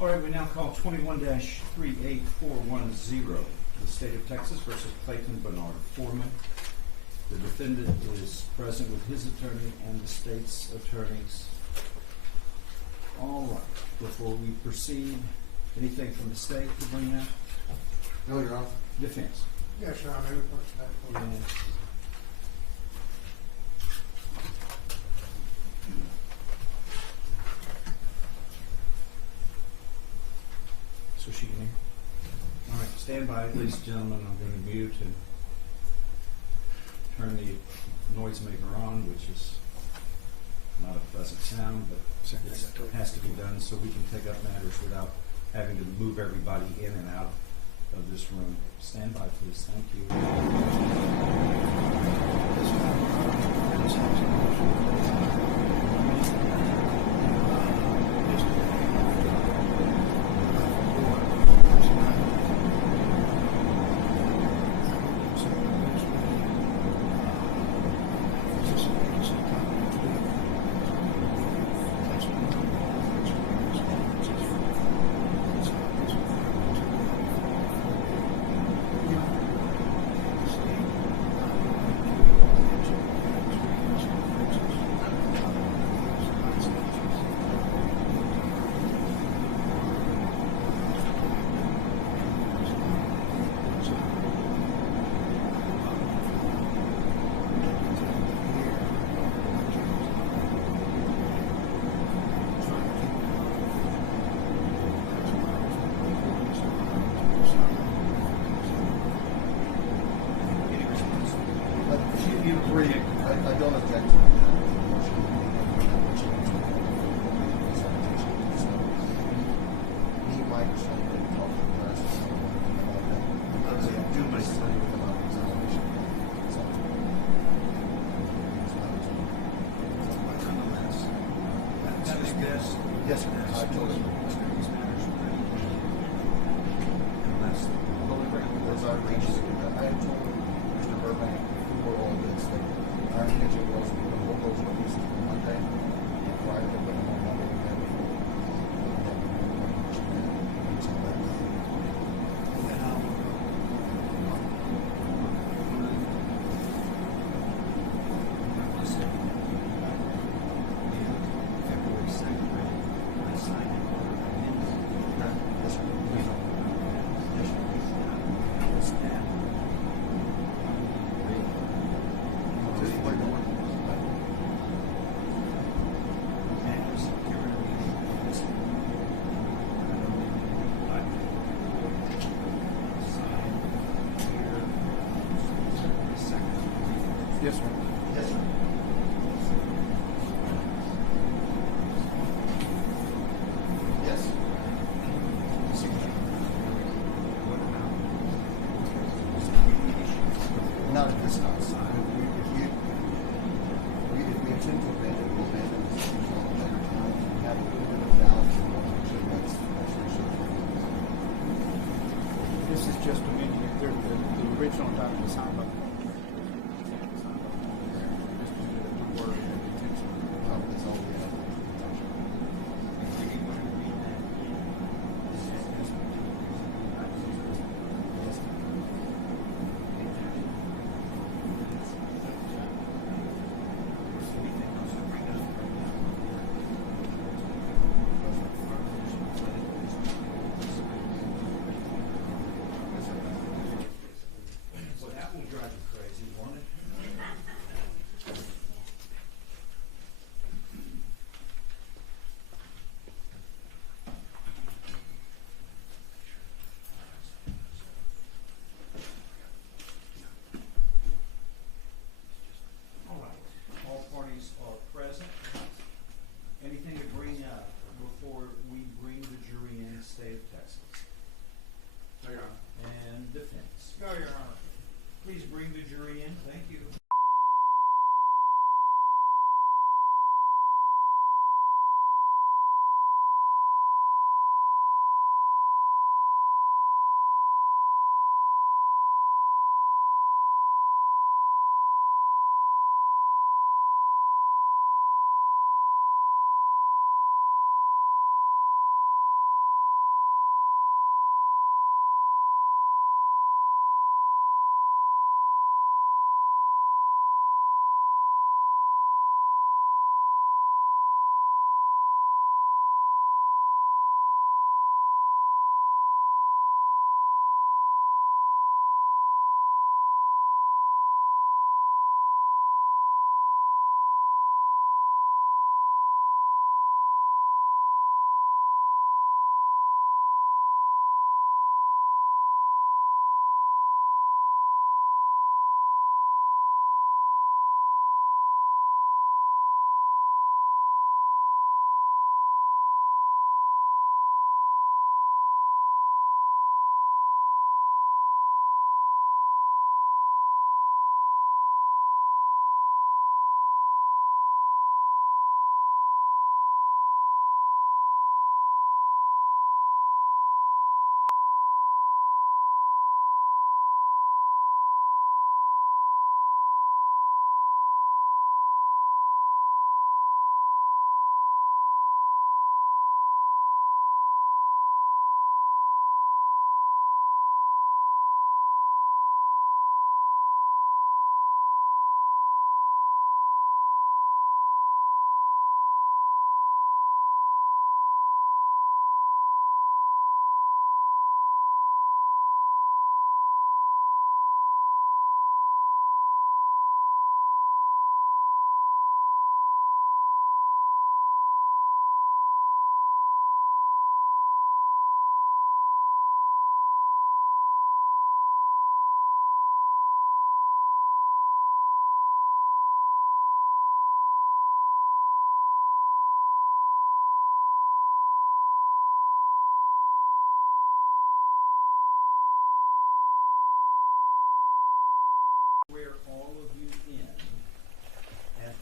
All right, we now call 21-38410, the state of Texas versus Clayton Foreman. The defendant is present with his attorney and the state's attorneys. All right, before we proceed, anything from the state to bring up? No, Your Honor. Defense. Yes, Your Honor. Every person back. Yes. So she can hear? All right, stand by, ladies and gentlemen. I'm going to mute and turn the noisemaker on, which is not a pleasant sound, but it has to be done so we can take up matters without having to move everybody in and out of this room. Stand by, please. Thank you. I don't object to that. He might talk to the press about that. Do my study about examination. Yes, sir. I told him. As I reached, I had told Mr. Burbank before all this that our intention was to hold those released on Monday and Friday, but on Monday we had until that day. February 2nd, I signed an order of Yes, sir. Yes, sir. Yes, sir. Yes. Not at this time. If we intend to abandon, we'll abandon this on a later time. Have a little bit of doubt. That's This is just a minute. The original document signed by the that's all we have. So that will drive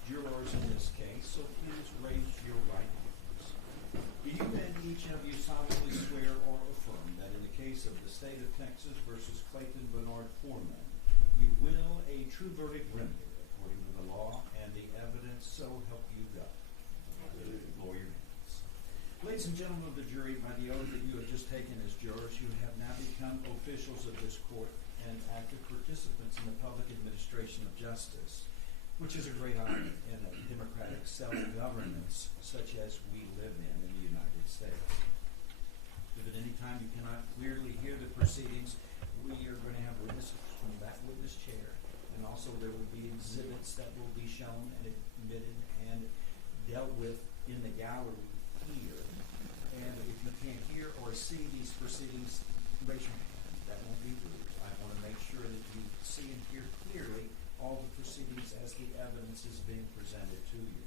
jurors in this case, so please raise your right hands. Do you and each of you solemnly swear or affirm that in the case of the state of Texas versus Clayton Bernard Foreman, you will a true verdict render according to the law and the evidence, so help you God? Lower your hands. Ladies and gentlemen of the jury, by the oath that you have just taken as jurors, you have now become officials of this court and active participants in the public administration of justice, which is a great honor in a democratic self-governance such as we live in the United States. If at any time you cannot clearly hear the proceedings, we are going to have witnesses from that witness chair, and also there will be exhibits that will be shown and admitted and dealt with in the gallery here. And if you can't hear or see these proceedings, raise your hand. That won't be rude. I want to make sure that you see and hear clearly all the proceedings as the evidence is being presented to you.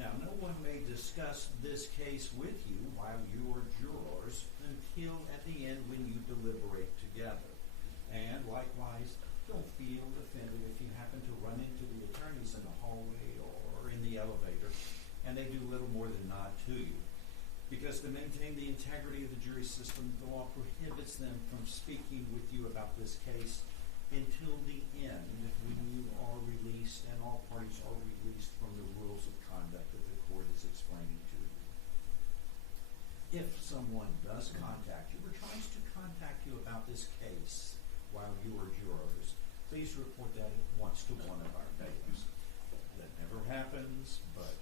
Now, no one may discuss this case with you while you are jurors until at the end when you deliberate together. And likewise, don't feel offended if you happen to run into the attorneys in the hallway or in the elevator and they do little more than nod to you. Because to maintain the integrity of the jury system, the law prohibits them from speaking with you about this case until the end when you are released and all parties are released from the rules of conduct that the court is explaining to you. If someone does contact you or tries to contact you about this case while you are jurors, please report that at once to one of our bailiffs. That never happens, but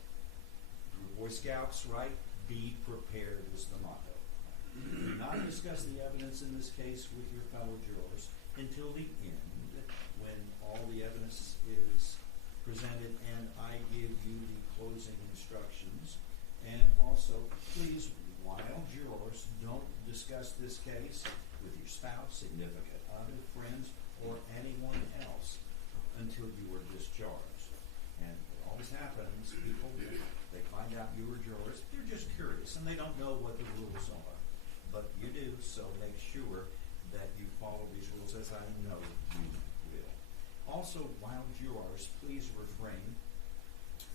Boy Scouts, right? Be prepared is the motto. Do not discuss the evidence in this case with your fellow jurors until the end, when all the evidence is presented and I give you the closing instructions. And also, please, while jurors, don't discuss this case with your spouse, significant other, friends, or anyone else until you are discharged. And it always happens, people, they find out you were jurors, they're just curious, and they don't know what the rules are. But you do, so make sure that you follow these rules, as I know you will. Also, while jurors, please refrain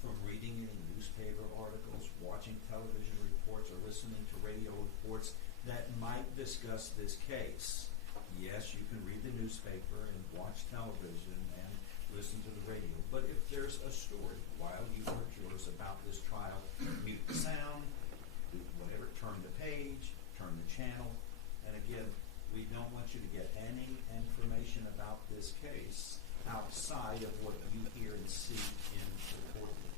from reading any newspaper articles, watching television reports, or listening to radio reports that might discuss this case. Yes, you can read the newspaper and watch television and listen to the radio, but if there's a story while you are jurors about this trial, mute the sound, do whatever, turn the page, turn the channel, and again, we don't want you to get any information about this case outside of what you hear and see in the courtroom.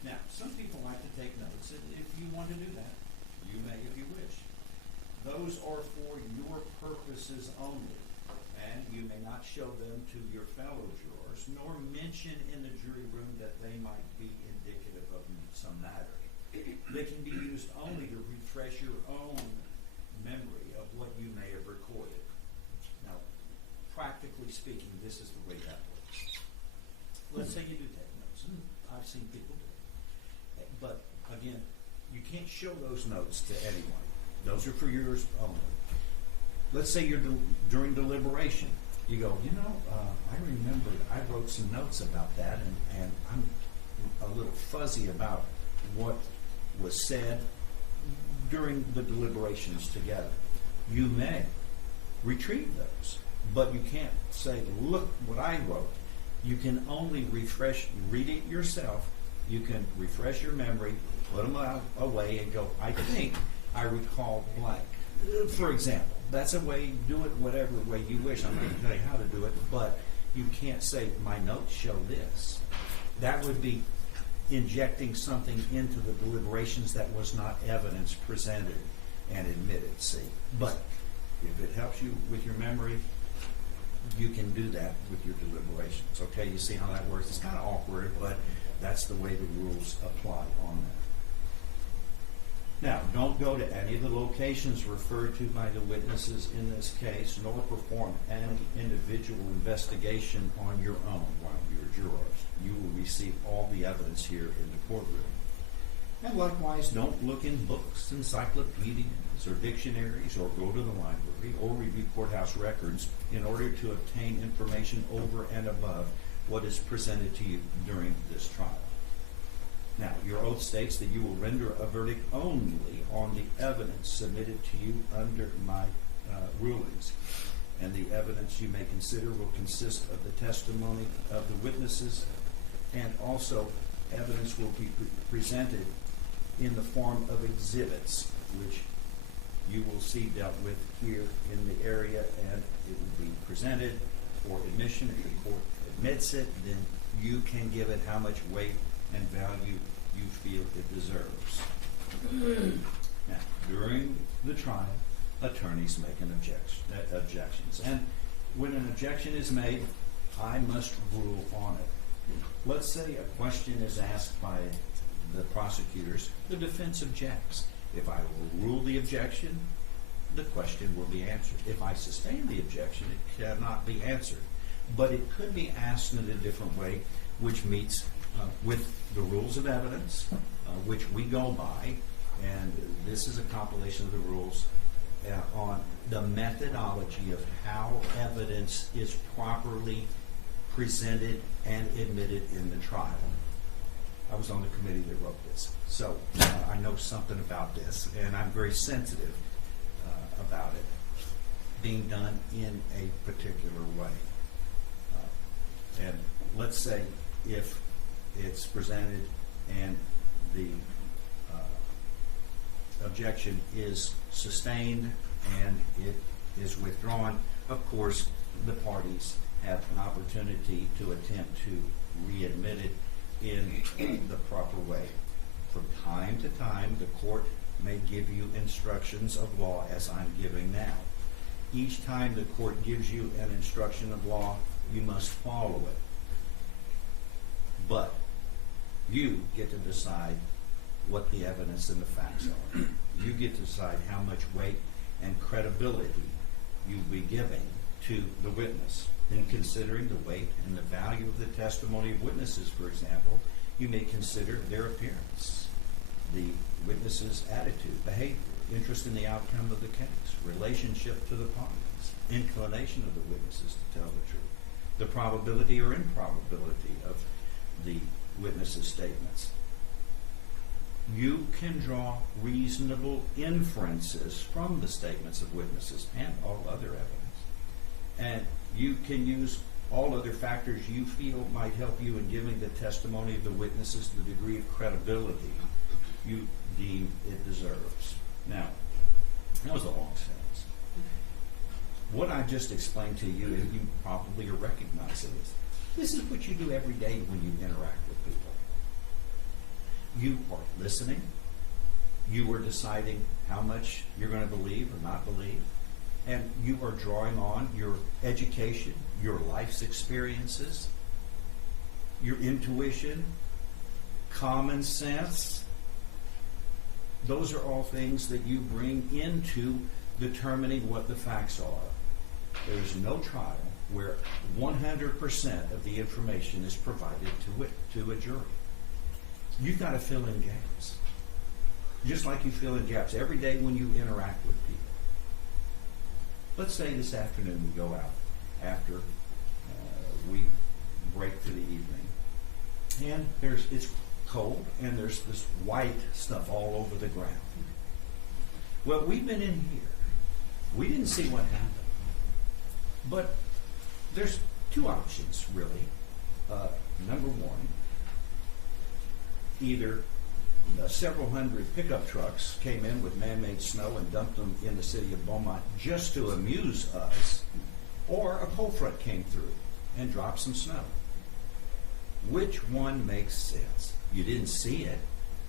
Now, some people like to take notes, and if you want to do that, you may if you wish. Those are for your purposes only, and you may not show them to your fellow jurors, nor mention in the jury room that they might be indicative of some matter. They can be used only to refresh your own memory of what you may have recorded. Now, practically speaking, this is the way that works. Let's say you do take notes, and I've seen people do it. But, again, you can't show those notes to anyone. Those are for yours only. Let's say you're during deliberation. You go, I remembered I wrote some notes about that, and I'm a little fuzzy about what was said during the deliberations together. You may retrieve those, but you can't say, look what I wrote. You can only read it yourself. You can refresh your memory, put them away, and go, I think I recall blank. For example, that's a way, do it whatever way you wish. I'm not going to tell you how to do it, but you can't say, my notes show this. That would be injecting something into the deliberations that was not evidence presented and admitted, see. But if it helps you with your memory, you can do that with your deliberations. Okay, you see how that works? It's kind of awkward, but that's the way the rules apply on that. Now, don't go to any of the locations referred to by the witnesses in this case, nor perform any individual investigation on your own while you're jurors. You will receive all the evidence here in the courtroom. And likewise, don't look in books, encyclopedias, or dictionaries, or go to the library, or review courthouse records in order to obtain information over and above what is presented to you during this trial. Now, your oath states that you will render a verdict only on the evidence submitted to you under my rulings. And the evidence you may consider will consist of the testimony of the witnesses, and also evidence will be presented in the form of exhibits, which you will see dealt with here in the area, and it will be presented for admission. If the court admits it, then you can give it how much weight and value you feel it deserves. Now, during the trial, attorneys make objections. And when an objection is made, I must rule on it. Let's say a question is asked by the prosecutors. The defense objects. If I will rule the objection, the question will be answered. If I sustain the objection, it cannot be answered. But it could be asked in a different way, which meets with the rules of evidence, which we go by, and this is a compilation of the rules on the methodology of how evidence is properly presented and admitted in the trial. I was on the committee that wrote this, so I know something about this, and I'm very sensitive about it being done in a particular way. And let's say if it's presented and the objection is sustained and it is withdrawn, of course, the parties have an opportunity to attempt to readmit it in the proper way. From time to time, the court may give you instructions of law as I'm giving now. Each time the court gives you an instruction of law, you must follow it. But you get to decide what the evidence and the facts are. You get to decide how much weight and credibility you'll be giving to the witness. In considering the weight and the value of the testimony of witnesses, for example, you may consider their appearance, the witness's attitude, behavior, interest in the outcome of the case, relationship to the parties, inclination of the witnesses to tell the truth, the probability or improbability of the witness's statements. You can draw reasonable inferences from the statements of witnesses and all other evidence. And you can use all other factors you feel might help you in giving the testimony of the witnesses the degree of credibility you deem it deserves. Now, that was a long sentence. What I just explained to you, and you probably are recognizing this is what you do every day when you interact with people. You are listening. You are deciding how much you're going to believe or not believe. And you are drawing on your education, your life's experiences, your intuition, common sense. Those are all things that you bring into determining what the facts are. There's no trial where 100% of the information is provided to a jury. You've got to fill in gaps. Just like you fill in gaps every day when you interact with people. Let's say this afternoon we go out after we break for the evening, and it's cold, and there's this white stuff all over the ground. Well, we've been in here. We didn't see what happened. But there's two options, really. Number one, either several hundred pickup trucks came in with man-made snow and dumped them in the city of Beaumont just to amuse us, or a cold front came through and dropped some snow. Which one makes sense? You didn't see it,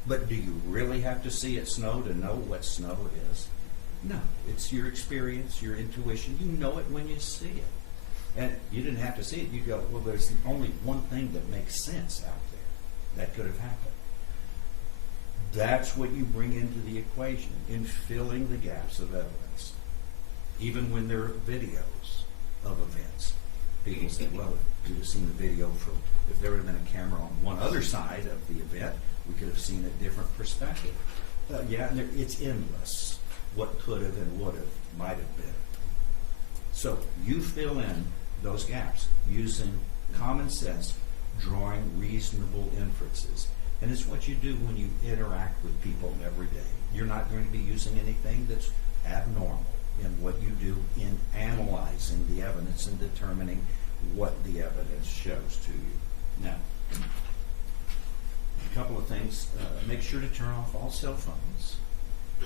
but do you really have to see it snow to know what snow is? No, it's your experience, your intuition. You know it when you see it. And you didn't have to see it. You go, well, there's only one thing that makes sense out there that could have happened. That's what you bring into the equation in filling the gaps of evidence. Even when there are videos of events. People say, well, if you'd have seen the video from, if there would have been a camera on one other side of the event, we could have seen a different perspective. It's endless what could have and would have, might have been. So you fill in those gaps using common sense, drawing reasonable inferences. And it's what you do when you interact with people every day. You're not going to be using anything that's abnormal in what you do in analyzing the evidence and determining what the evidence shows to you. Now, a couple of things. Make sure to turn off all cell phones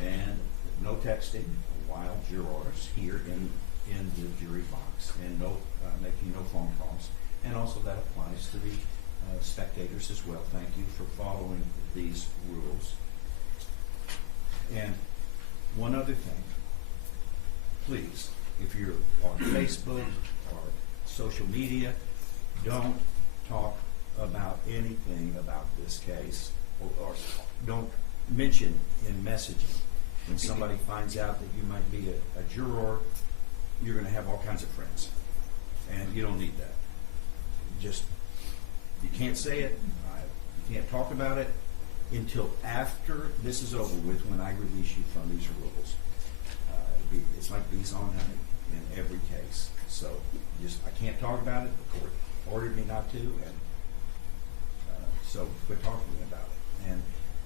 and no texting while jurors here in the jury box, and no making no phone calls. And also that applies to the spectators as well. Thank you for following these rules. And one other thing, please, if you're on Facebook or social media, don't talk about anything about this case, or don't mention in messaging. When somebody finds out that you might be a juror, you're going to have all kinds of friends, and you don't need that. You can't say it, you can't talk about it until after this is over with, when I release you from these rules. It's like bees on honey in every case. So I can't talk about it. The court ordered me not to, and so quit talking about it. And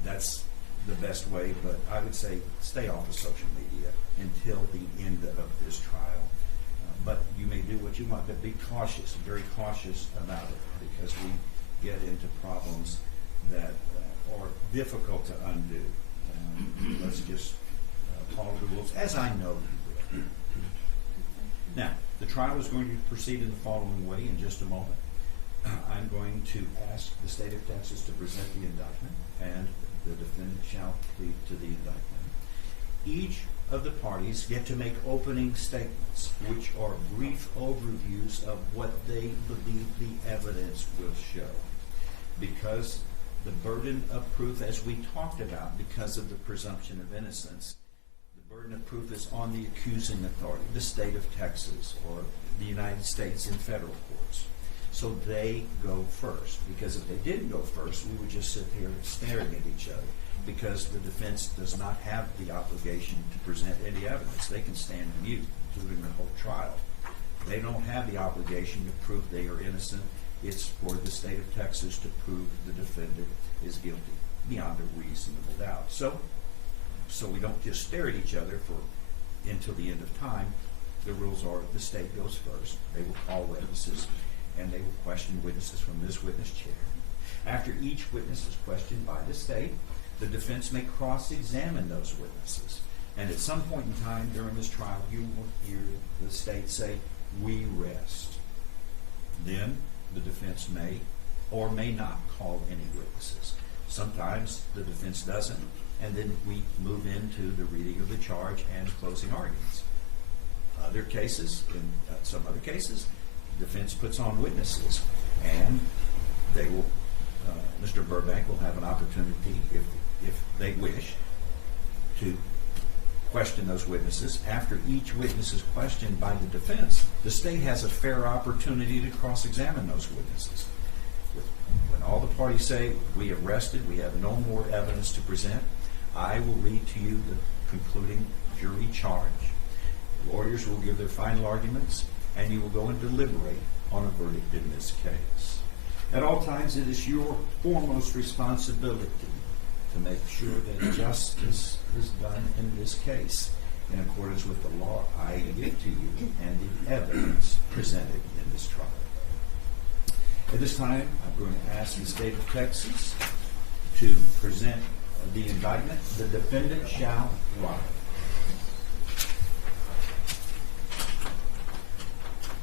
that's the best way, but I would say stay off of social media until the end of this trial. But you may do what you want, but be cautious, very cautious about it, because we get into problems that are difficult to undo. Let's just follow the rules, as I know you will. Now, the trial is going to proceed in the following way in just a moment. I'm going to ask the state of Texas to present the indictment, and the defendant shall plead to the indictment. Each of the parties get to make opening statements, which are brief overviews of what they believe the evidence will show. Because the burden of proof, as we talked about, because of the presumption of innocence, the burden of proof is on the accusing authority, the state of Texas or the United States in federal courts. So they go first, because if they didn't go first, we would just sit here staring at each other, because the defense does not have the obligation to present any evidence. They can stand mute during the whole trial. They don't have the obligation to prove they are innocent. It's for the state of Texas to prove the defendant is guilty beyond a reasonable doubt. So we don't just stare at each other until the end of time. The rules are the state goes first. They will call witnesses, and they will question witnesses from this witness chair. After each witness is questioned by the state, the defense may cross-examine those witnesses. And at some point in time during this trial, you will hear the state say, "We rest." Then the defense may or may not call any witnesses. Sometimes the defense doesn't, and then we move into the reading of the charge and closing arguments. Other cases, in some other cases, the defense puts on witnesses, and they will, Mr. Burbank will have an opportunity, if they wish, to question those witnesses. After each witness is questioned by the defense, the state has a fair opportunity to cross-examine those witnesses. When all the parties say, "We have rested, we have no more evidence to present," I will read to you the concluding jury charge. The lawyers will give their final arguments, and you will go and deliberate on a verdict in this case. At all times, it is your foremost responsibility to make sure that justice is done in this case in accordance with the law I give to you and the evidence presented in this trial. At this time, I'm going to ask the state of Texas to present the indictment. The defendant shall rise.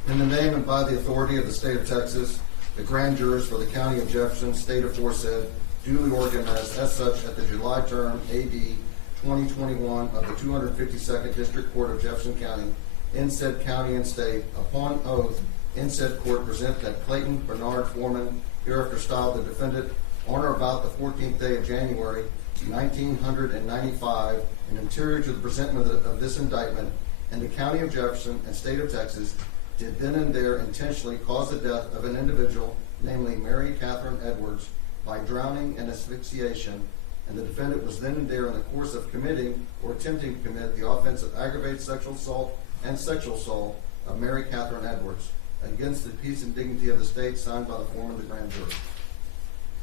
In the name and by the authority of the state of Texas, the grand jurors for the county of Jefferson, state aforesaid, duly organized as such at the July term AD 2021 of the 252nd District Court of Jefferson County, in said county and state, upon oath, in said court present that Clayton Bernard Foreman, hereafter styled the defendant, on or about the 14th day of January 1995, and interior to the presentment of this indictment, in the county of Jefferson and state of Texas, did then and there intentionally cause the death of an individual, namely Mary Catherine Edwards, by drowning and asphyxiation, and the defendant was then and there in the course of committing or attempting to commit the offense of aggravated sexual assault and sexual assault of Mary Catherine Edwards, against the peace and dignity of the state, signed by the foreman of the grand jury.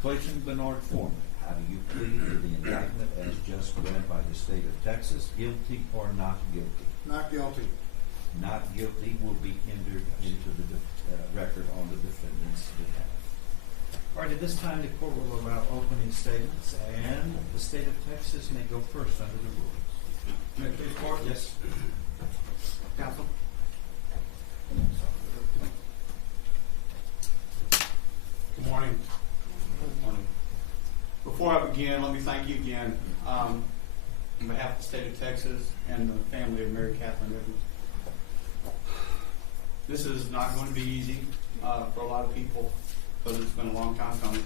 Clayton Bernard Foreman, how do you plead to the indictment as just read by the state of Texas, guilty or not guilty? Not guilty. Not guilty will be entered into the record on the defendant's behalf. All right, at this time, the court will allow opening statements, and the state of Texas may go first under the rules. May it please the court? Yes. Counsel? Good morning. Good morning. Before I begin, let me thank you again on behalf of the state of Texas and the family of Mary Catherine Edwards. This is not going to be easy for a lot of people because it's been a long time coming.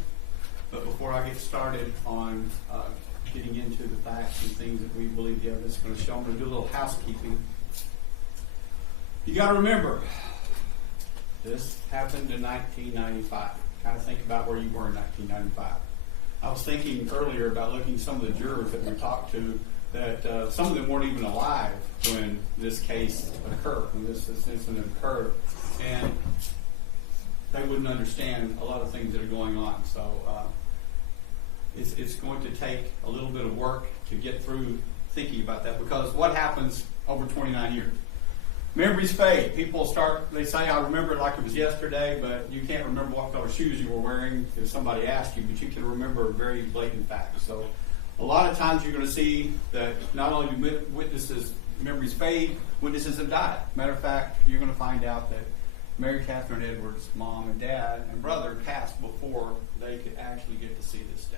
But before I get started on getting into the facts and things that we believe the evidence is going to show, I'm going to do a little housekeeping. You got to remember, this happened in 1995. Kind of think about where you were in 1995. I was thinking earlier about looking at some of the jurors that we talked to, that some of them weren't even alive when this case occurred, when this incident occurred, and they wouldn't understand a lot of things that are going on. So it's going to take a little bit of work to get through thinking about that, because what happens over 29 years? Memories fade. People they say, I remember it like it was yesterday, but you can't remember what color shoes you were wearing if somebody asked you, but you can remember very blatant facts. So a lot of times you're going to see that not only do witnesses' memories fade, witnesses have died. Matter of fact, you're going to find out that Mary Catherine Edwards' mom and dad and brother passed before they could actually get to see this day.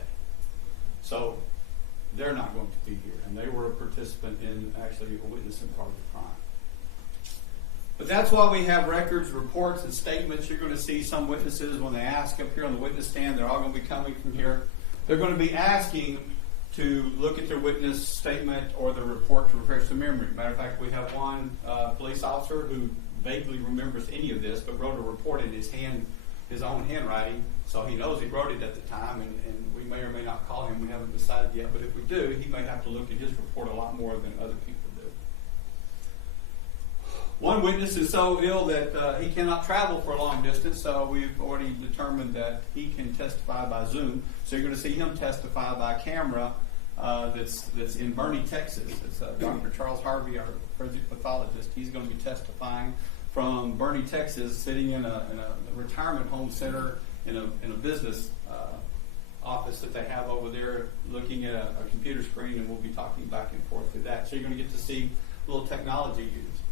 So they're not going to be here, and they were a participant in actually a witness in part of the crime. But that's why we have records, reports, and statements. You're going to see some witnesses, when they ask up here on the witness stand, they're all going to be coming from here. They're going to be asking to look at their witness statement or their report to refresh their memory. Matter of fact, we have one police officer who vaguely remembers any of this, but wrote a report in his own handwriting, so he knows he wrote it at the time, and we may or may not call him. We haven't decided yet, but if we do, he may have to look at his report a lot more than other people do. One witness is so ill that he cannot travel for a long distance, so we've already determined that he can testify by Zoom. So you're going to see him testify by camera that's in Boerne, Texas. It's Dr. Charles Harvey, our forensic pathologist. He's going to be testifying from Boerne, Texas, sitting in a retirement home center in a business office that they have over there, looking at a computer screen, and we'll be talking back and forth through that. So you're going to get to see a little technology used.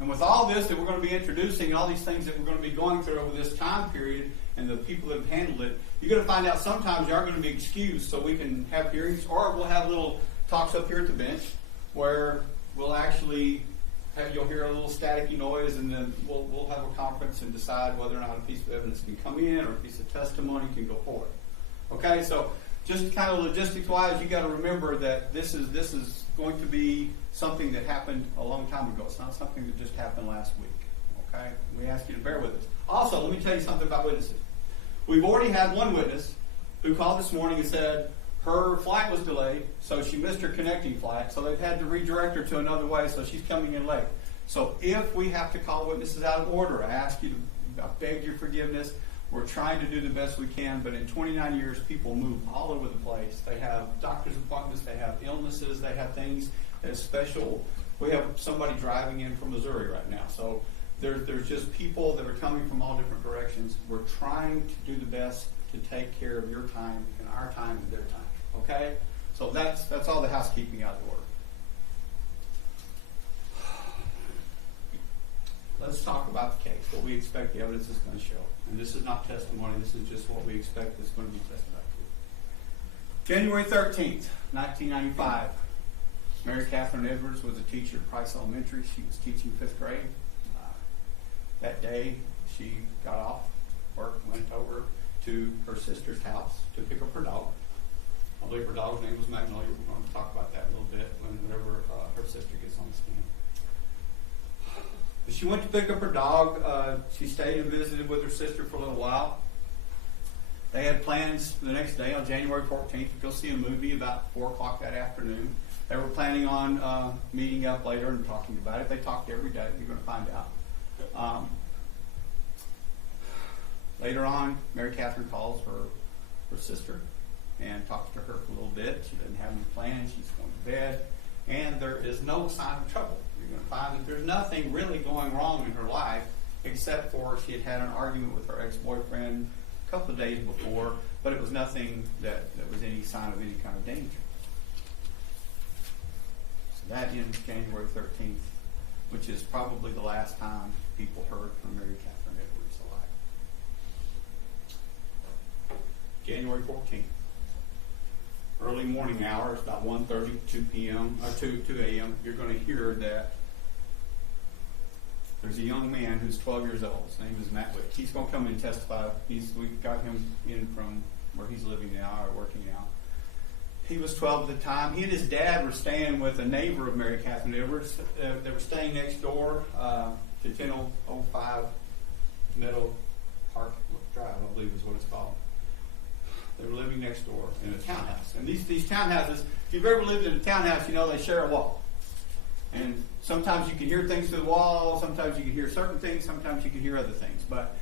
And with all this that we're going to be introducing, all these things that we're going to be going through over this time period, and the people that have handled it, you're going to find out sometimes you aren't going to be excused, so we can have hearings, or we'll have little talks up here at the bench where we'll actually you'll hear a little staticky noise, and then we'll have a conference and decide whether or not a piece of evidence can come in or a piece of testimony can go forward. Okay, so just kind of logistics-wise, you got to remember that this is going to be something that happened a long time ago. It's not something that just happened last week. Okay, we ask you to bear with us. Also, let me tell you something about witnesses. We've already had one witness who called this morning and said her flight was delayed, so she missed her connecting flight, so they've had to redirect her to another way, so she's coming in late. So if we have to call witnesses out of order, I beg your forgiveness. We're trying to do the best we can, but in 29 years, people move all over the place. They have doctor's appointments, they have illnesses, they have things that's special. We have somebody driving in from Missouri right now, so there's just people that are coming from all different directions. We're trying to do the best to take care of your time and our time and their time. Okay? So that's all the housekeeping out of the order. Let's talk about the case, what we expect the evidence is going to show. And this is not testimony, this is just what we expect is going to be testified to. January 13th, 1995. Mary Catherine Edwards was a teacher at Price Elementary. She was teaching 5th grade. That day, she got off work, went over to her sister's house to pick up her dog. I believe her dog's name was Magnolia. We're going to talk about that a little bit whenever her sister gets on the stand. She went to pick up her dog. She stayed and visited with her sister for a little while. They had plans the next day on January 14th to go see a movie about 4 o'clock that afternoon. They were planning on meeting up later and talking about it. They talked every day. You're going to find out. Later on, Mary Catherine calls her sister and talks to her for a little bit. She doesn't have any plans. She's going to bed. And there is no sign of trouble. You're going to find that there's nothing really going wrong in her life except for she had had an argument with her ex-boyfriend a couple of days before, but it was nothing that was any sign of any kind of danger. So that ends January 13th, which is probably the last time people heard from Mary Catherine Edwards alive. January 14th. Early morning hours, about 1:30, 2 p.m., or 2 a.m., you're going to hear that there's a young man who's 12 years old. His name is Matt Wick. He's going to come in and testify. We've got him in from where he's living now or working now. He was 12 at the time. He and his dad were staying with a neighbor of Mary Catherine Edwards. They were staying next door to 1005 Meadow Park Drive, I believe is what it's called. They were living next door in a townhouse. And these townhouses, if you've ever lived in a townhouse, you know they share a wall. And sometimes you can hear things through the wall, sometimes you can hear certain things, sometimes you can hear other things. But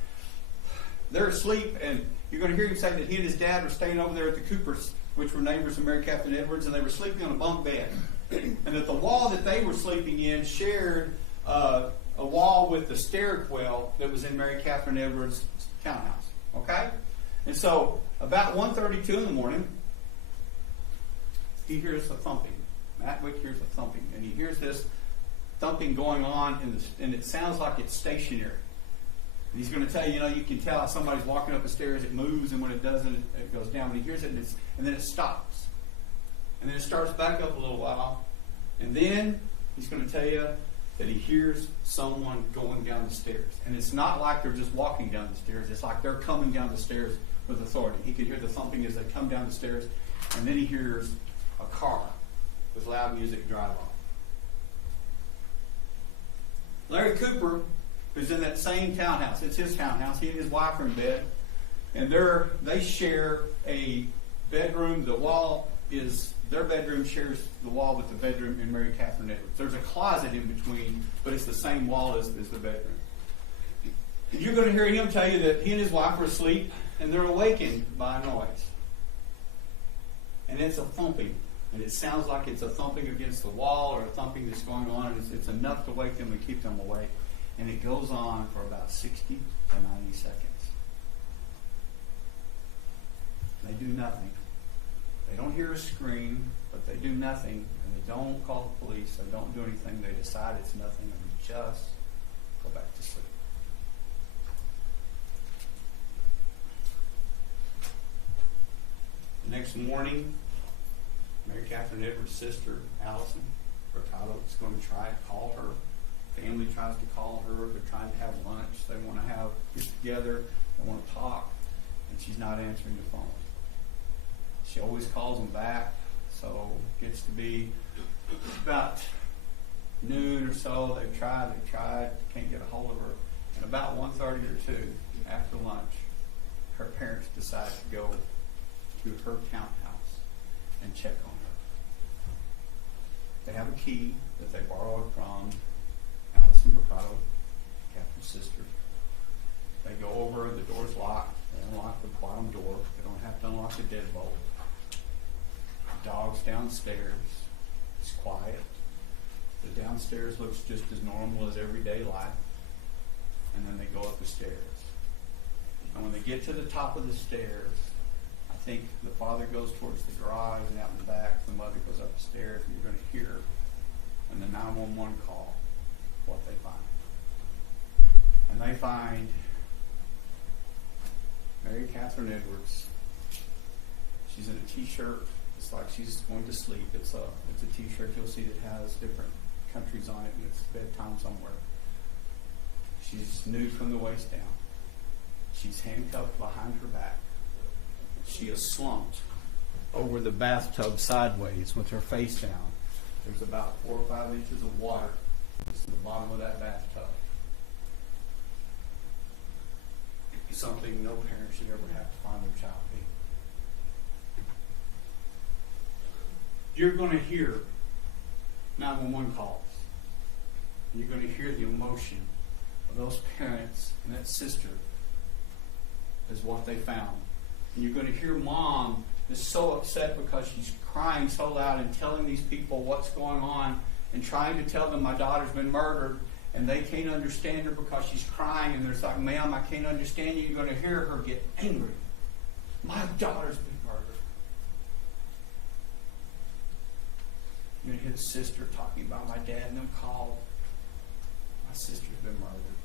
they're asleep, and you're going to hear him say that he and his dad were staying over there at the Coopers, which were neighbors of Mary Catherine Edwards, and they were sleeping on a bunk bed. And that the wall that they were sleeping in shared a wall with the stairwell that was in Mary Catherine Edwards' townhouse. Okay? And so, about 1:32 in the morning, he hears a thumping. Matt Wick hears a thumping, and he hears this thumping going on, and it sounds like it's stationary. And he's going to tell you, you can tell how somebody's walking up the stairs, it moves, and when it doesn't, it goes down. But he hears it, and then it stops. And then it starts back up a little while, and then he's going to tell you that he hears someone going down the stairs. And it's not like they're just walking down the stairs, it's like they're coming down the stairs with authority. He could hear the thumping as they come down the stairs, and then he hears a car with loud music drive off. Larry Cooper, who's in that same townhouse, it's his townhouse, he and his wife are in bed, and they share a bedroom. Their bedroom shares the wall with the bedroom in Mary Catherine Edwards. There's a closet in between, but it's the same wall as the bedroom. And you're going to hear him tell you that he and his wife are asleep, and they're awakened by a noise. And it's a thumping. And it sounds like it's a thumping against the wall or a thumping that's going on. And it's enough to wake them and keep them awake. And it goes on for about 60 to 90 seconds. They do nothing. They don't hear a scream, but they do nothing. And they don't call the police. They don't do anything. They decide it's nothing, and they just go back to sleep. The next morning, Mary Catherine Edwards' sister, Allison Hurtado, is going to try to call her. Family tries to call her. They're trying to have lunch. They want to get together. They want to talk. And she's not answering the phone. She always calls them back. So it gets to be about noon or so. They've tried, can't get a hold of her. And about 1:30 or 2 after lunch, her parents decide to go to her townhouse and check on her. They have a key that they borrowed from Allison Mercado, Captain's sister. They go over, the door's locked. They unlock the bottom door. They don't have to unlock the deadbolt. The dog's downstairs. It's quiet. The downstairs looks just as normal as everyday life. And then they go up the stairs. And when they get to the top of the stairs, I think the father goes towards the garage, and out in the back, the mother goes up the stairs, and you're going to hear in the 911 call what they find. And they find Mary Catherine Edwards. She's in a t-shirt. It's like she's going to sleep. It's a t-shirt you'll see that has different countries on it, and it's bedtime somewhere. She's nude from the waist down. She's handcuffed behind her back. She is slumped over the bathtub sideways with her face down. There's about 4 or 5 inches of water just at the bottom of that bathtub. Something no parent should ever have to find their child in. You're going to hear 911 calls. You're going to hear the emotion of those parents and that sister is what they found. And you're going to hear Mom is so upset because she's crying so loud and telling these people what's going on and trying to tell them my daughter's been murdered, and they can't understand her because she's crying, and they're like, ma'am, I can't understand you. You're going to hear her get angry. My daughter's been murdered. You're going to hear the sister talking about my dad and them called. My sister's been murdered.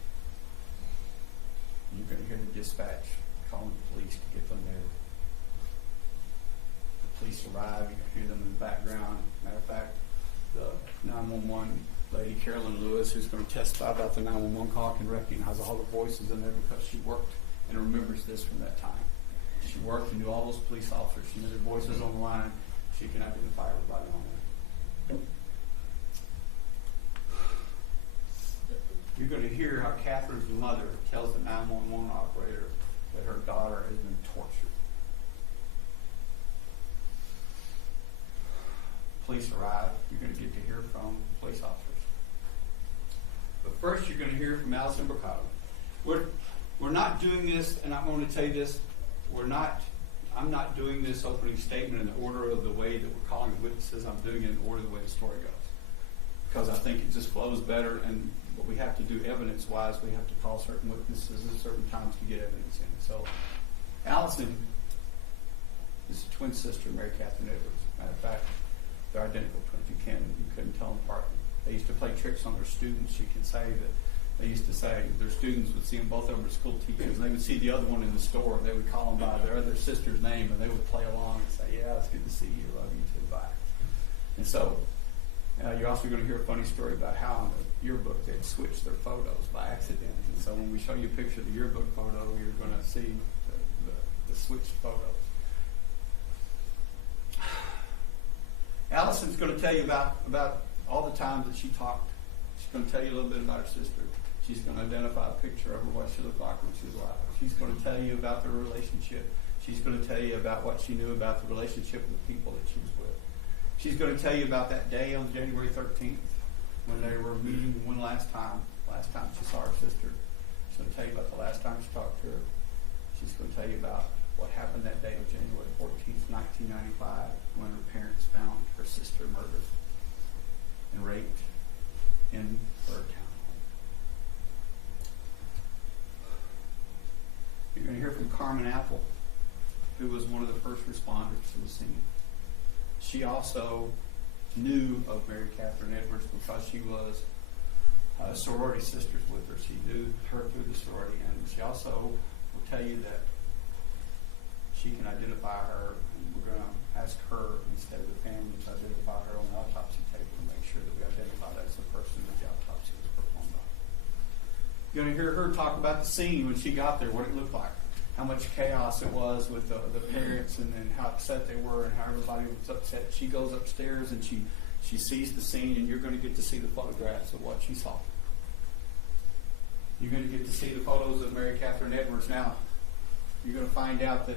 And you're going to hear the dispatch calling the police to get them there. The police arrive. You can hear them in the background. Matter of fact, the 911 lady, Carolyn Lewis, who's going to testify about the 911 call, can recognize all the voices in there because she worked and remembers this from that time. She worked and knew all those police officers. She knew their voices on the line. She can identify everybody on there. You're going to hear how Catherine's mother tells the 911 operator that her daughter has been tortured. Police arrive. You're going to get to hear from police officers. But first, you're going to hear from Allison Mercado. We're not doing this, and I'm going to tell you this. I'm not doing this opening statement in the order of the way that we're calling witnesses. I'm doing it in the order of the way the story goes, because I think it just flows better. And what we have to do evidence-wise, we have to call certain witnesses at certain times to get evidence in. So, Allison is a twin sister of Mary Catherine Edwards. Matter of fact, they're identical twins. You couldn't tell them apart. They used to play tricks on their students. You can say that they used to say their students would see them, both of them at school teachers. They would see the other one in the store. They would call them by their other sister's name, and they would play along and say, yeah, it's good to see you. Love you too. Bye. And so you're also going to hear a funny story about how in the yearbook they'd switched their photos by accident. And so when we show you a picture of the yearbook photo, you're going to see the switched photos. Allison's going to tell you about all the times that she talked. She's going to tell you a little bit about her sister. She's going to identify a picture of her, what she looked like when she was alive. She's going to tell you about their relationship. She's going to tell you about what she knew about the relationship with the people that she was with. She's going to tell you about that day on January 13th when they were meeting one last time she saw her sister. She's going to tell you about the last time she talked to her. She's going to tell you about what happened that day of January 14th, 1995, when her parents found her sister murdered and raped in her townhome. You're going to hear from Carmen Apple, who was one of the first responders to the scene. She also knew of Mary Catherine Edwards because she was sorority sisters with her. She knew her through the sorority, and she also will tell you that she can identify her, and we're going to ask her instead of the family to identify her on the autopsy table to make sure that we identify that as the person that the autopsy was performed on. You're going to hear her talk about the scene when she got there, what it looked like, how much chaos it was with the parents, and then how upset they were and how everybody was upset. She goes upstairs and she sees the scene, and you're going to get to see the photographs of what she saw. You're going to get to see the photos of Mary Catherine Edwards. Now, you're going to find out that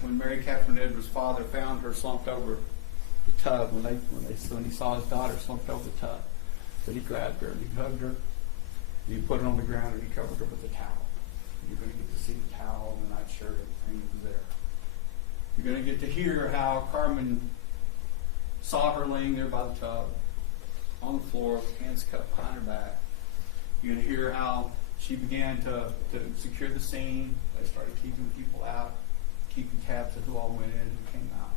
when Mary Catherine Edwards' father found her slumped over the tub, when he saw his daughter slumped over the tub, that he grabbed her and he hugged her, and he put her on the ground and he covered her with a towel. You're going to get to see the towel and the nightshirt, everything was there. You're going to get to hear how Carmen saw her laying there by the tub, on the floor, hands cupped behind her back. You're going to hear how she began to secure the scene. They started keeping people out, keeping tabs of who all went in and came out.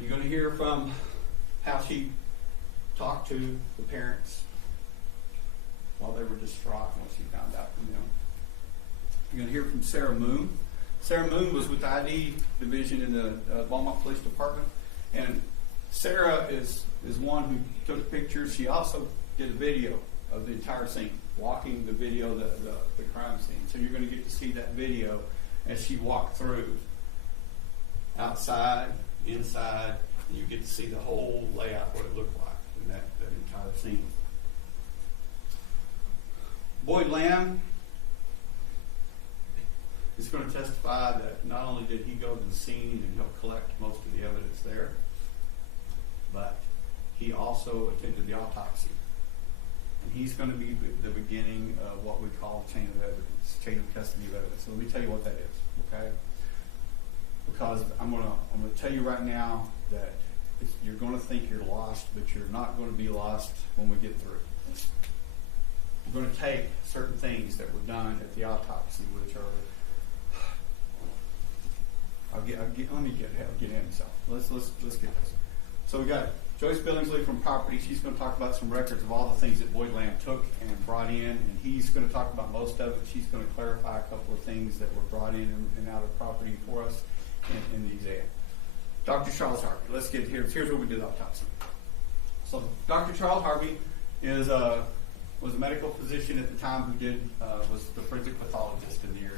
You're going to hear from how she talked to the parents while they were distraught and what she found out from them. You're going to hear from Sarah Moon. Sarah Moon was with the ID division in the Beaumont Police Department. And Sarah is one who took pictures. She also did a video of the entire scene, walking the video, the crime scene. So you're going to get to see that video as she walked through, outside, inside, and you get to see the whole layout, what it looked like in that entire scene. Boyd Lamb is going to testify that not only did he go to the scene and help collect most of the evidence there, but he also attended the autopsy. And he's going to be the beginning of what we call chain of evidence, chain of custody of evidence. So let me tell you what that is, okay? Because I'm gonna tell you right now that you're going to think you're lost, but you're not going to be lost when we get through. We're going to take certain things that were done at the autopsy, which are let me get in myself. Let's get this. So we got Joyce Billingsley from Property. She's going to talk about some records of all the things that Boyd Lamb took and brought in, and he's going to talk about most of it. She's going to clarify a couple of things that were brought in and out of property for us in the exam. Dr. Charles Harvey. Let's get here. Here's what we did autopsy. So Dr. Charles Harvey was a medical physician at the time who was the forensic pathologist in the area.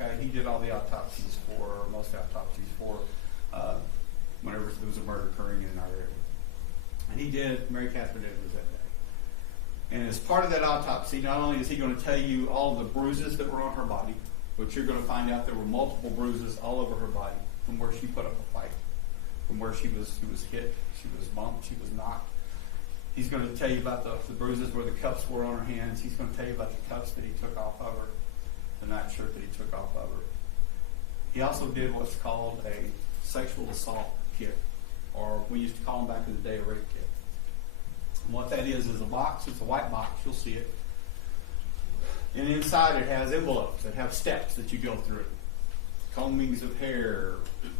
Okay, he did all the autopsies most autopsies for whenever there was a murder occurring in our area. And he did Mary Catherine Edwards that day. And as part of that autopsy, not only is he going to tell you all of the bruises that were on her body, but you're going to find out there were multiple bruises all over her body from where she put up a fight, from where she was hit, she was bumped, she was knocked. He's going to tell you about the bruises where the cuffs were on her hands. He's going to tell you about the cuffs that he took off of her, the nightshirt that he took off of her. He also did what's called a sexual assault kit, or we used to call them back in the day a rape kit. And what that is a box. It's a white box. You'll see it. And inside it has envelopes that have steps that you go through. Combings of hair,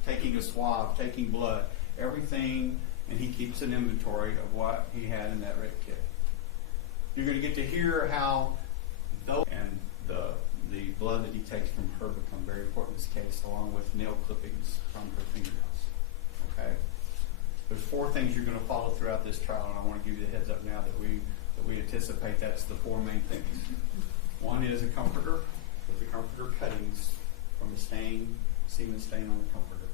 taking a swab, taking blood, everything, and he keeps an inventory of what he had in that rape kit. You're going to get to hear how those and the blood that he takes from her become very important in this case, along with nail clippings from her fingernails. Okay? There's 4 things you're going to follow throughout this trial, and I want to give you the heads up now that we anticipate that's the 4 main things. One is a comforter, with the comforter cuttings from the semen stain on the comforter.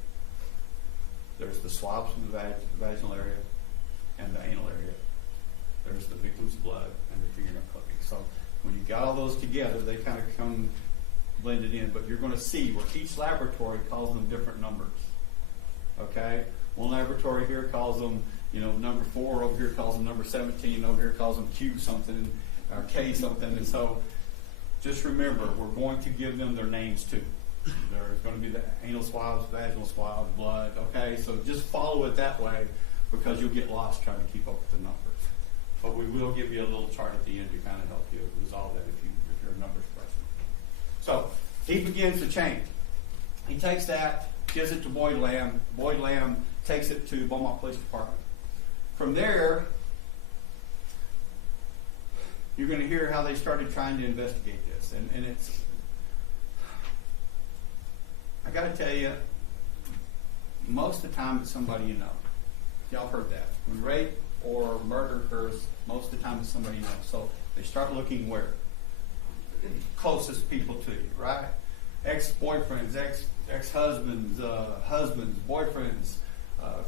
There's the swabs from the vaginal area and the anal area. There's the victim's blood and the fingernail clippings. So when you got all those together, they kind of come blended in, but you're going to see where each laboratory calls them different numbers. Okay? One laboratory here calls them, number 4, over here calls them number 17, over here calls them Q something, or K something, and so just remember, we're going to give them their names too. There's going to be the anal swabs, vaginal swabs, blood, okay? So just follow it that way because you'll get lost trying to keep up with the numbers. But we will give you a little chart at the end to kind of help you resolve that if you're a numbers question. So he begins the chain. He takes that, gives it to Boyd Lamb. Boyd Lamb takes it to Beaumont Police Department. From there, you're going to hear how they started trying to investigate this. And it's, I got to tell you, most of the time it's somebody you know. Y'all heard that. When rape or murder occurs, most of the time it's somebody you know. So they start looking where? Closest people to you, right? Ex-boyfriends, ex-husbands, husbands, boyfriends,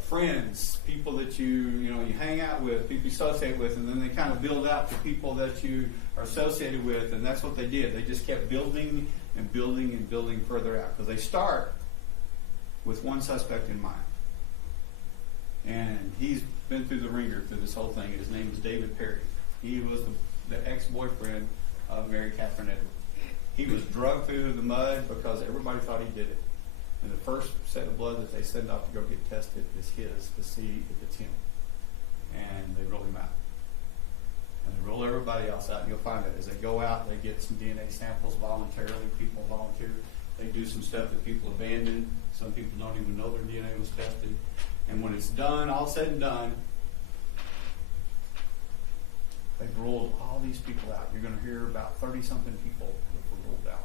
friends, people that you hang out with, people you associate with, and then they kind of build out to people that you are associated with, and that's what they did. They just kept building and building and building further out because they start with one suspect in mind. And he's been through the ringer through this whole thing. His name is David Perry. He was the ex-boyfriend of Mary Catherine Edwards. He was drugged through the mud because everybody thought he did it. And the first set of blood that they send off to go get tested is his to see if it's him. And they roll him out. And they roll everybody else out. And you'll find that as they go out, they get some DNA samples voluntarily. People volunteer. They do some stuff that people abandoned. Some people don't even know their DNA was tested. And when it's done, all said and done, they've rolled all these people out. You're going to hear about 30-something people that were rolled out.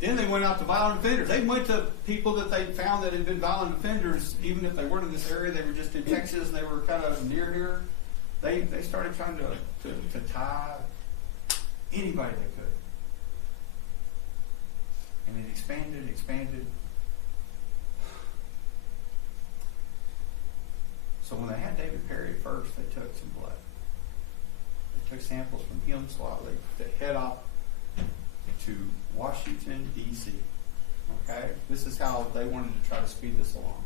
Then they went out to violent offenders. They went to people that they found that had been violent offenders, even if they weren't in this area. They were just in Texas. They were kind of near here. They started trying to tie anybody they could. And it expanded. So when they had David Perry at first, they took some blood. They took samples from him, so they head off to Washington, D.C. Okay? This is how they wanted to try to speed this along.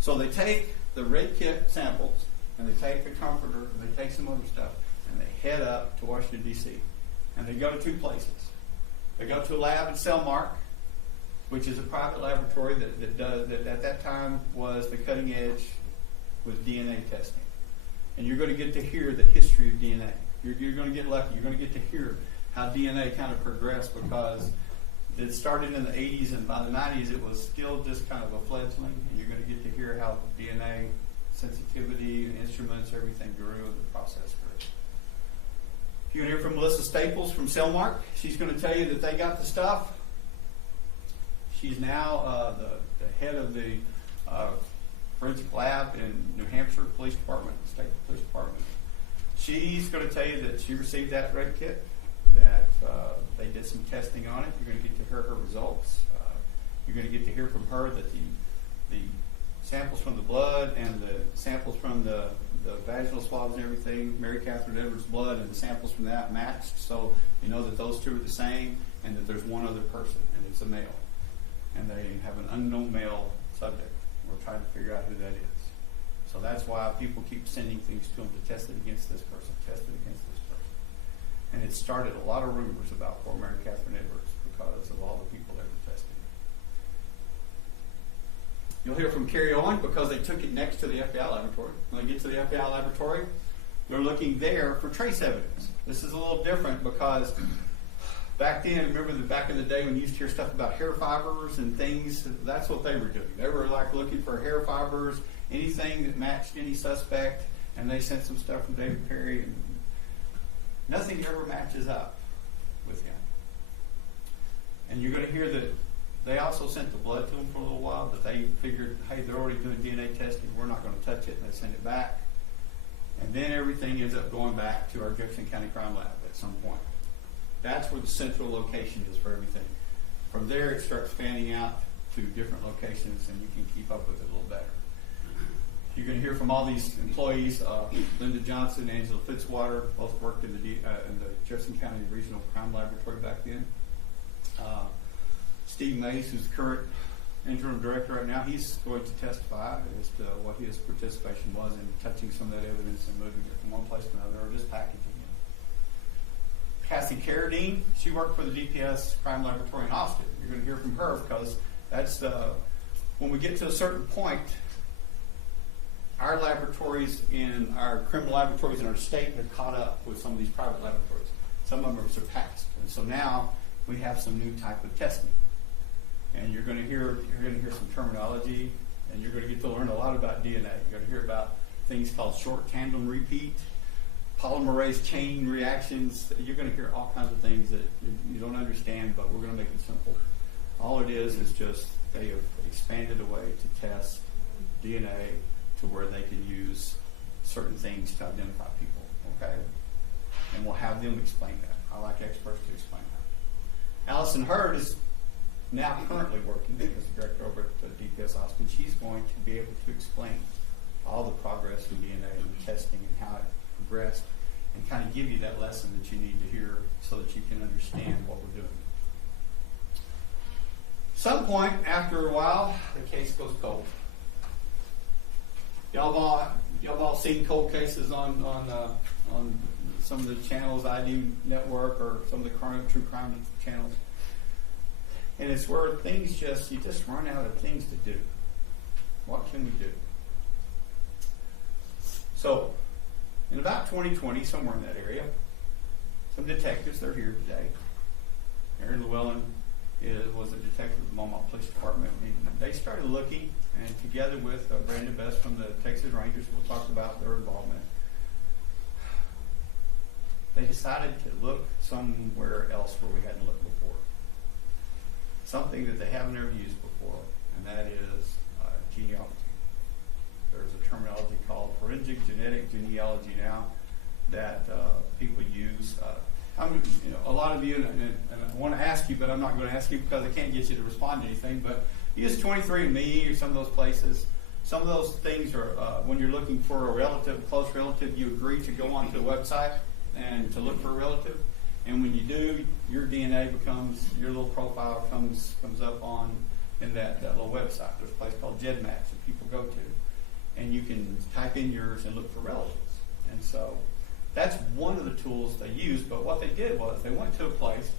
So they take the rape kit samples, and they take the comforter, and they take some other stuff. and they head up to Washington, D.C. And they go to 2 places. They go to a lab in Selmark, which is a private laboratory that at that time was the cutting edge with DNA testing. And you're going to get to hear the history of DNA. You're going to get lucky. You're going to get to hear how DNA kind of progressed, because it started in the 80s, and by the 90s it was still just kind of a fledgling. And you're going to get to hear how DNA sensitivity, instruments, everything grew, and the process grew. You're going to hear from Melissa Staples from Selmark. She's going to tell you that they got the stuff. She's now the head of the forensic lab in New Hampshire Police Department, State Police Department. She's going to tell you that she received that rape kit, that they did some testing on it. You're going to get to hear her results. You're going to get to hear from her that the samples from the blood and the samples from the vaginal swabs and everything, Mary Catherine Edwards' blood and the samples from that matched, so you know that those 2 are the same, and that there's one other person, and it's a male. And they have an unknown male subject. We're trying to figure out who that is. So that's why people keep sending things to them to test it against this person, test it against this person. And it started a lot of rumors about poor Mary Catherine Edwards because of all the people they were testing. You'll hear from Carrie Owen because they took it next to the FBI laboratory. When they get to the FBI laboratory, they're looking there for trace evidence. This is a little different because back then, remember back in the day when you used to hear stuff about hair fibers and things, that's what they were doing. They were like looking for hair fibers, anything that matched any suspect, and they sent some stuff from David Perry, and nothing ever matches up with him. And you're going to hear that they also sent the blood to him for a little while, but they figured, hey, they're already doing DNA testing, we're not going to touch it, and they send it back. And then everything ends up going back to our Jefferson County Crime Lab at some point. That's where the central location is for everything. From there, it starts fanning out to different locations, and you can keep up with it a little better. You're going to hear from all these employees. Linda Johnson, Angela Fitzwater, both worked in the Jefferson County Regional Crime Laboratory back then. Steve Mays, who's the current interim director right now, he's going to testify as to what his participation was in touching some of that evidence and moving it from one place to another, or just packaging it. Cassie Carradine, she worked for the DPS Crime Laboratory in Austin. You're going to hear from her because that's when we get to a certain point, our laboratories in our criminal laboratories in our state have caught up with some of these private laboratories. Some of them are surpassed, and so now we have some new type of testing. And you're going to hear some terminology, and you're going to get to learn a lot about DNA. You're going to hear about things called short tandem repeat, polymerase chain reactions. You're going to hear all kinds of things that you don't understand, but we're going to make it simple. All it is just they have expanded a way to test DNA to where they can use certain things to identify people, okay? And we'll have them explain that. I like experts to explain that. Allison Hurd is now currently working as the director over at DPS Austin. She's going to be able to explain all the progress in DNA and testing and how it progressed and kind of give you that lesson that you need to hear so that you can understand what we're doing. Some point after a while, the case goes cold. Y'all all seen cold cases on some of the channels, ID Network or some of the true crime channels. And it's where you just run out of things to do. What can we do? So, in about 2020, somewhere in that area, some detectives, they're here today. Aaron Llewellyn was a detective with the Beaumont Police Department. And they started looking, and together with Brandon Best from the Texas Rangers, we'll talk about their involvement. They decided to look somewhere else where we hadn't looked before. Something that they haven't ever used before, and that is genealogy. There's a terminology called forensic genetic genealogy now that people use. A lot of you, and I want to ask you, but I'm not going to ask you because I can't get you to respond to anything, but use 23andMe or some of those places. Some of those things are, when you're looking for a relative, close relative, you agree to go onto the website and to look for a relative. And when you do, your DNA becomes, your little profile comes up on in that little website. There's a place called GEDmatch that people go to. And you can type in yours and look for relatives. And so That's one of the tools they used, but what they did was they went to a place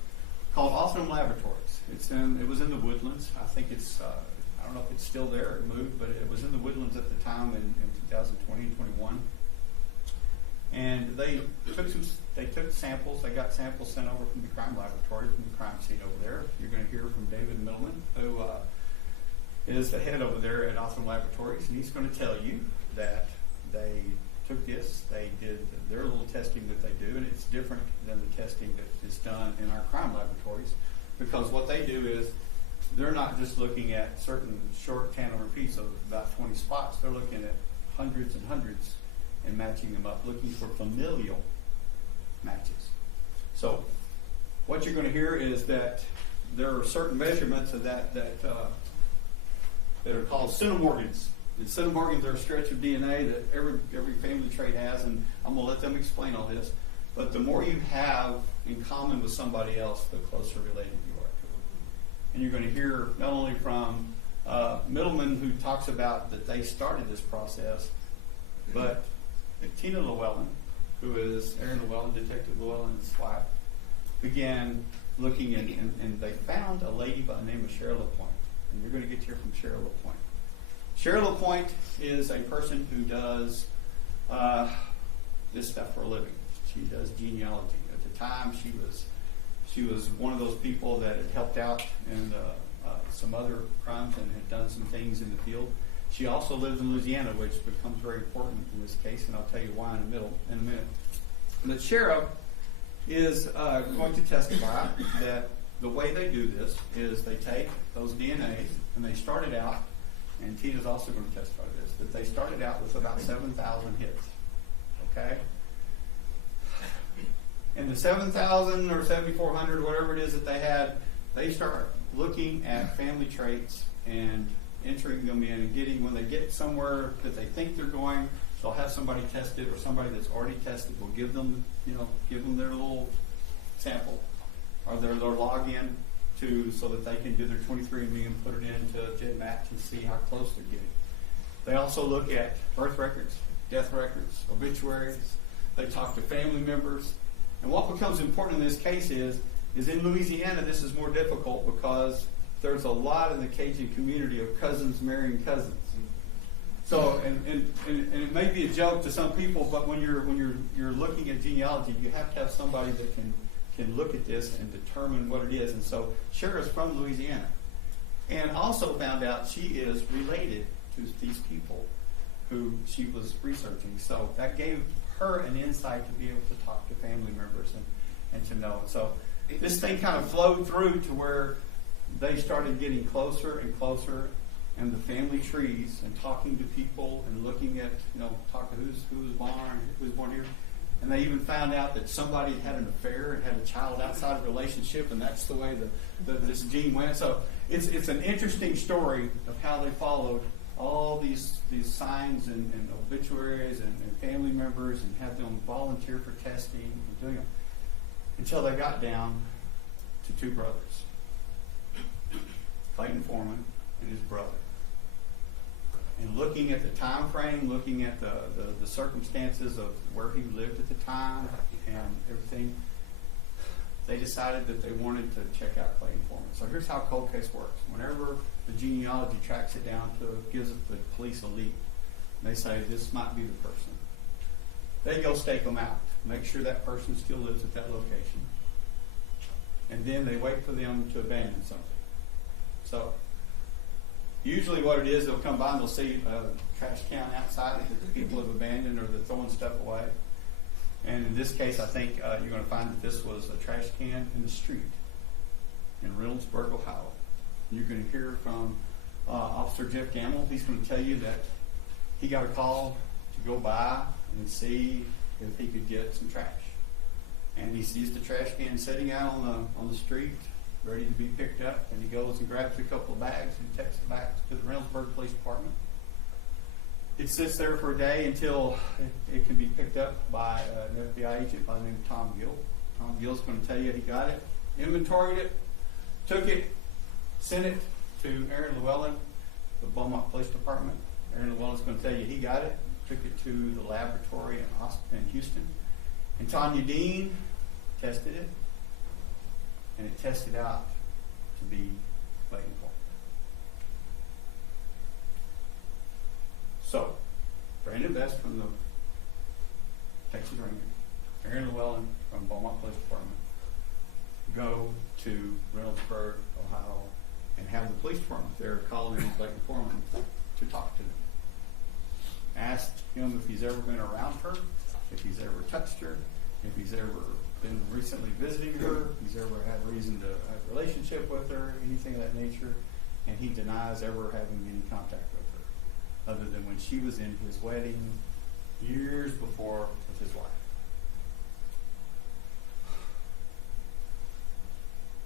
called Awesome Laboratories. It was in the Woodlands. I think it's, I don't know if it's still there or moved, but it was in the Woodlands at the time in 2020 and 21. And they took samples. They got samples sent over from the crime laboratory, from the crime scene over there. You're going to hear from David Millman, who is the head over there at Awesome Laboratories, and he's going to tell you that they took this, they did their little testing that they do, and it's different than the testing that is done in our crime laboratories, because what they do is they're not just looking at certain short tandem repeats of about 20 spots. They're looking at hundreds and hundreds and matching them up, looking for familial matches. So what you're going to hear is that there are certain measurements of that are called centimorgans. And centimorgans are a stretch of DNA that every family trait has, and I'm going to let them explain all this. But the more you have in common with somebody else, the closer related you are to them. And you're going to hear not only from Middleman, who talks about that they started this process, but Tina Llewellyn, who is Aaron Llewellyn, Detective Llewellyn's wife, began looking and they found a lady by the name of Cheryl LaPointe. And you're going to get to hear from Cheryl LaPointe. Cheryl LaPointe is a person who does this stuff for a living. She does genealogy. At the time, she was one of those people that had helped out in some other crimes and had done some things in the field. She also lives in Louisiana, which becomes very important in this case, and I'll tell you why in a minute. But Cheryl is going to testify that the way they do this is they take those DNAs and they started out, and Tina's also going to testify to this, that they started out with about 7,000 hits. Okay? And the 7,000 or 7,400, whatever it is that they had, they start looking at family traits and entering them in and getting, when they get somewhere that they think they're going, they'll have somebody test it, or somebody that's already tested will give them their little sample or their login so that they can do their 23andMe and put it into GenMatch and see how close they're getting. They also look at birth records, death records, obituaries. They talk to family members. And what becomes important in this case is in Louisiana, this is more difficult because there's a lot in the Cajun community of cousins marrying cousins. So, and it may be a joke to some people, but when you're looking at genealogy, you have to have somebody that can look at this and determine what it is. And so Cheryl's from Louisiana, and also found out she is related to these people who she was researching. So that gave her an insight to be able to talk to family members and to know. So this thing kind of flowed through to where they started getting closer and closer, and the family trees, and talking to people and looking at, talk to who's born here. And they even found out that somebody had an affair and had a child outside of a relationship, and that's the way this gene went. So it's an interesting story of how they followed all these signs and obituaries and family members and had them volunteer for testing and doing it until they got down to two brothers, Clayton Foreman and his brother. And looking at the time frame, looking at the circumstances of where he lived at the time and everything, they decided that they wanted to check out Clayton Foreman. So here's how a cold case works. Whenever the genealogy tracks it down gives it the police a lead, they say this might be the person. They go stake them out, make sure that person still lives at that location, and then they wait for them to abandon something. So usually what it is, they'll come by and they'll see a trash can outside that the people have abandoned or they're throwing stuff away. And in this case, I think you're going to find that this was a trash can in the street in Reynoldsburg, Ohio. And you're going to hear from Officer Jeff Gamble. He's going to tell you that he got a call to go by and see if he could get some trash. And he sees the trash can sitting out on the street, ready to be picked up, and he goes and grabs a couple of bags and takes it back to the Reynoldsburg Police Department. It sits there for a day until it can be picked up by an FBI agent by the name of Tom Gill. Tom Gill's going to tell you he got it, inventoried it, took it, sent it to Aaron Llewellyn, the Beaumont Police Department. Aaron Llewellyn's going to tell you he got it, took it to the laboratory in Houston, And Tanya Dean tested it, and it tested out to be Clayton Foreman. So, Brandon Best from the Texas Rangers, Aaron Llewellyn from Beaumont Police Department go to Reynoldsburg, Ohio, and have the police department there call in Clayton Foreman to talk to them. Asked him if he's ever been around her, if he's ever touched her, if he's ever been recently visiting her, if he's ever had reason to have a relationship with her, anything of that nature, and he denies ever having any contact with her, other than when she was in his wedding years before with his wife.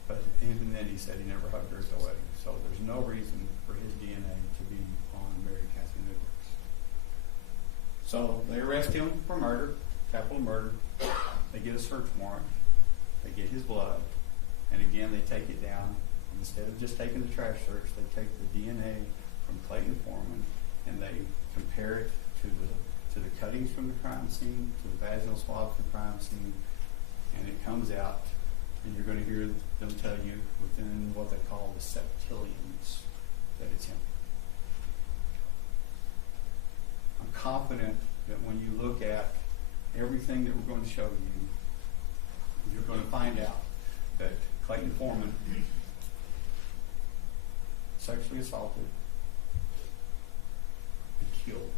But even then he said he never hugged her at the wedding, so there's no reason for his DNA to be on Mary Catherine Edwards. So they arrest him for murder, capital murder. They get a search warrant. They get his blood. And again, they take it down. Instead of just taking the trash search, they take the DNA from Clayton Foreman and they compare it to the cuttings from the crime scene, to the vaginal swab from the crime scene, and it comes out, and you're going to hear them tell you within what they call the septillions that it's him. I'm confident that when you look at everything that we're going to show you, you're going to find out that Clayton Foreman sexually assaulted and killed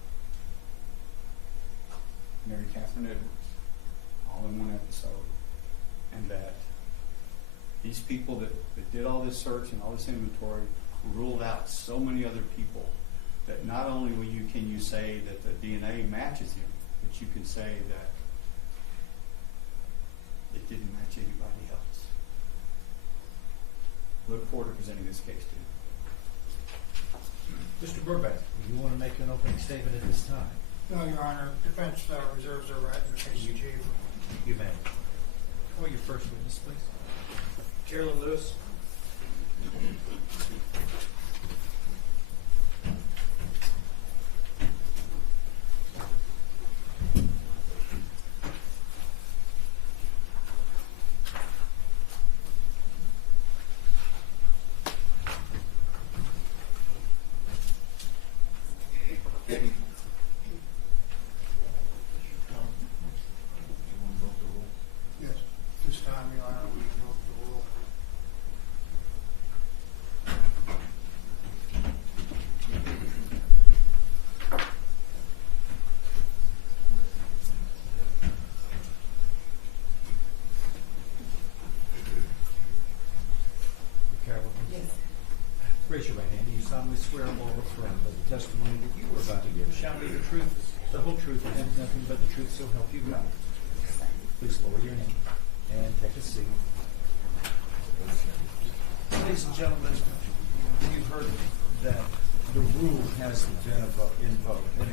Mary Catherine Edwards all in one episode, and that these people that did all this search and all this inventory ruled out so many other people that not only can you say that the DNA matches him, but you can say that it didn't match anybody else. Look forward to presenting this case to you. Mr. Burbank, do you want to make an opening statement at this time? No, Your Honor. Defense reserves their right in the case of chief. You may. Call your first witness, please. Carolyn Lewis. Yes. This time, Your Honor, we invoke the rule. Carolyn. Yes. Raise your right hand. Do you solemnly swear or affirm that the testimony that you are about to give shall be the truth, the whole truth, and nothing but the truth, so help you God? Please lower your name and take a seat. Ladies and gentlemen, you've heard that the rule has been invoked. And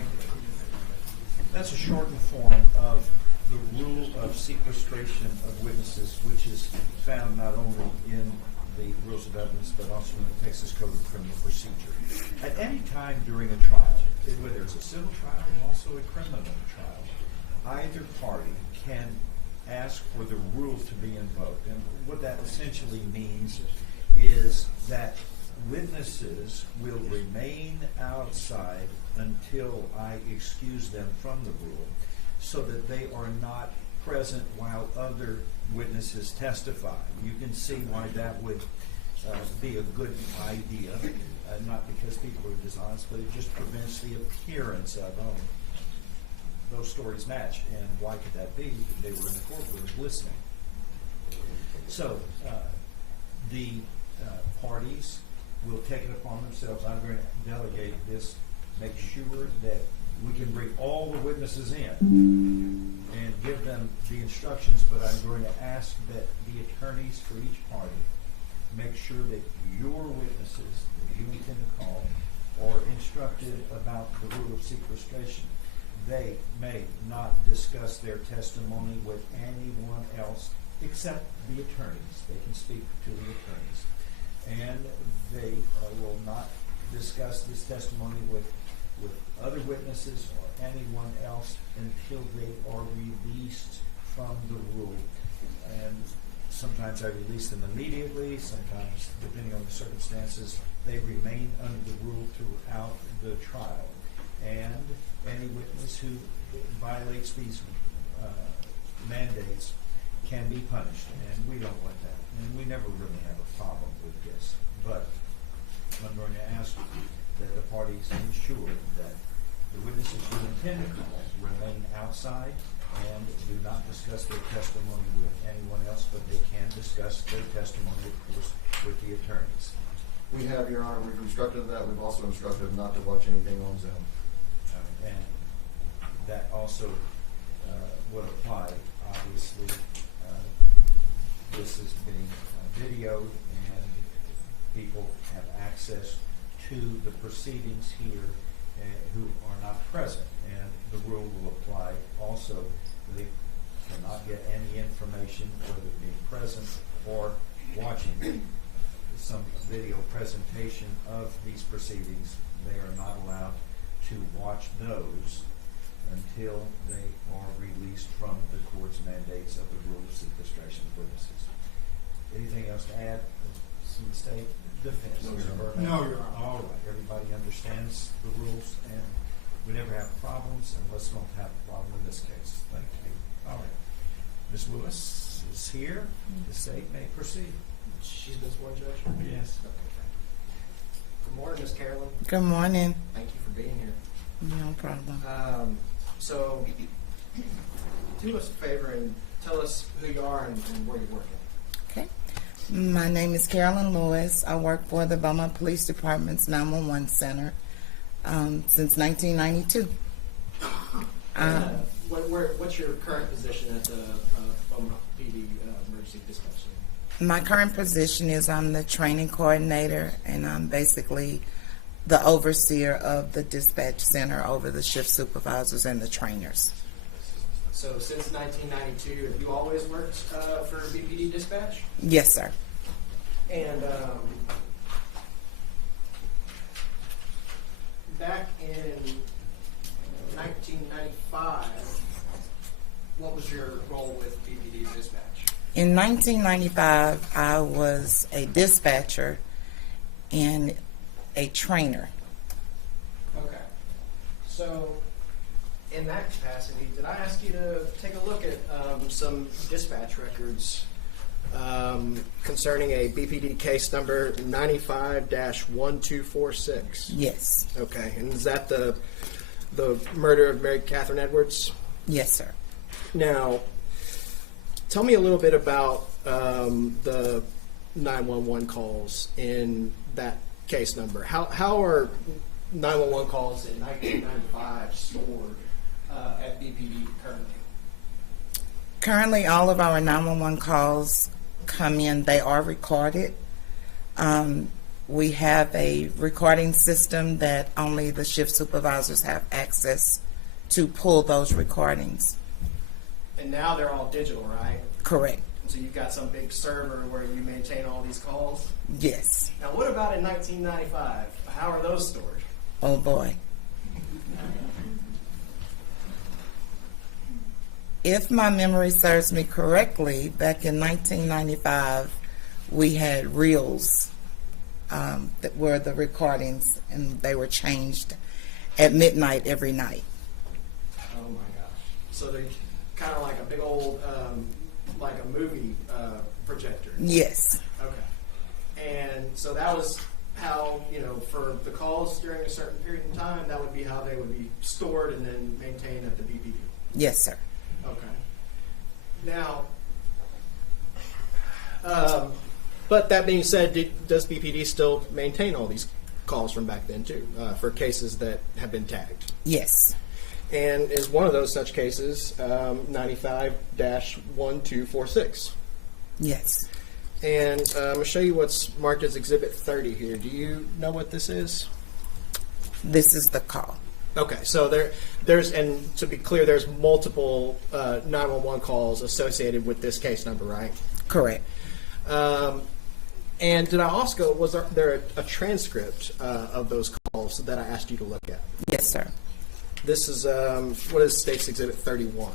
that's a shortened form of the rule of sequestration of witnesses, which is found not only in the rules of evidence, but also in the Texas Code of Criminal Procedure. At any time during a trial, whether it's a civil trial or also a criminal trial, either party can ask for the rule to be invoked. And what that essentially means is that witnesses will remain outside until I excuse them from the rule, so that they are not present while other witnesses testify. You can see why that would be a good idea, not because people are dishonest, but it just prevents the appearance of, those stories match. And why could that be? Because they were in the courtroom listening. So the parties will take it upon themselves. I'm going to delegate this, make sure that we can bring all the witnesses in and give them the instructions, but I'm going to ask that the attorneys for each party make sure that your witnesses that you intend to call are instructed about the rule of sequestration. They may not discuss their testimony with anyone else except the attorneys. They can speak to the attorneys. And they will not discuss this testimony with other witnesses or anyone else until they are released from the rule. And sometimes I release them immediately, sometimes, depending on the circumstances, they remain under the rule throughout the trial. And any witness who violates these mandates can be punished, and we don't want that. And we never really have a problem with this. But I'm going to ask that the parties ensure that the witnesses you intend to call remain outside and do not discuss their testimony with anyone else, but they can discuss their testimony, of course, with the attorneys. We have, Your Honor, we've instructed that. We've also instructed not to watch anything on Zoom. And that also would apply, obviously. This is being videoed, and people have access to the proceedings here who are not present. And the rule will apply also. They cannot get any information, whether being present or watching some video presentation of these proceedings. They are not allowed to watch those until they are released from the court's mandates of the rule of sequestration of witnesses. Anything else to add from the state? Defense? No, Your Honor. No, Your Honor. All right. Everybody understands the rules, and we never have problems, and let's not have a problem in this case. Thank you. All right. Ms. Lewis is here. The state may proceed. She's been sworn, Judge? Yes. Good morning, Ms. Carolyn. Good morning. Thank you for being here. No problem. So, do us a favor and tell us who you are and where you're working. Okay. My name is Carolyn Lewis. I work for the Beaumont Police Department's 911 Center since 1992. What's your current position at the Beaumont PD Emergency Dispatch Center? My current position is I'm the training coordinator, and I'm basically the overseer of the dispatch center over the shift supervisors and the trainers. So, since 1992, have you always worked for BPD Dispatch? Yes, sir. And back in 1995, what was your role with BPD Dispatch? In 1995, I was a dispatcher and a trainer. Okay. So, in that capacity, did I ask you to take a look at some dispatch records concerning a BPD case number 95-1246? Yes. Okay. And is that the murder of Mary Catherine Edwards? Yes, sir. Now, tell me a little bit about the 911 calls in that case number. How are 911 calls in 1995 stored at BPD currently? Currently, all of our 911 calls come in. They are recorded. We have a recording system that only the shift supervisors have access to pull those recordings. And now they're all digital, right? Correct. So you've got some big server where you maintain all these calls? Yes. Now, what about in 1995? How are those stored? Oh, boy. If my memory serves me correctly, back in 1995, we had reels that were the recordings, and they were changed at midnight every night. Oh, my gosh. So they're kind of like a big old, like a movie projector? Yes. Okay. And so that was how, for the calls during a certain period in time, that would be how they would be stored and then maintained at the BPD? Yes, sir. Okay. Now, but that being said, does BPD still maintain all these calls from back then too, for cases that have been tagged? Yes. And is one of those such cases 95-1246? Yes. And I'm going to show you what's marked as Exhibit 30 here. Do you know what this is? This is the call. Okay, so there's, and to be clear, there's multiple 911 calls associated with this case number, right? Correct. And did I also, was there a transcript of those calls that I asked you to look at? Yes, sir. This is, what is State's Exhibit 31?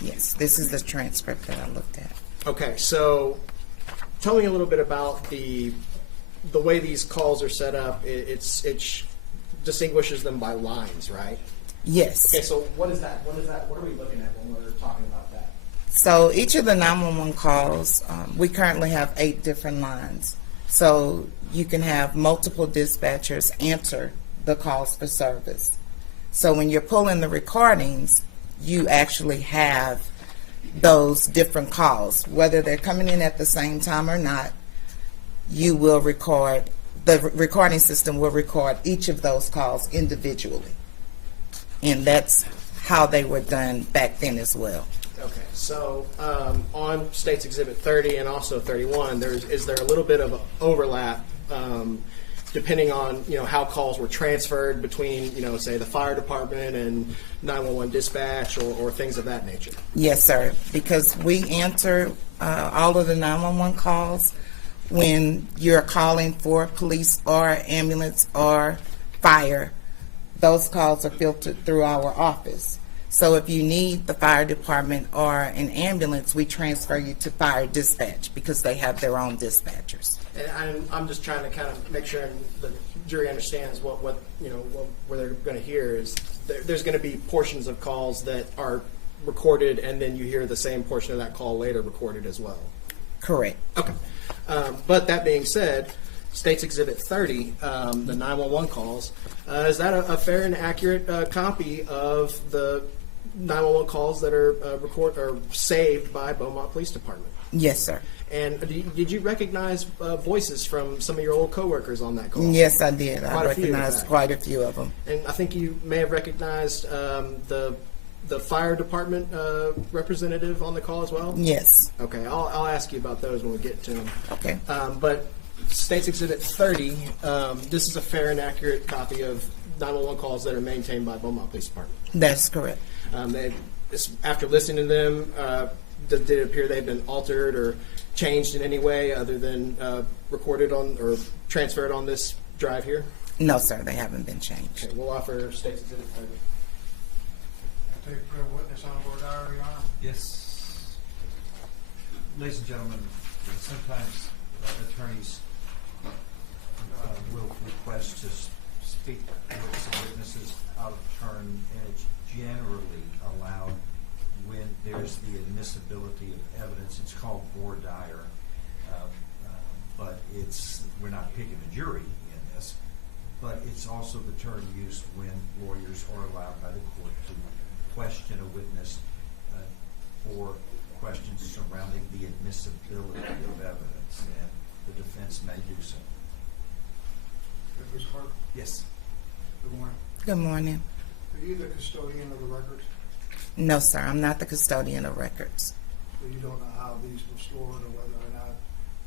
Yes, this is the transcript that I looked at. Okay, so tell me a little bit about the way these calls are set up. It distinguishes them by lines, right? Yes. Okay, so what is that? What are we looking at when we're talking about that? So each of the 911 calls, we currently have 8 different lines. So you can have multiple dispatchers answer the calls for service. So when you're pulling the recordings, you actually have those different calls. Whether they're coming in at the same time or not, you will record, the recording system will record each of those calls individually. And that's how they were done back then as well. Okay, so on States Exhibit 30 and also 31, is there a little bit of overlap depending on how calls were transferred between say the fire department and 911 dispatch or things of that nature? Yes, sir, because we answer all of the 911 calls when you're calling for police or ambulance or fire. Those calls are filtered through our office. So if you need the fire department or an ambulance, we transfer you to fire dispatch because they have their own dispatchers. And I'm just trying to kind of make sure the jury understands what they're going to hear is there's going to be portions of calls that are recorded, and then you hear the same portion of that call later recorded as well. Correct. Okay. But that being said, States Exhibit 30, the 911 calls, is that a fair and accurate copy of the 911 calls that are saved by Beaumont Police Department? Yes, sir. And did you recognize voices from some of your old coworkers on that call? Yes, I did. I Quite a few, in recognized fact. quite a few of them. And I think you may have recognized the fire department representative on the call as well? Yes. Okay, I'll ask you about those when we get to them. Okay. But States Exhibit 30, this is a fair and accurate copy of 911 calls that are maintained by Beaumont Police Department. That's correct. After listening to them, did it appear they've been altered or changed in any way other than recorded on or transferred on this drive here? No, sir, they haven't been changed. Okay, we'll offer States Exhibit 30. I take the witness on board, Your Honor. Yes. Ladies and gentlemen, sometimes attorneys will request to speak with some witnesses out of turn, and it's generally allowed when there's the admissibility of evidence. It's called voir dire, but we're not picking a jury in this, but it's also the term used when lawyers are allowed by the court to question a witness for questions surrounding the admissibility of evidence, and the defense may do so. Ms. Clark, Yes. good morning. Good morning. Are you the custodian of the records? No, sir, I'm not the custodian of records. So you don't know how these were stored or whether or not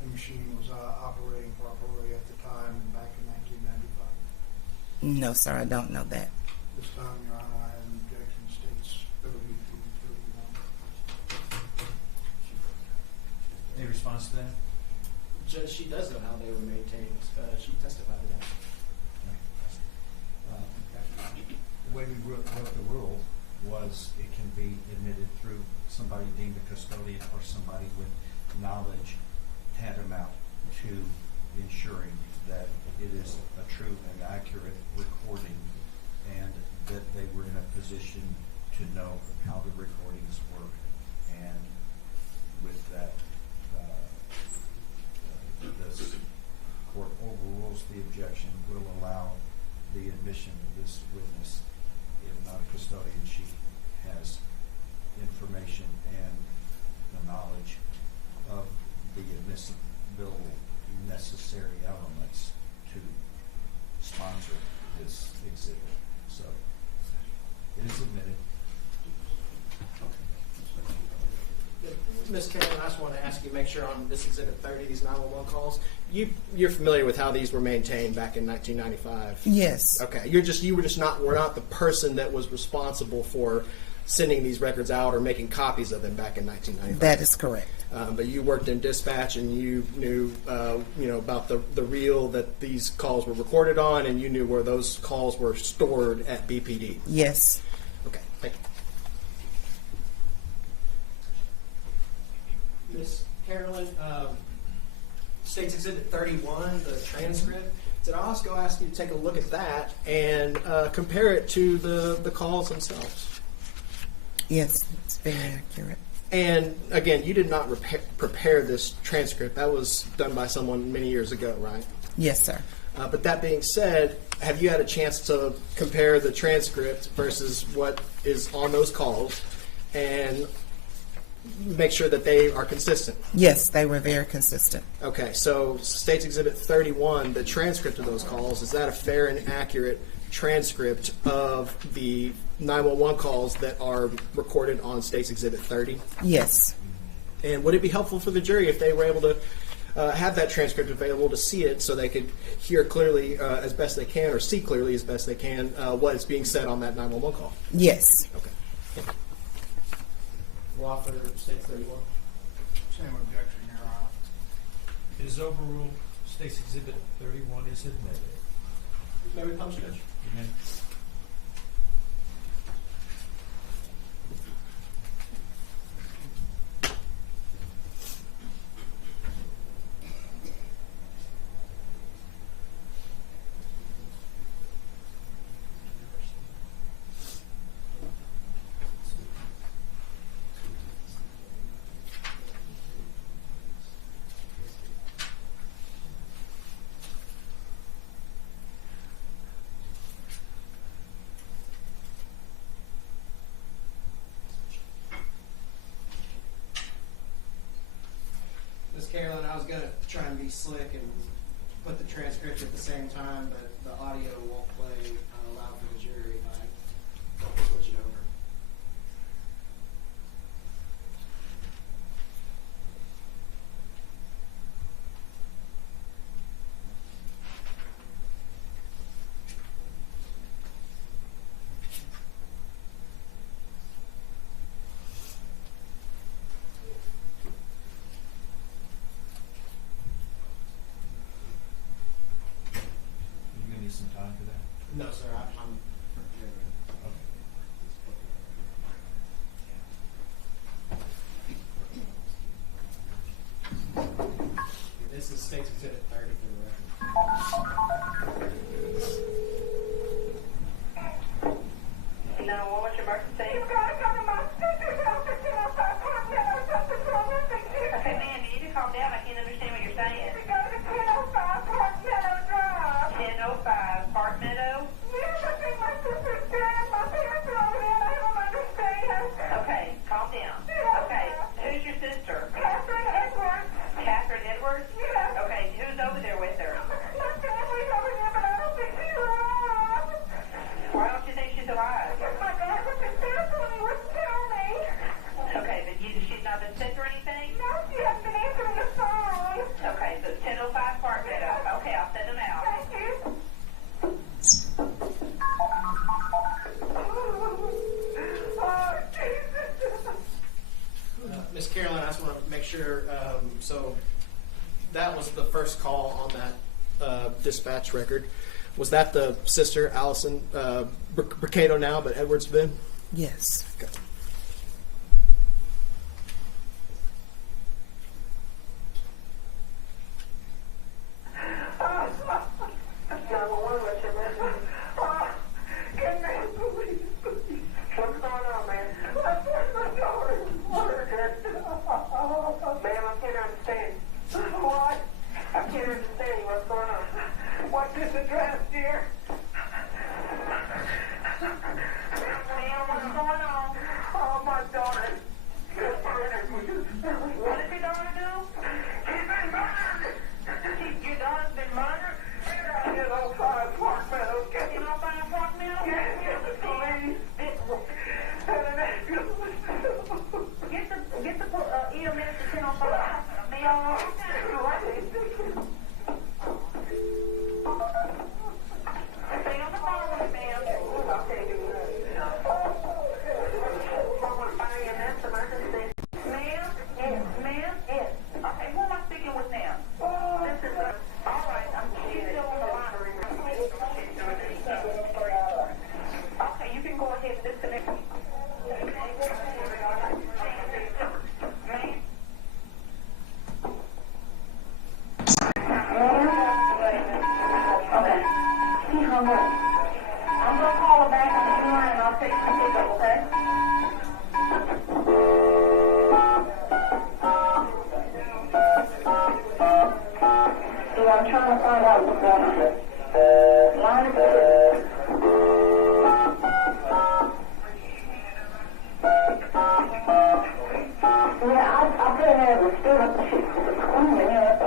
the machine was operating properly at the time back in 1995? No, sir, I don't know that. This time, Your Honor, I have an objection, states 30 to 31. Any response to that? Judge, she does know how they were maintained. She testified to that. The way we wrote the rule was it can be admitted through somebody deemed a custodian or somebody with knowledge tantamount to ensuring that it is a true and accurate recording, and that they were in a position to know how the recordings work. And with that, the court overrules the objection, will allow the admission of this witness. If not a custodian, she has information and the knowledge of the admissible necessary elements to sponsor this exhibit. So it is admitted. Ms. Cameron, I just want to ask you, make sure on this Exhibit 30, these 911 calls, you're familiar with how these were maintained back in 1995? Yes. Okay, we're not the person that was responsible for sending these records out or making copies of them back in 1995. That is correct. But you worked in dispatch, and you knew, about the reel that these calls were recorded on, and you knew where those calls were stored at BPD. Yes. Okay, thank you. State's Exhibit 31, the transcript. Did I also ask you to take a look at that and compare it to the calls themselves? Yes, it's very accurate. And again, you did not prepare this transcript. That was done by someone many years ago, right? Yes, sir. But that being said, have you had a chance to compare the transcript versus what is on those calls and make sure that they are consistent? Yes, they were very consistent. Okay, so State's Exhibit 31, the transcript of those calls, is that a fair and accurate transcript of the 911 calls that are recorded on State's Exhibit 30? Yes. And would it be helpful for the jury if they were able to have that transcript available to see it so they could hear clearly as best they can or see clearly as best they can what is being said on that 911 call? Yes. Okay. We'll offer State's 31. Same objection, Your Honor. It is overruled. State's Exhibit 31 is admitted. May we publish, Judge? Amen. Ms. Carolyn, I was going to try and be slick and put the transcript at the same time, but the audio won't play loud for the jury if I don't switch it over. You're going to need some time for that. No, sir, I'm This is State's Exhibit 30 for the record. No, what's your emergency? Okay, man, you need to calm down. I can't understand what you're saying. 1005 Park Meadow? Okay, calm down. Okay, who's your sister? Catherine Edwards? Okay, who's over there with her? Why don't you think she's alive? Okay, but she's not been sick or anything? Okay, so it's 1005 Park Meadow. Okay, I'll send them out. Miss Carolyn, I just want to make sure, so that was the first call on that dispatch record. Was that the sister, Allison, Bricado now, but Edwards been? Yes. Okay. What's going on, man? Ma'am, I can't understand. What? I can't understand you. What's going on? What's this address, dear? Ma'am, what's going on? Oh, my daughter. What did your daughter do? She's been murdered. Your daughter's been murdered? 1005 Park Meadow. 1005 Park Meadow? Yes, please. Get the EMS to 1005. Ma'am. Stay on the phone with me, ma'am. Ma'am? Yes, ma'am? Yes. Okay, who am I speaking with now? This is, all right, she's still on the line. I'm gonna call her back on the line and I'll take some pickup, okay? Yeah, I'm trying to find out what's going on. Line is good. Yeah, I've been there with students. She's screaming, yeah.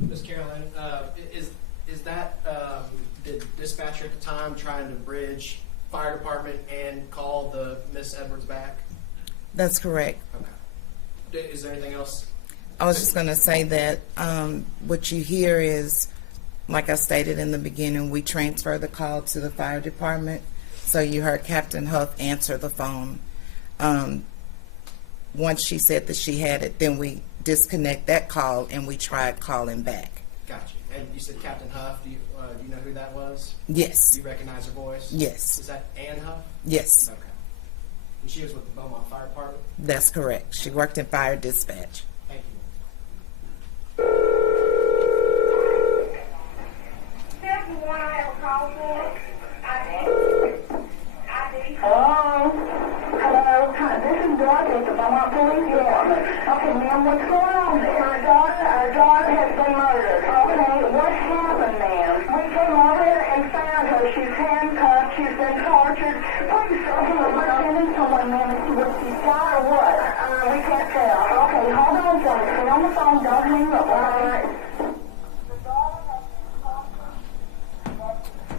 Ms. Carolyn, is that the dispatcher at the time trying to bridge fire department and call the Miss Edwards back? That's correct. Okay. Is there anything else? I was just going to say that what you hear is, like I stated in the beginning, we transfer the call to the fire department. So you heard Captain Huff answer the phone. Once she said that she had it, then we disconnect that call and we tried calling back. Gotcha. And you said Captain Huff. Do you know who that was? Yes. Do you recognize her voice? Yes. Is that Ann Huff? Yes. Okay. And she was with the Beaumont Fire Department? That's correct. She worked in fire dispatch. Thank you. Steph, you want to have a call for? Hello? Hello? Hi, this is Dorothy at the Beaumont Police Department. Okay, ma'am, what's going on there? Our daughter has been murdered. Okay, what happened, ma'am? We came over here and found her. She's handcuffed. She's been tortured. Please, okay, we're sending someone, ma'am, to see what she's got or what? We can't tell. Okay, hold on for me. Stay on the phone. Don't hang up, all right?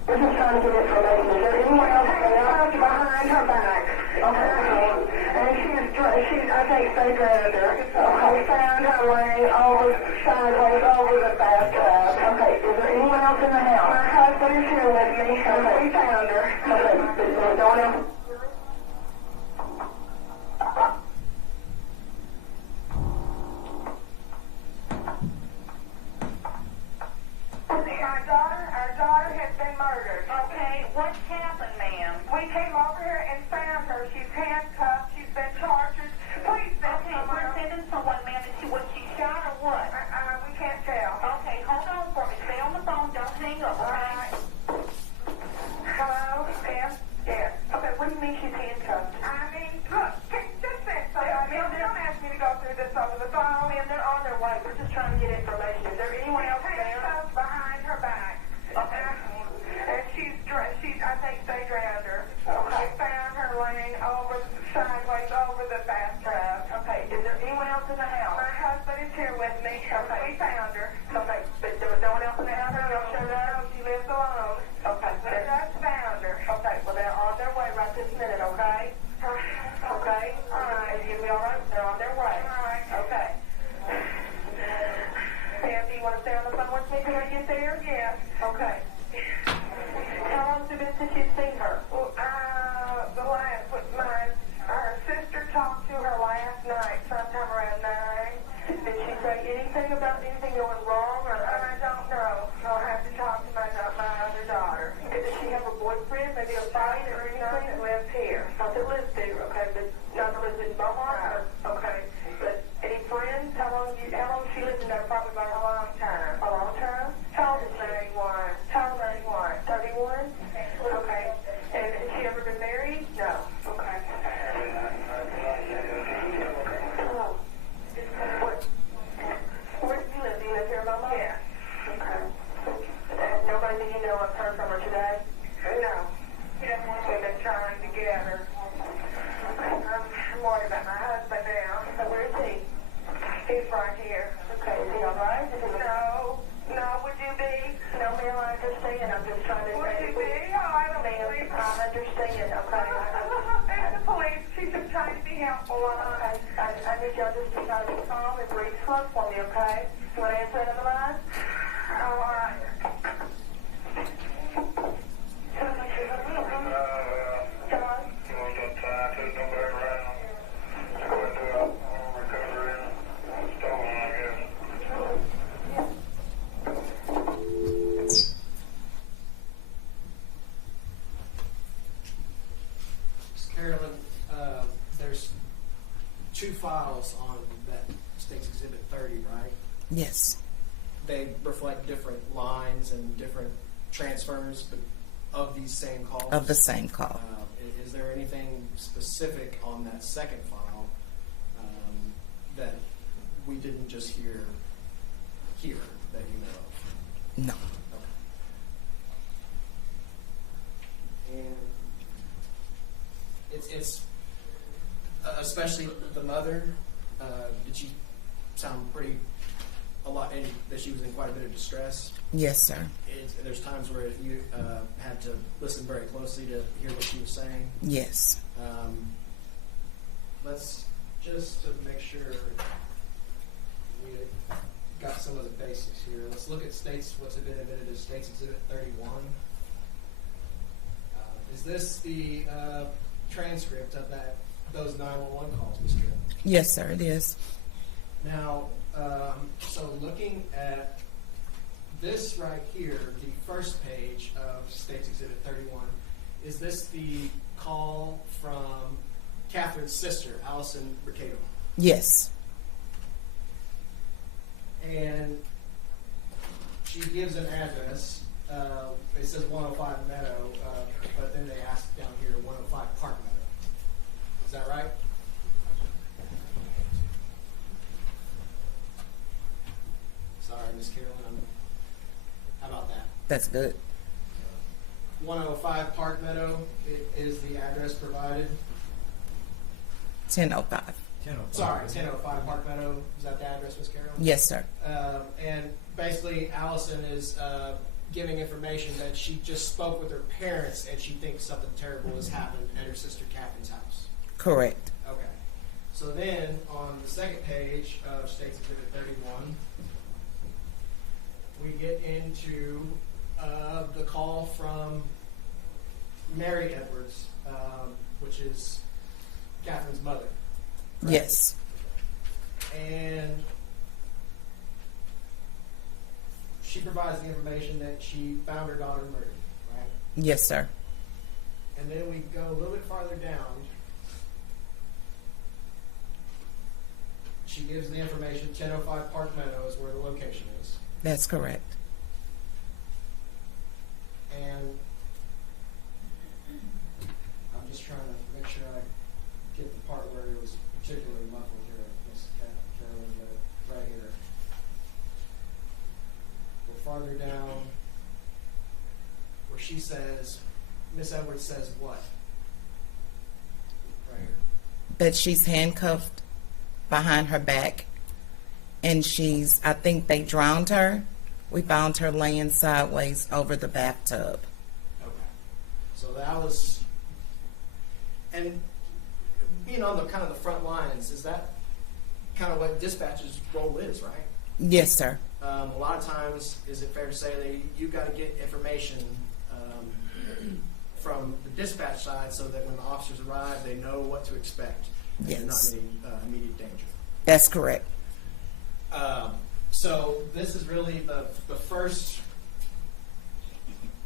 We're just trying to get information. Is there anyone else behind her back? Okay. And she's I think they grabbed her. Okay, we found her laying sideways over the bathtub. Okay, is there anyone else in the house? My husband is here with me. Okay, we found her. Okay, is there no one else? Our daughter has been murdered. Okay, what happened, ma'am? We came over here and found her. She's handcuffed. She's been tortured. Please, okay, we're sending someone, ma'am, to see what she shot or what? We can't tell. Okay, hold on for me. Stay on the phone. Don't hang up, all right? Hello, ma'am? Yes. Okay, what do you mean she's handcuffed? I mean, look, just say something. Ma'am, don't ask me to go through this over the phone. Ma'am, they're on their way. We're just trying to get information. Is there anyone else there? Handcuffed behind her back. Okay. And I think they drowned her. Okay. Found her laying sideways over the bathtub. Okay. Is there anyone else in the house? My husband is here with me. Okay. We found her. Okay. But there was no one else in the house? No, showed up. She lives alone. Okay. We just found her. Okay. Well, they're on their way right this minute, okay? Okay. All right. You'll be all right? They're on their way. All right. Okay. Sam, do you want to stay on the phone with me till we get there? Yes. Okay. How long has it been since you've seen her? Well, our sister talked to her last night, sometime around 9. Did she say anything about anything going wrong? Or I don't know. I'll have to talk to my other daughter. Does she have a boyfriend, maybe a fight or anything? Not that lives here. Not that lives there, okay, but not that lives in Beaumont? Right. Okay. But any friends? How long she lived in there? Probably about a long time. A long time? How old is she? 31. How old is she? 31? Okay. And has she ever been married? No. Okay. Hello. Where do you live? Do you live here, Mama? Yeah. Okay. Nobody that you know has heard from her today? No. We've been trying to get her. I'm worried about my husband now. So where is he? He's right here. Okay. Is he all right? No, would you be? No, ma'am, I understand. I'm just trying to say. Would you be? Oh, I don't believe I understand, okay? And the police, she's just trying to be helpful. I need y'all just to try to be calm and breathe slow for me, okay? You want to answer another line? Oh, all right. There's two files on that State's Exhibit 30, right? Yes. They reflect different lines and different transfers of these same calls? Of the same call. Is there anything specific on that second file that we didn't just hear here that you know of? No. Okay. And it's especially the mother. Did she sound that she was in quite a bit of distress? Yes, sir. There's times where you had to listen very closely to hear what she was saying. Yes. Let's just to make sure we got some of the basics here. Let's look at what's been admitted as States Exhibit 31. Is this the transcript of those 911 calls, Ms. Gill? Yes, sir, it is. Now, so looking at this right here, the first page of States Exhibit 31, is this the call from Catherine's sister, Allison Ricardo? Yes. And she gives an address. It says 105 Meadow, but then they ask down here 105 Park Meadow. Is that right? Sorry, Miss Carolyn. How about that? That's good. 105 Park Meadow is the address provided. 10:05. 10:05. Sorry, 1005 Park Meadow. Is that the address, Miss Carolyn? Yes, sir. And basically, Allison is giving information that she just spoke with her parents and she thinks something terrible has happened at her sister Catherine's house. Correct. Okay. So then, on the second page of States Exhibit 31, we get into the call from Mary Edwards, which is Catherine's mother. Right? Yes. And she provides the information that she found her daughter murdered, right? Yes, sir. And then we go a little bit farther down. She gives the information 1005 Park Meadow is where the location is. That's correct. And I'm just trying to make sure I get the part where it was particularly muffled here, Miss Carolyn, but right here. We're farther down where she says, Miss Edwards says what? Right here. That she's handcuffed behind her back, and I think they drowned her. We found her laying sideways over the bathtub. Okay. So that was, and being on the kind of the front lines, is that kind of what dispatch's role is, right? Yes, sir. A lot of times, is it fair to say that you've got to get information from the dispatch side so that when the officers arrive, they know what to expect and they're not Yes. in immediate danger? That's correct. So this is really the first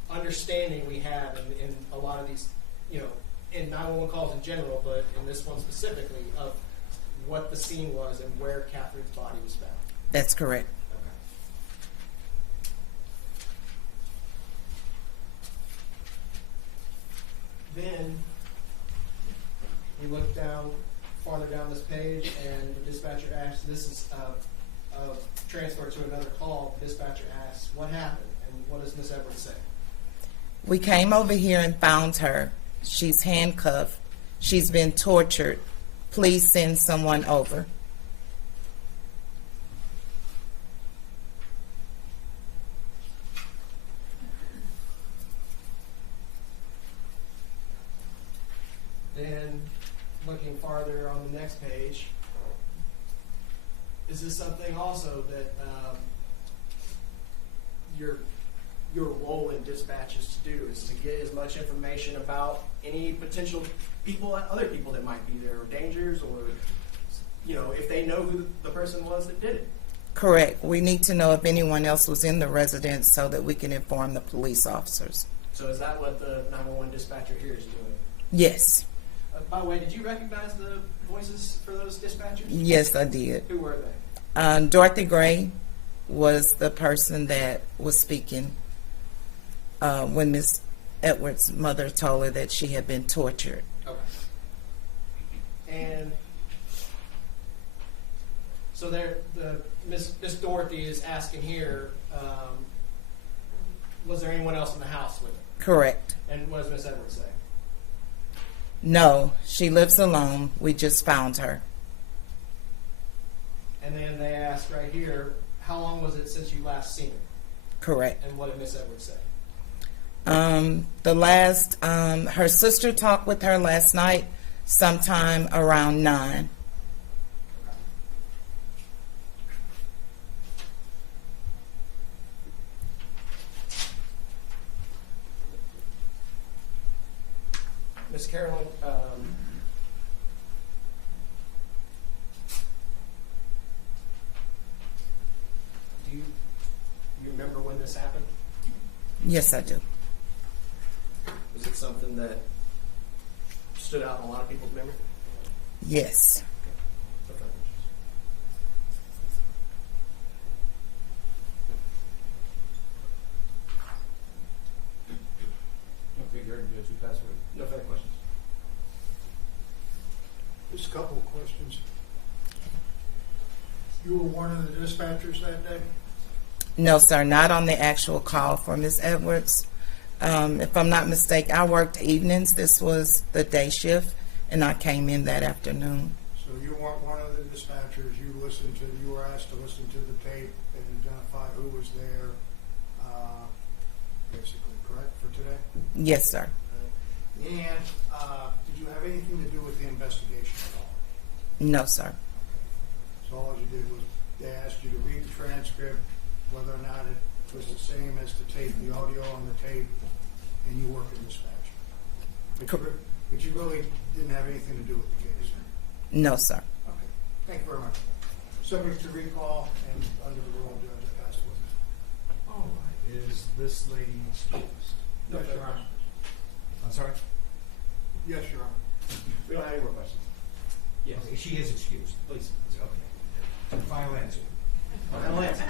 understanding we have in a lot of these, in 911 calls in general, but in this one specifically, of what the scene was and where Catherine's body was found. That's correct. Okay. Then we look farther down this page, and the dispatcher asks, this is a transfer to another call. The dispatcher asks, what happened? And what does Miss Edwards say? We came over here and found her. She's handcuffed. She's been tortured. Please send someone over. Then, looking farther on the next page, is this something also that your role in dispatch is to do, is to get as much information about any potential other people that might be there, or dangers, or if they know who the person was that did it? Correct. We need to know if anyone else was in the residence so that we can inform the police officers. So is that what the 911 dispatcher here is doing? Yes. By the way, did you recognize the voices for those dispatchers? Yes, I did. Who were they? Dorothy Gray was the person that was speaking. when Miss Edwards' mother told her that she had been tortured. Okay. And so there, Miss Dorothy is asking here, was there anyone else in the house with her? Correct. And what does Miss Edwards say? No, she lives alone. We just found her. And then they ask right here, how long was it since you last seen her? Correct. And what did Miss Edwards say? Her sister talked with her last night, sometime around 9. Miss Carolyn, do you remember when this happened? Yes, I do. Was it something that stood out in a lot of people's memory? Yes. Okay. Okay, Gary, you too fast. No further questions. Just a couple of questions. You were one of the dispatchers that day? No, sir, not on the actual call for Miss Edwards. If I'm not mistaken, I worked evenings. This was the day shift, and I came in that afternoon. So you weren't one of the dispatchers. You were asked to listen to the tape and identify who was there, basically, correct, for today? Yes, sir. Okay. And did you have anything to do with the investigation at all? No, sir. So all you did was they asked you to read the transcript, whether or not it was the same as the tape, the audio on the tape, and you work in dispatch. But you really didn't have anything to do with the case, right? No, sir. Okay. Thank you very much. Subject to recall and under the rule of Judge Passed with it. All right. Is this lady excused? Yes, Your Honor. I'm sorry? Yes, Your Honor. We don't have any more questions. Yes. Okay, she is excused. Please. Okay. Final answer. Final answer.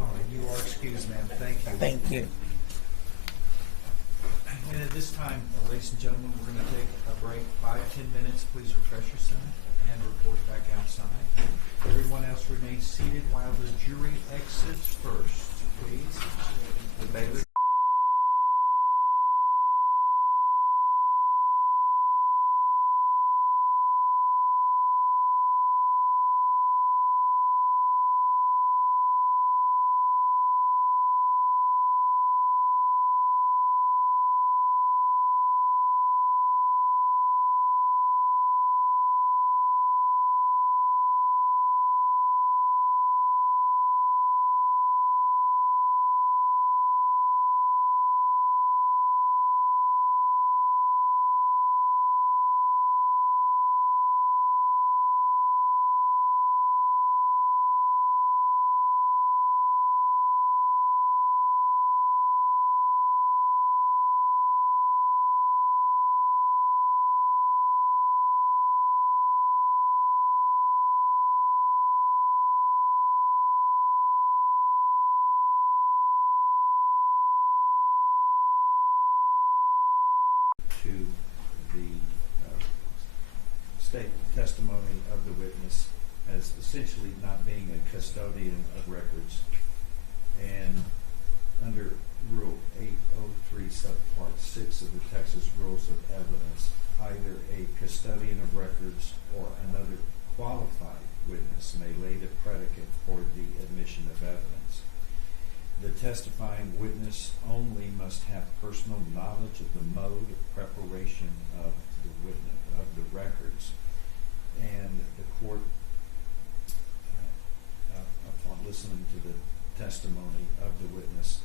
All right, you are excused, ma'am. Thank you. Thank you. And at this time, ladies and gentlemen, we're going to take a break, 5-10 minutes. Please refresh yourself and report back outside. Everyone else remains seated while the jury exits first, please. The bailiff. To the state testimony of the witness as essentially not being a custodian of records. And under Rule 803, subpart 6 of the Texas Rules of Evidence, either a custodian of records or another qualified witness may lay the predicate for the admission of evidence. The testifying witness only must have personal knowledge of the mode of preparation of the witness, of the records, and the court, upon listening to the testimony of the witness,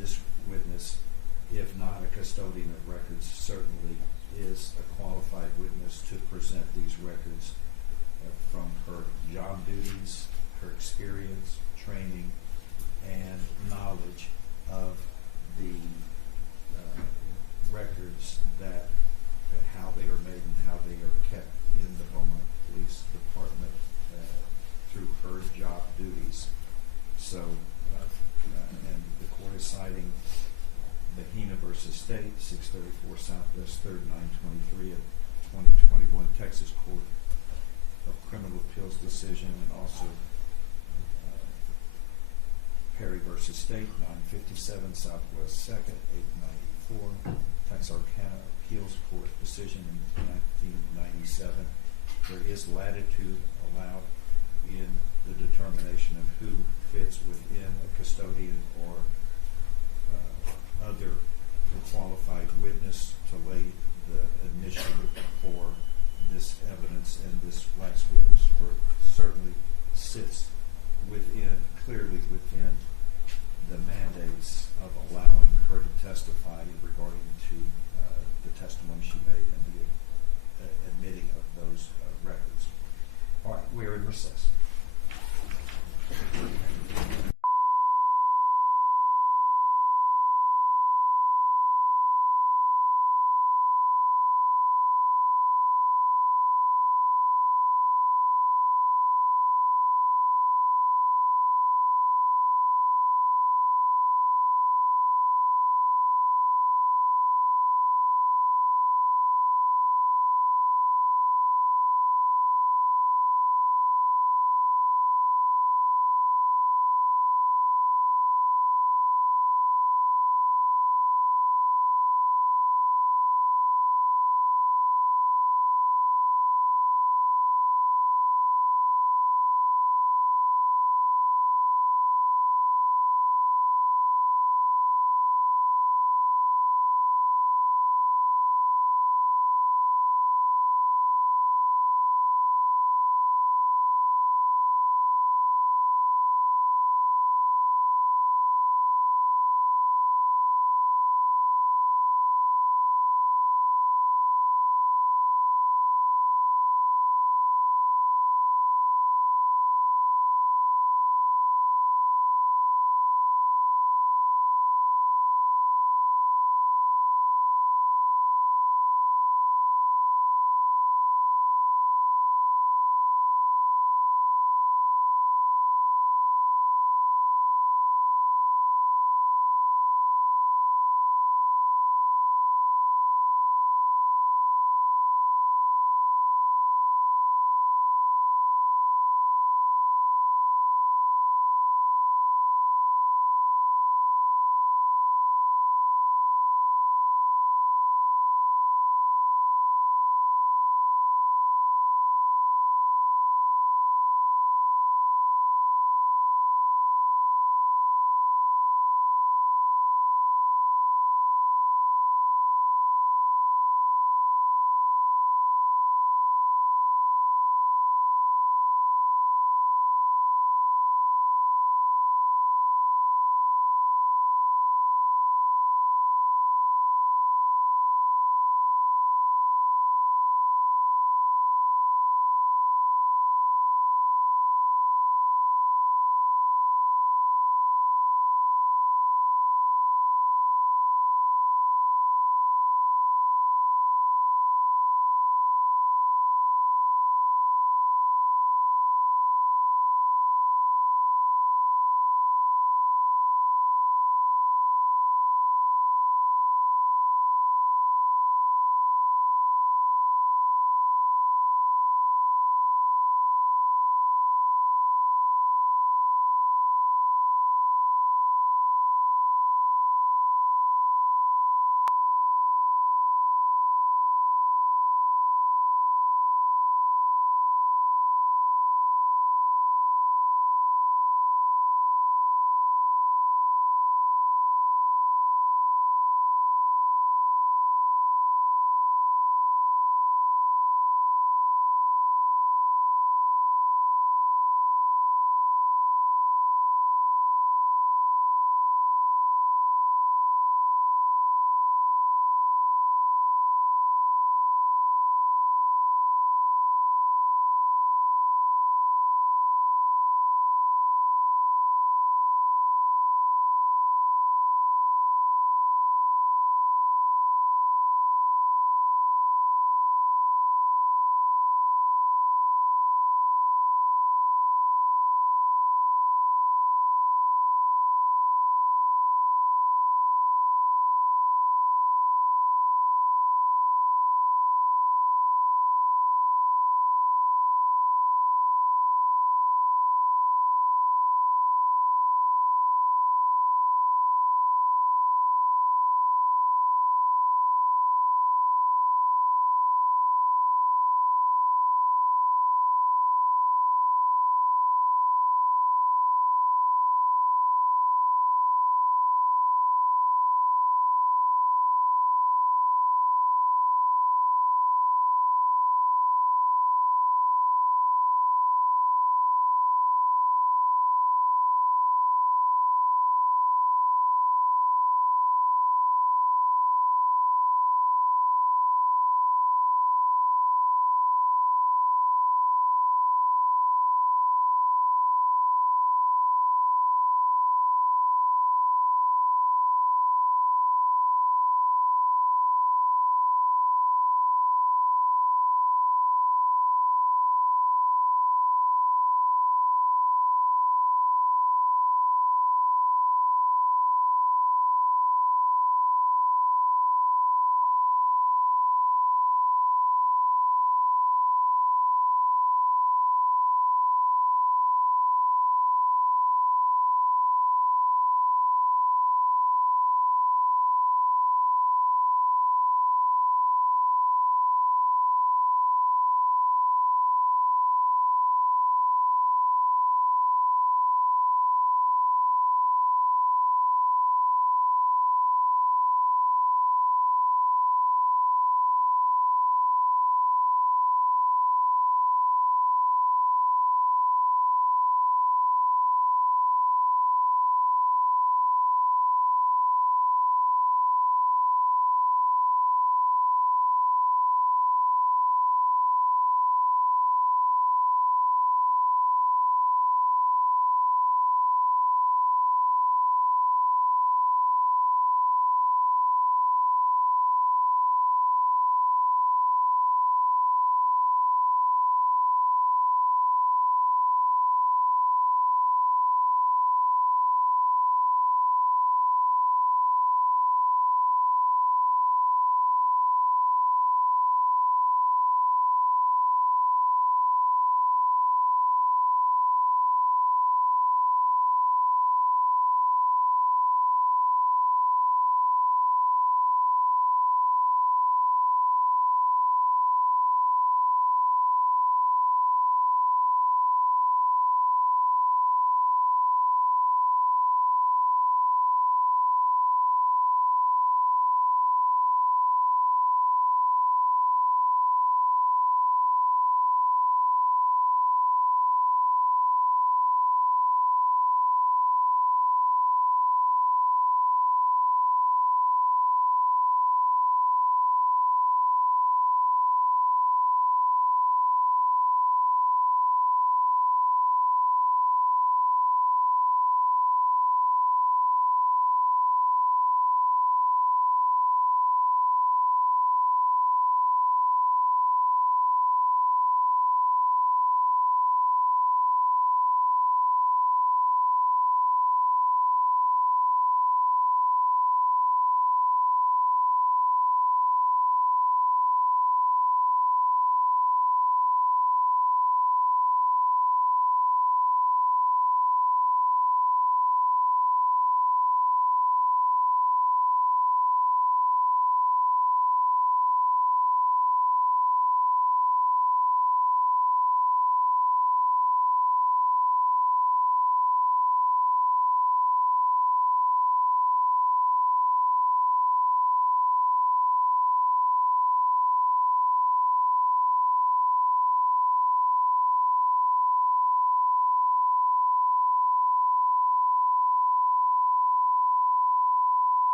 this witness, if not a custodian of records, certainly is a qualified witness to present these records from her job duties, her experience, training, and knowledge of the records that how they are made and how they are kept in the Beaumont Police Department through her job duties. So, and the court is citing State, 634 Southwest 3rd, 923 of 2021 Texas Court of Criminal Appeals decision, and also Perry versus State, 957 Southwest 2nd, 894 Texarkana Appeals Court decision in 1997. There is latitude allowed in the determination of who fits within a custodian or other qualified witness to lay the admission for this evidence, and this last witness certainly sits clearly within the mandates of allowing her to testify regarding to the testimony she made and the admitting of those records. All right, we are in recess.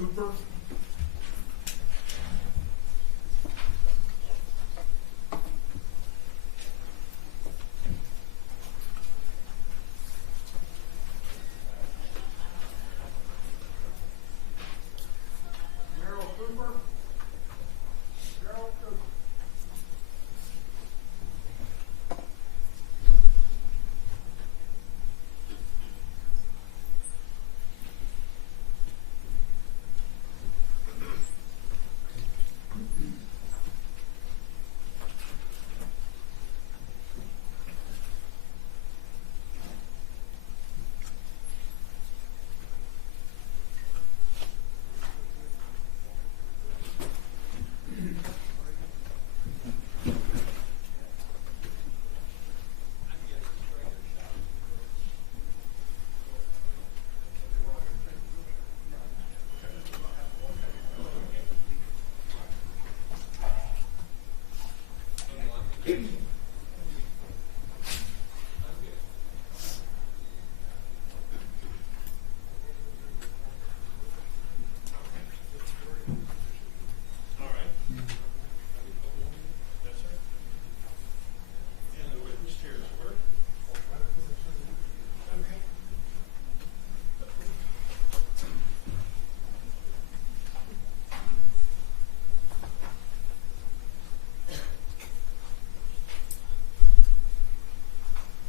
Cooper.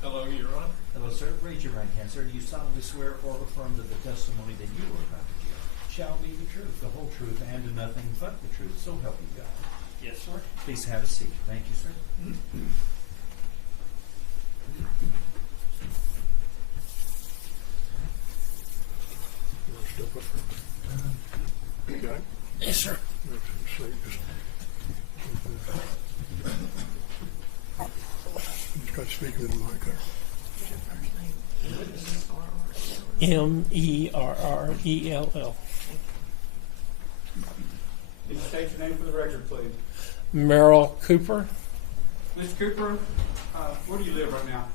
Hello, Your Honor. Hello, sir. Raise your right hand, sir. Do you solemnly swear or affirm that the testimony that you are about to give shall be the truth, the whole truth, and nothing but the truth? So help you God. Yes, sir. Please have a seat. Thank you, sir. Okay. Yes, sir. Just got to speak into the mic there. Merrell. Can you state your name for the record, please? Merrill Cooper. Mr. Cooper, where do you live right now?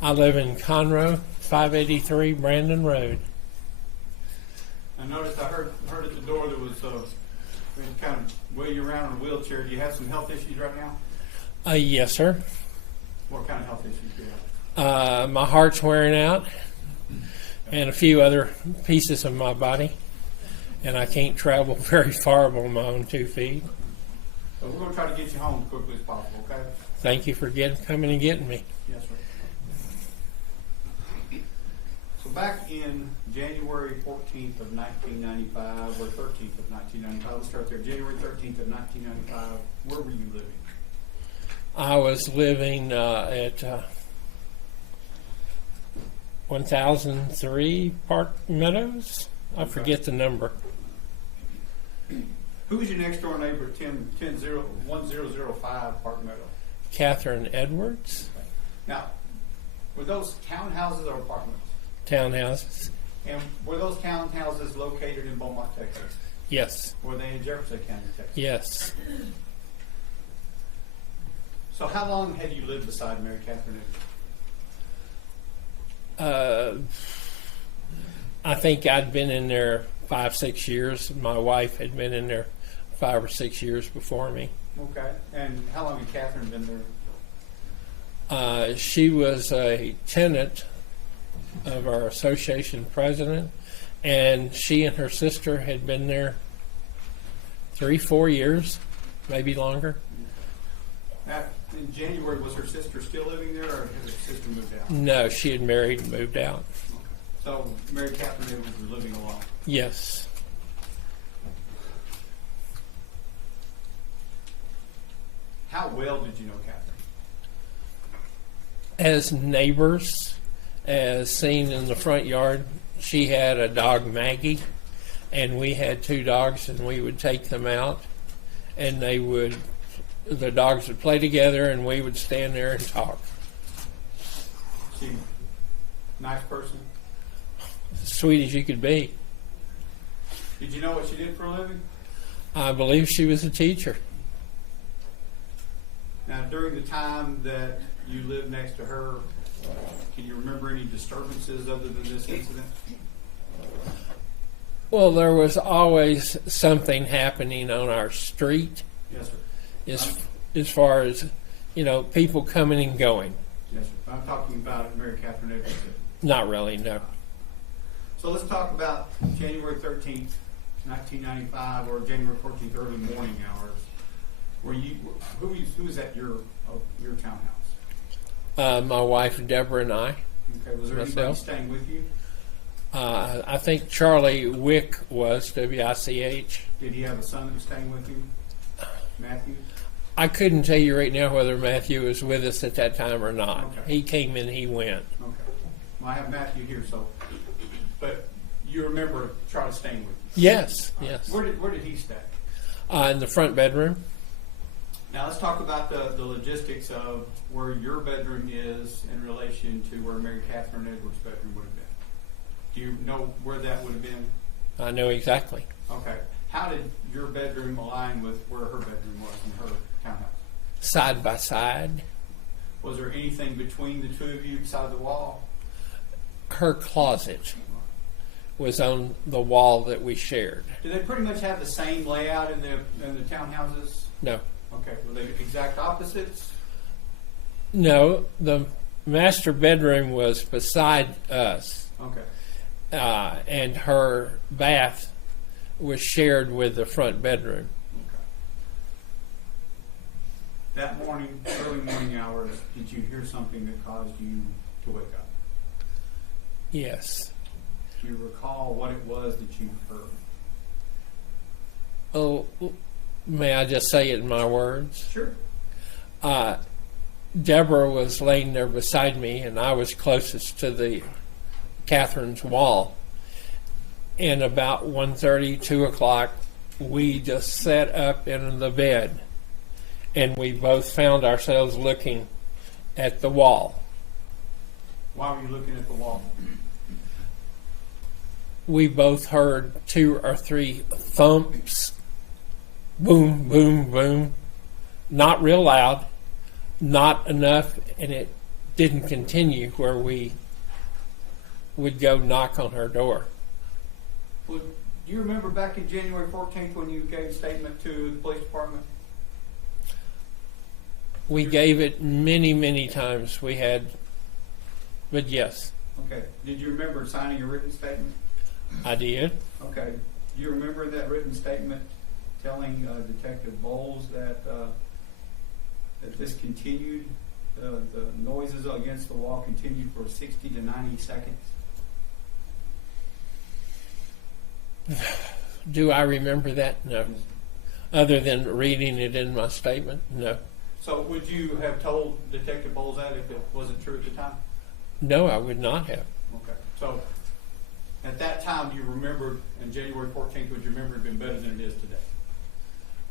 I live in Conroe, 583 Brandon Road. I noticed I heard at the door there was kind of wheel you around in a wheelchair. Do you have some health issues right now? Yes, sir. What kind of health issues do you have? My heart's wearing out and a few other pieces of my body. And I can't travel very far on my own 2 feet. So we're going to try to get you home as quickly as possible, okay? Thank you for coming and getting me. Yes, sir. So back in January 14th of 1995, or 13th of 1995, let's start there. January 13th of 1995, where were you living? I was living at 1003 Park Meadows. I forget the number. Who was your next door neighbor at 1005 Park Meadow? Catherine Edwards. Now, were those townhouses or apartments? Townhouses. And were those townhouses located in Beaumont, Texas? Yes. Were they in Jefferson County, Texas? Yes. So how long had you lived beside Mary Catherine Edwards? I think I'd been in there 5-6 years. My wife had been in there 5 or 6 years before me. Okay. And how long had Catherine been there? She was a tenant of our association president, and she and her sister had been there 3-4 years, maybe longer. Now, in January, was her sister still living there, or had her sister moved out? No, she had married and moved out. So Mary Catherine Edwards was living alone. Yes. How well did you know Catherine? As neighbors, as seen in the front yard, she had a dog, Maggie, and we had 2 dogs, and we would take them out, and the dogs would play together, and we would stand there and talk. She nice person? As sweet as you could be. Did you know what she did for a living? I believe she was a teacher. Now, during the time that you lived next to her, can you remember any disturbances other than this incident? Well, there was always something happening on our street Yes, sir. as far as, people coming and going. Yes, sir. I'm talking about Mary Catherine Edwards. Not really, no. So let's talk about January 13th, 1995, or January 14th, early morning hours. Who was at your townhouse? My wife, Deborah, and I. Okay, was there anybody Myself. staying with you? I think Charlie Wick was, W-I-C-H. Did he have a son that was staying with you? Matthew? I couldn't tell you right now whether Matthew was with us at that time or not. Okay. He came and he went. Okay. Well, I have Matthew here, but you remember Charlie staying with you? Yes, yes. Where did he stay? In the front bedroom. Now let's talk about the logistics of where your bedroom is in relation to where Mary Catherine Edwards' bedroom would have been. Do you know where that would have been? I know exactly. Okay. How did your bedroom align with where her bedroom was in her townhouse? Side by side. Was there anything between the two of you beside the wall? Her closet was on the wall that we shared. Do they pretty much have the same layout in the townhouses? No. Okay. Were they exact opposites? No, the master bedroom was beside us, Okay. and her bath was shared with the front bedroom. Okay. That morning, early morning hours, did you hear something that caused you to wake up? Yes. Do you recall what it was that you heard? Oh, may I just say it in my words? Sure. Deborah was laying there beside me, and I was closest to the Catherine's wall. And about 1:30, 2 o'clock, we just sat up in the bed, and we both found ourselves looking at the wall. Why were you looking at the wall? We both heard 2 or 3 thumps, boom, boom, boom, not real loud, not enough, and it didn't continue where we would go knock on her door. Well, do you remember back in January 14th when you gave a statement to the police department? We gave it many, many times. We had, but yes, Okay. Did you remember signing a written statement? I did. Okay. Do you remember that written statement telling Detective Bowles that this continued, the noises against the wall continued for 60 to 90 seconds? Do I remember that? No. Other than reading it in my statement? No. So would you have told Detective Bowles that if it wasn't true at the time? No, I would not have. Okay. So at that time, you remembered, and January 14th, would you remember it been better than it is today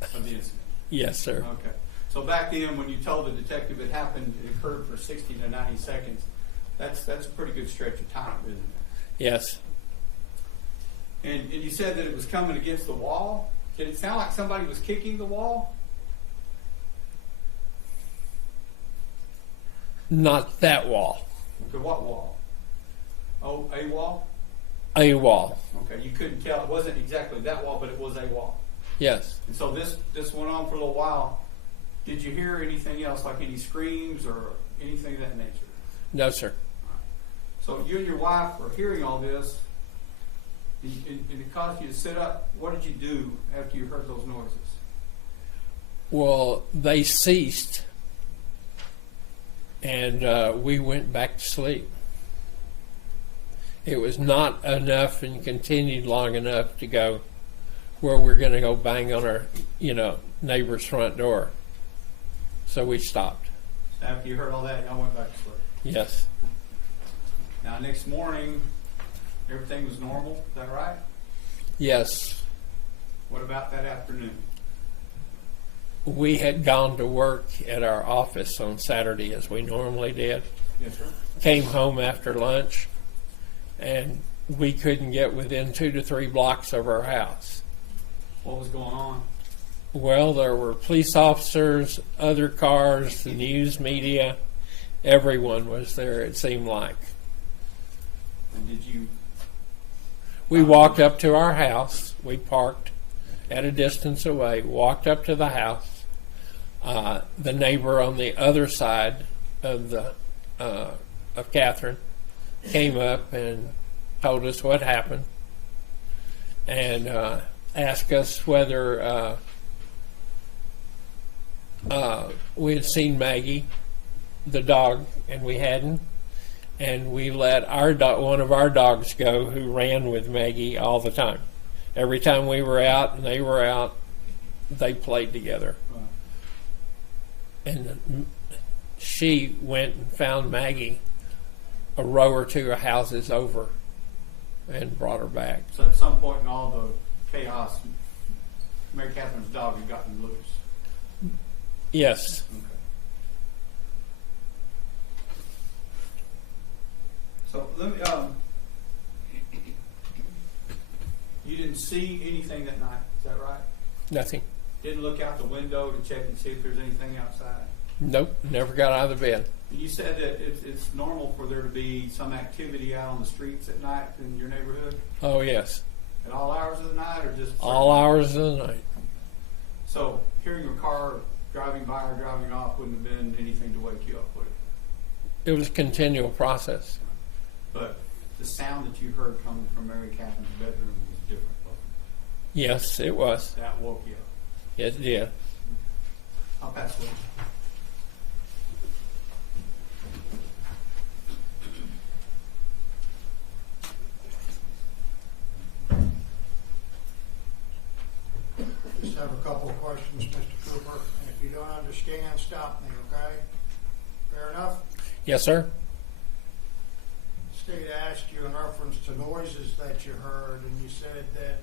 of the incident? Yes, sir. Okay. So back then, when you told the detective it happened, it occurred for 60 to 90 seconds, that's a pretty good stretch of time, isn't it? Yes. And you said that it was coming against the wall. Did it sound like somebody was kicking the wall? Not that wall. Okay, what wall? Oh, a wall? A wall. Okay, you couldn't tell. It wasn't exactly that wall, but it was a wall. Yes. And so this went on for a little while. Did you hear anything else, like any screams or anything of that nature? No, sir. So you and your wife were hearing all this, and it caused you to sit up. What did you do after you heard those noises? Well, they ceased, and we went back to sleep. It was not enough and continued long enough to go where we're going to go bang on our, neighbor's front door. So we stopped. So after you heard all that, y'all went back to sleep. Yes. Now, next morning, everything was normal. Is that right? Yes. What about that afternoon? We had gone to work at our office on Saturday as we normally did. Yes, sir. Came home after lunch, and we couldn't get within 2 to 3 blocks of our house. What was going on? Well, there were police officers, other cars, the news media. Everyone was there, it seemed like. And did you? We walked up to our house. We parked at a distance away, walked up to the house. The neighbor on the other side of Catherine came up and told us what happened and asked us whether we had seen Maggie, the dog, and we hadn't. And we let one of our dogs go, who ran with Maggie all the time. Every time we were out and they were out, they played together. And she went and found Maggie a row or two of houses over and brought her back. So at some point in all the chaos, Mary Catherine's dog had gotten loose. Yes. Okay. So let me, you didn't see anything that night, is that right? Nothing. Didn't look out the window to check and see if there's anything outside? Nope. Never got out of the bed. You said that it's normal for there to be some activity out on the streets at night in your neighborhood? Oh, yes. At all hours of the night, or just All hours of the night. So hearing a car driving by or driving off wouldn't have been anything to wake you up, would it? It was a continual process. But the sound that you heard coming from Mary Catherine's bedroom was different, wasn't Yes, it was. it? That woke you up. It did. I'll pass it. Just have a couple of questions, Mr. Cooper, and if you don't understand, stop me, okay? Fair enough? Yes, sir. State asked you in reference to noises that you heard, and you said that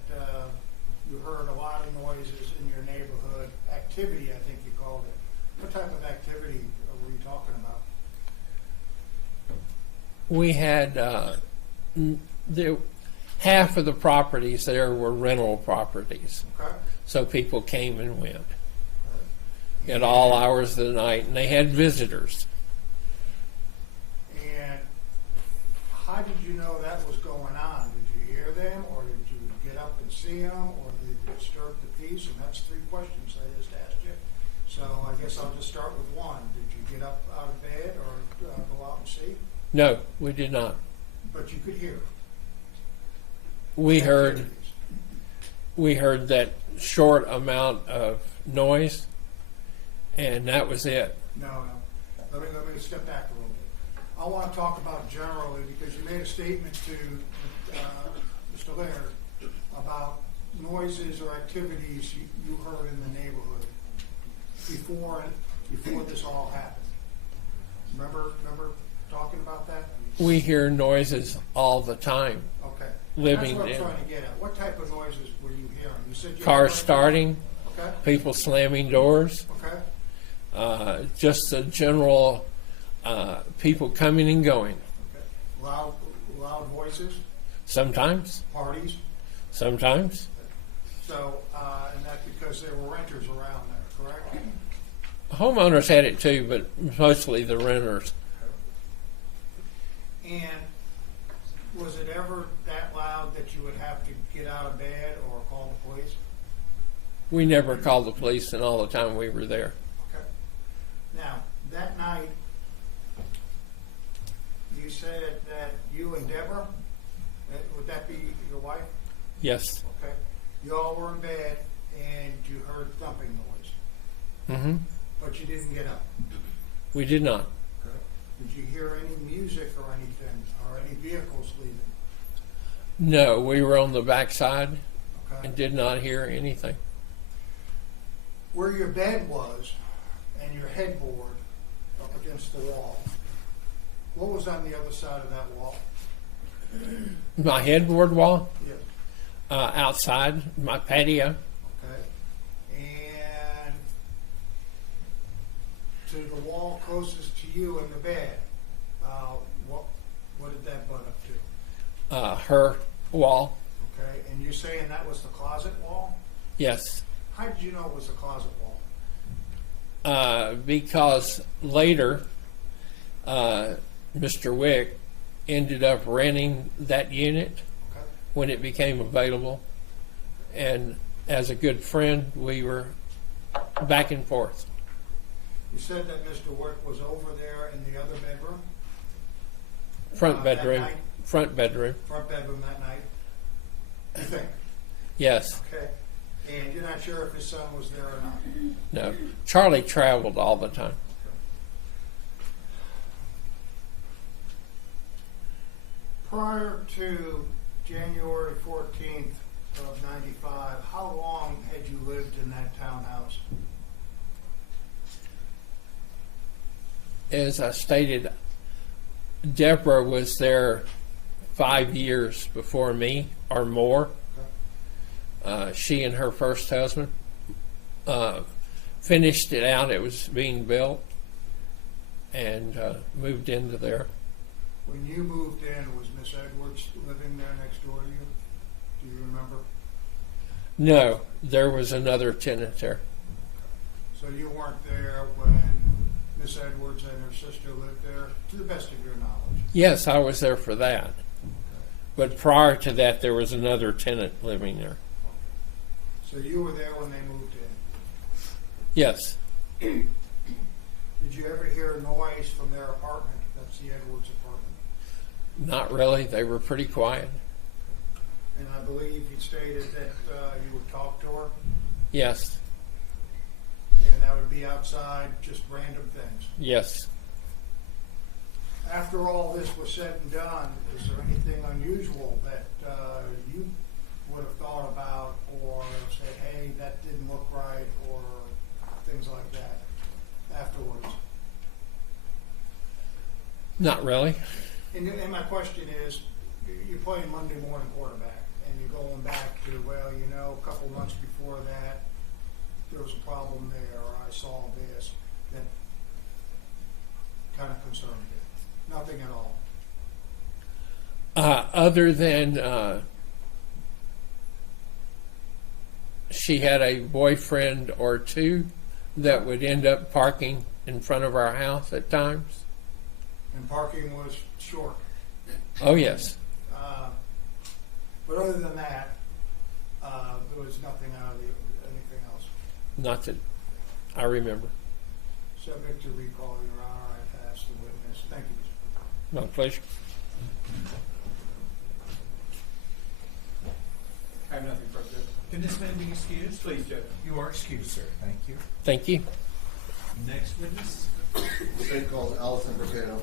you heard a lot of noises in your neighborhood. Activity, I think you called it. What type of activity were you talking about? We had half of the properties there were rental properties. Okay? So people came and went at all hours of the night, and they had visitors. And how did you know that was going on? Did you hear them, or did you get up and see them, or did you disturb the peace? And that's three questions I just asked you. So I guess I'll just start with one. Did you get up out of bed or go out and see? No, we did not. But you could hear. We heard Activities. that short amount of noise, and that was it. No. Let me step back a little bit. I want to talk about generally, because you made a statement to Mr. Leonard about noises or activities you heard in the neighborhood before this all happened. Remember talking about that? We hear noises all the time. Okay. Living That's what I'm in. trying to get at. What type of noises were you hearing? You said you Cars heard- starting, Okay. people slamming doors, Okay. just a general people coming and going. Okay. Loud voices, Sometimes, parties. sometimes. So, and that's because there were renters around there, correct? Homeowners had it too, but mostly the renters. And was it ever that loud that you would have to get out of bed or call the police? We never called the police in all the time we were there. Okay. Now, that night, you said that you and Deborah, would that be your wife? Yes. Okay. You all were in bed and you heard thumping noise, Mm-hmm. but you didn't get up. We did not. Okay. Did you hear any music or anything, or any vehicles leaving? No, we were on the backside Okay. and did not hear anything. Where your bed was and your headboard up against the wall, what was on the other side of that wall? My headboard wall Yes. outside my patio. Okay. And to the wall closest to you in the bed, what did that butt up to? Her wall. Okay. And you're saying that was the closet wall? Yes. How did you know it was the closet wall? Because later, Mr. Wick ended up renting that unit when it became available. And as a good friend, we were back and forth. You said that Mr. Wick was over there in the other bedroom? Front That bedroom. night? Front bedroom. Front bedroom that night? You think? Yes. Okay. And you're not sure if his son was there or not? No. Charlie traveled all the time. Prior to January 14th of 95, how long had you lived in that townhouse? As I stated, Deborah was there 5 years before me or more. She and her first husband finished it out. It was being built, and moved into there. When you moved in, was Miss Edwards living there next door to you? Do you remember? No, there was another tenant there. So you weren't there when Miss Edwards and her sister lived there, to the best of your knowledge? Yes, I was there for that. But prior to that, there was another tenant living there. So you were there when they moved in? Yes. Did you ever hear a noise from their apartment? That's the Edwards apartment. Not really. They were pretty quiet. And I believe you stated that you would talk to her, Yes. and that would be outside, just random things. Yes. After all this was said and done, is there anything unusual that you would have thought about or said, hey, that didn't look right, or things like that afterwards? Not really. And my question is, you're playing Monday morning quarterback, and you're going back to, well, you know, a couple months before that, there was a problem there, or I saw this, that kind of concerned you. Nothing at all. Other than she had a boyfriend or two that would end up parking in front of our house at times. And parking was short. Oh, yes. But other than that, there was nothing out of anything else. Not that I remember. Subject to recall, Your Honor, I pass the witness. Thank you, Mr. My pleasure. I have nothing further. Can this man be excused? Please, Judge. You are excused, sir. Thank you. Thank you. Next witness. The state calls Allison Bricado.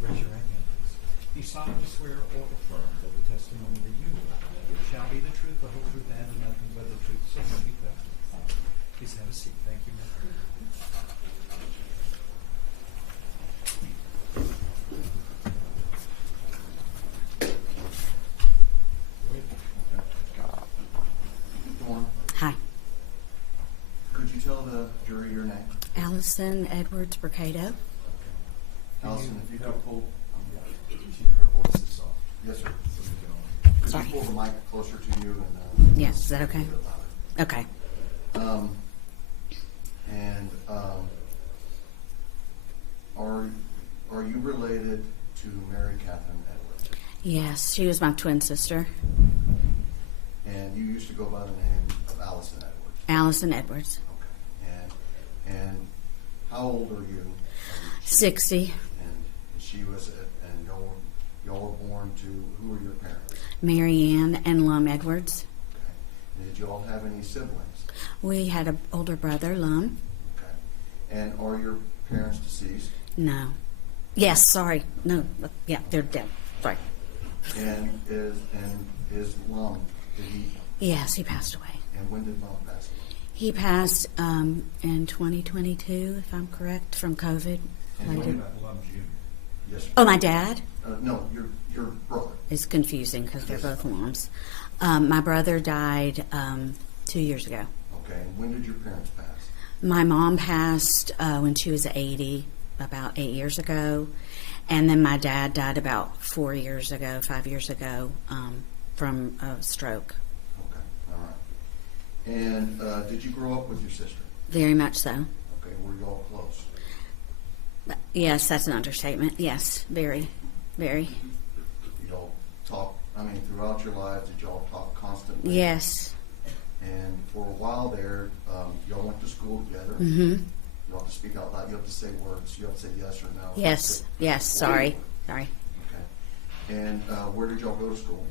Raise your right hand, please. Do you solemnly swear or affirm that the testimony that you will give shall be the truth, the whole truth, and nothing but the truth, so help you God? Please have a seat. Thank you, ma'am. Good morning. Hi, Could you tell the jury your name? Allison Edwards Bricado. Allison, if you could pull. Her voice is soft. Yes, sir. Could Sorry. you pull the mic closer to you and? Yes, is that okay? a little bit louder? Okay. Are you related to Mary Catherine Edwards? Yes, she was my twin sister, And you used to go by the name of Allison Edwards? Allison Edwards. Okay. And how old are you? 60. And she was, and y'all were born to, who are your parents? Mary Ann and Lum Edwards. Okay. And did you all have any siblings? We had an older brother, Lum. Okay. And are your parents deceased? No. Yes, sorry. No, yeah, they're dead. Sorry. And is Lum, did he, Yes, he passed away. and when did Lum pass away? He passed in 2022, if I'm correct, from COVID. And Later. when loves you? Yes. Sir. Oh, my dad? No, your brother. It's confusing because they're both moms. My brother died 2 years ago. Okay. And when did your parents pass? My mom passed when she was 80, about 8 years ago. And then my dad died about 5 years ago, from a stroke. Okay. All right. And did you grow up with your sister? Very much so. Okay. Were you all close? Yes, that's an understatement. Yes, very, very. Did y'all talk, throughout your lives, did y'all talk constantly? Yes. And for a while there, y'all went to school together. Mm-hmm. You have to speak out loud. You have to say words. You have to say yes or no. Yes, yes, sorry. Okay. And where did y'all go to school?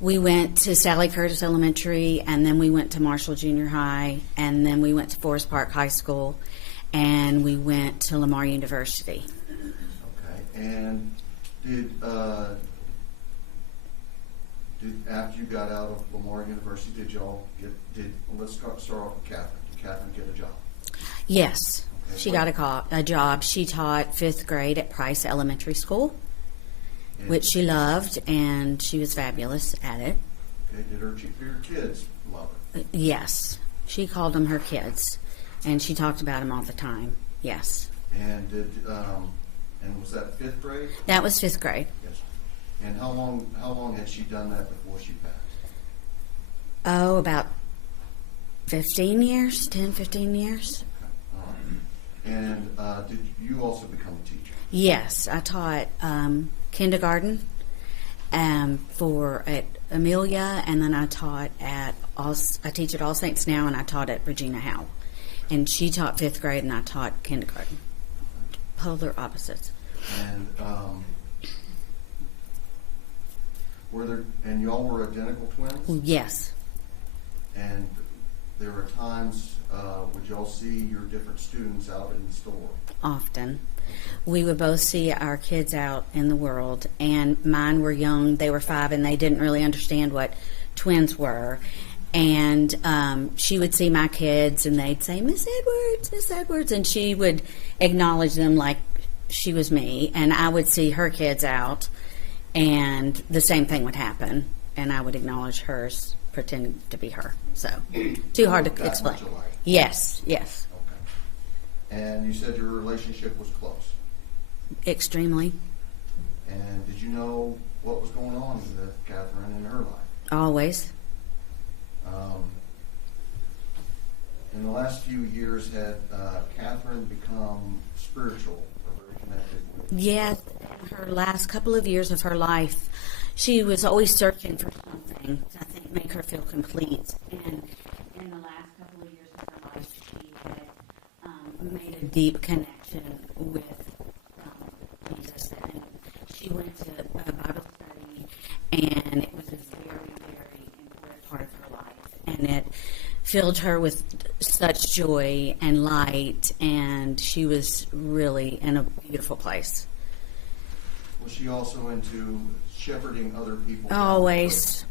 We went to Sally Curtis Elementary, and then we went to Marshall Junior High, and then we went to Forest Park High School, and we went to Lamar University. Okay. And did after you got out of Lamar University, let's start off with Catherine. Did Catherine get a job? Yes, Okay. she got a job. She taught 5th grade at Price Elementary School, which she loved, and she was fabulous at it. Okay. Did your kids love it? Yes, she called them her kids, and she talked about them all the time. Yes. And was that 5th grade? That was 5th grade. Yes. And how long had she done that before she passed? Oh, about 15 years, 10, 15 years. Okay. All right. And did you also become a teacher? Yes, I taught kindergarten at Amelia, and then I taught I teach at All Saints now, and I taught at Regina Howe. And she taught 5th grade, and I taught kindergarten. Polar opposites. And y'all were identical twins? Yes. And there were times, would y'all see your different students out in the store? Often. We would both see our kids out in the world, and mine were young. They were 5, and they didn't really understand what twins were. And she would see my kids, and they'd say, Miss Edwards, and she would acknowledge them like she was me, and I would see her kids out, and the same thing would happen, and I would acknowledge hers, pretending to be her. So, too hard to That explain. much alike. Yes. Okay. And you said your relationship was close. Extremely. And did you know what was going on with Catherine in her life? Always. In the last few years, had Catherine become spiritual or very connected with? Yes, in her last couple of years of her life, she was always searching for something to, I think, make her feel complete. And in the last couple of years of her life, she had made a deep connection with Jesus. And she went to a Bible study, and it was a very, very important part of her life. And it filled her with such joy and light, and she was really in a beautiful place. Was she also into shepherding other people? Always.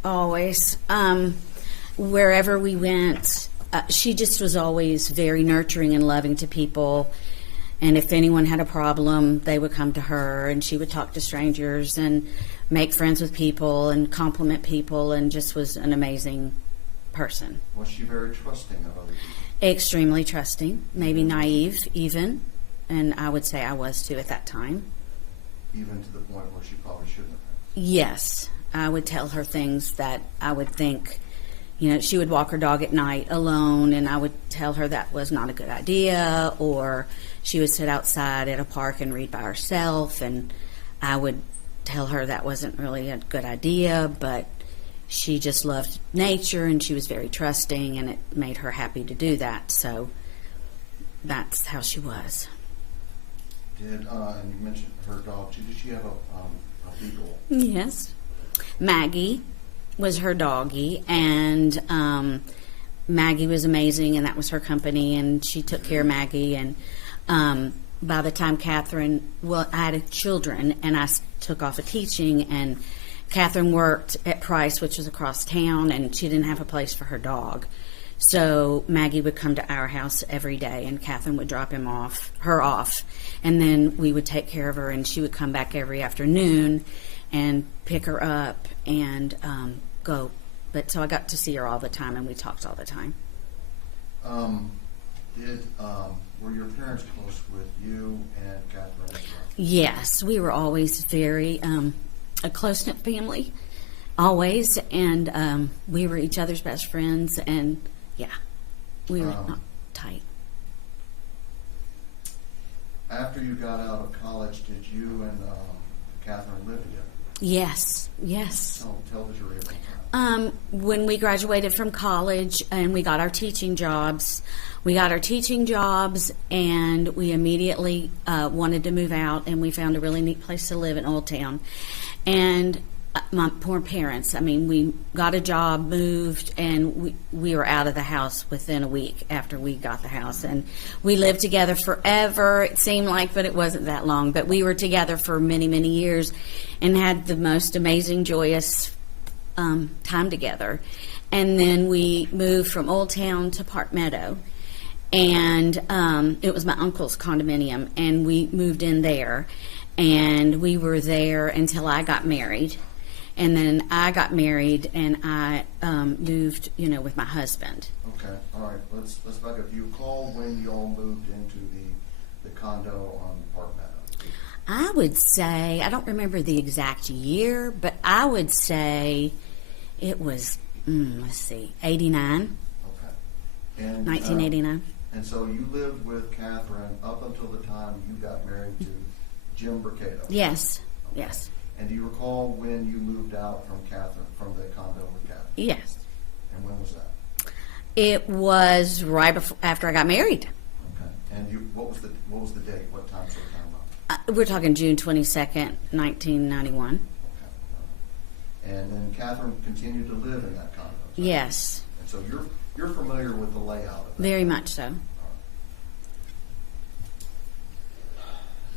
Wherever we went, she just was always very nurturing and loving to people. And if anyone had a problem, they would come to her, and she would talk to strangers and make friends with people and compliment people, and just was an amazing person. Was she very trusting of other people? Extremely trusting, maybe naive even, and I would say I was too at that time. Even to the point where she probably shouldn't have been? Yes, I would tell her things that I would think, she would walk her dog at night alone, and I would tell her that was not a good idea, or she would sit outside at a park and read by herself, and I would tell her that wasn't really a good idea, but she just loved nature, and she was very trusting, and it made her happy to do that. So that's how she was. And you mentioned her dog. Did she have a beagle? Yes. Maggie was her doggie, and Maggie was amazing, and that was her company, and she took care of Maggie. And by the time Catherine, I had children, and I took off of teaching, and Catherine worked at Price, which was across town, and she didn't have a place for her dog. So Maggie would come to our house every day, and Catherine would drop her off, and then we would take care of her, and she would come back every afternoon and pick her up and go. But so I got to see her all the time, and we talked all the time. Were your parents close with you and Catherine as well? Yes, we were always very a close-knit family, always, and we were each other's best friends, and yeah, we were tight. After you got out of college, did you and Catherine live together? Yes. So tell us your age. When we graduated from college and we got our teaching jobs, and we immediately wanted to move out, and we found a really neat place to live in Old Town. And my poor parents, I mean, we got a job, moved, and we were out of the house within a week after we got the house. And we lived together forever, it seemed like, but it wasn't that long. But we were together for many, many years and had the most amazing, joyous time together. And then we moved from Old Town to Park Meadow. And it was my uncle's condominium, and we moved in there. And we were there until I got married. And then I got married, and I moved, with my husband. Okay, all right. Let's back up. Do you recall when you all moved into the condo on Park Meadow? I would say, I don't remember the exact year, but I would say it was, 89. Okay. And 1989. And so you lived with Catherine up until the time you got married to Jim Burkado? Yes, Okay. yes. And do you recall when you moved out from the condo with Catherine? Yes. And when was that? It was right after I got married. Okay. And what was the date? What time sort of time? We're talking June 22nd, 1991. Okay. And then Catherine continued to live in that condo? Yes. And so you're familiar with the layout of that? Very much so.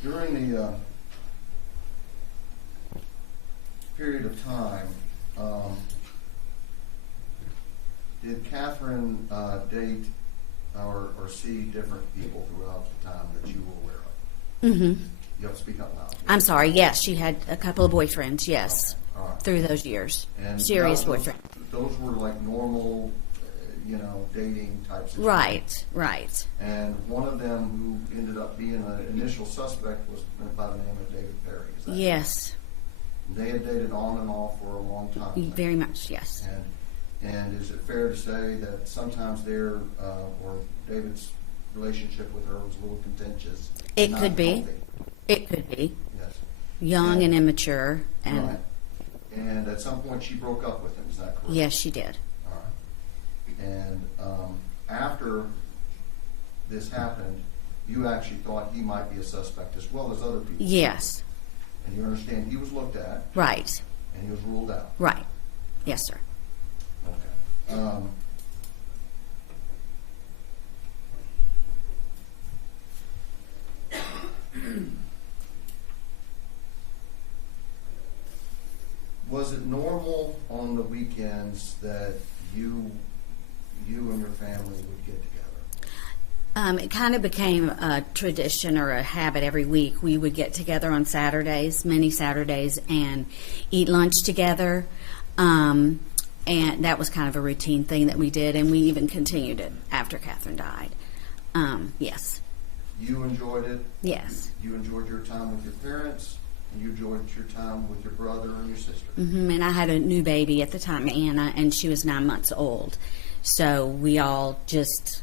During the period of time, did Catherine date or see different people throughout the time that you were aware of? Mm-hmm. You have to speak up loud. I'm sorry. Yes, she had a couple of boyfriends. Yes, Okay. All right. through those years. And Serious those, boyfriend. Those were like normal, dating type situations. Right. And one of them who ended up being an initial suspect was by the name of David Perry. Is that Yes. correct? They had dated on and off for a long time. Very much. Yes. And is it fair to say that sometimes their or David's relationship with her was a little contentious? It not could be. healthy? It could be. Yes. Young and immature. And Right. And at some point she broke up with him. Is that correct? yes, she did. All right. And after this happened, you actually thought he might be a suspect as well as other people. Yes. And you understand he was looked at Right. and he was ruled out. Right. Yes, sir. Okay. Was it normal on the weekends that you and your family would get together? It kind of became a tradition or a habit every week. We would get together on Saturdays, many Saturdays, and eat lunch together. And that was kind of a routine thing that we did, and we even continued it after Catherine died. Yes. You enjoyed it? Yes. You enjoyed your time with your parents, and you enjoyed your time with your brother and your sister? Mm-hmm. And I had a new baby at the time, Anna, and she was 9 months old. So we all just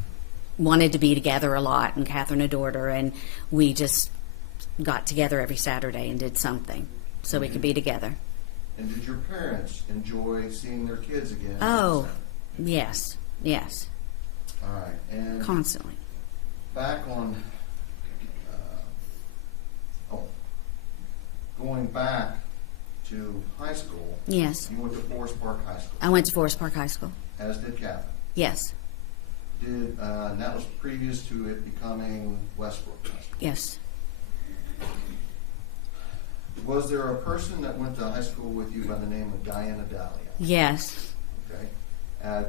wanted to be together a lot, and Catherine adored her, and we just got together every Saturday and did something so we could be together. And did your parents enjoy seeing their kids again? Oh, yes. All right. And Constantly. back on, going back to high school. Yes. You went to Forest Park High School. I went to Forest Park High School. As did Catherine. Yes. And that was previous to it becoming Westbrook High School. Yes. Was there a person that went to high school with you by the name of Diana Dahlia? Yes. Okay.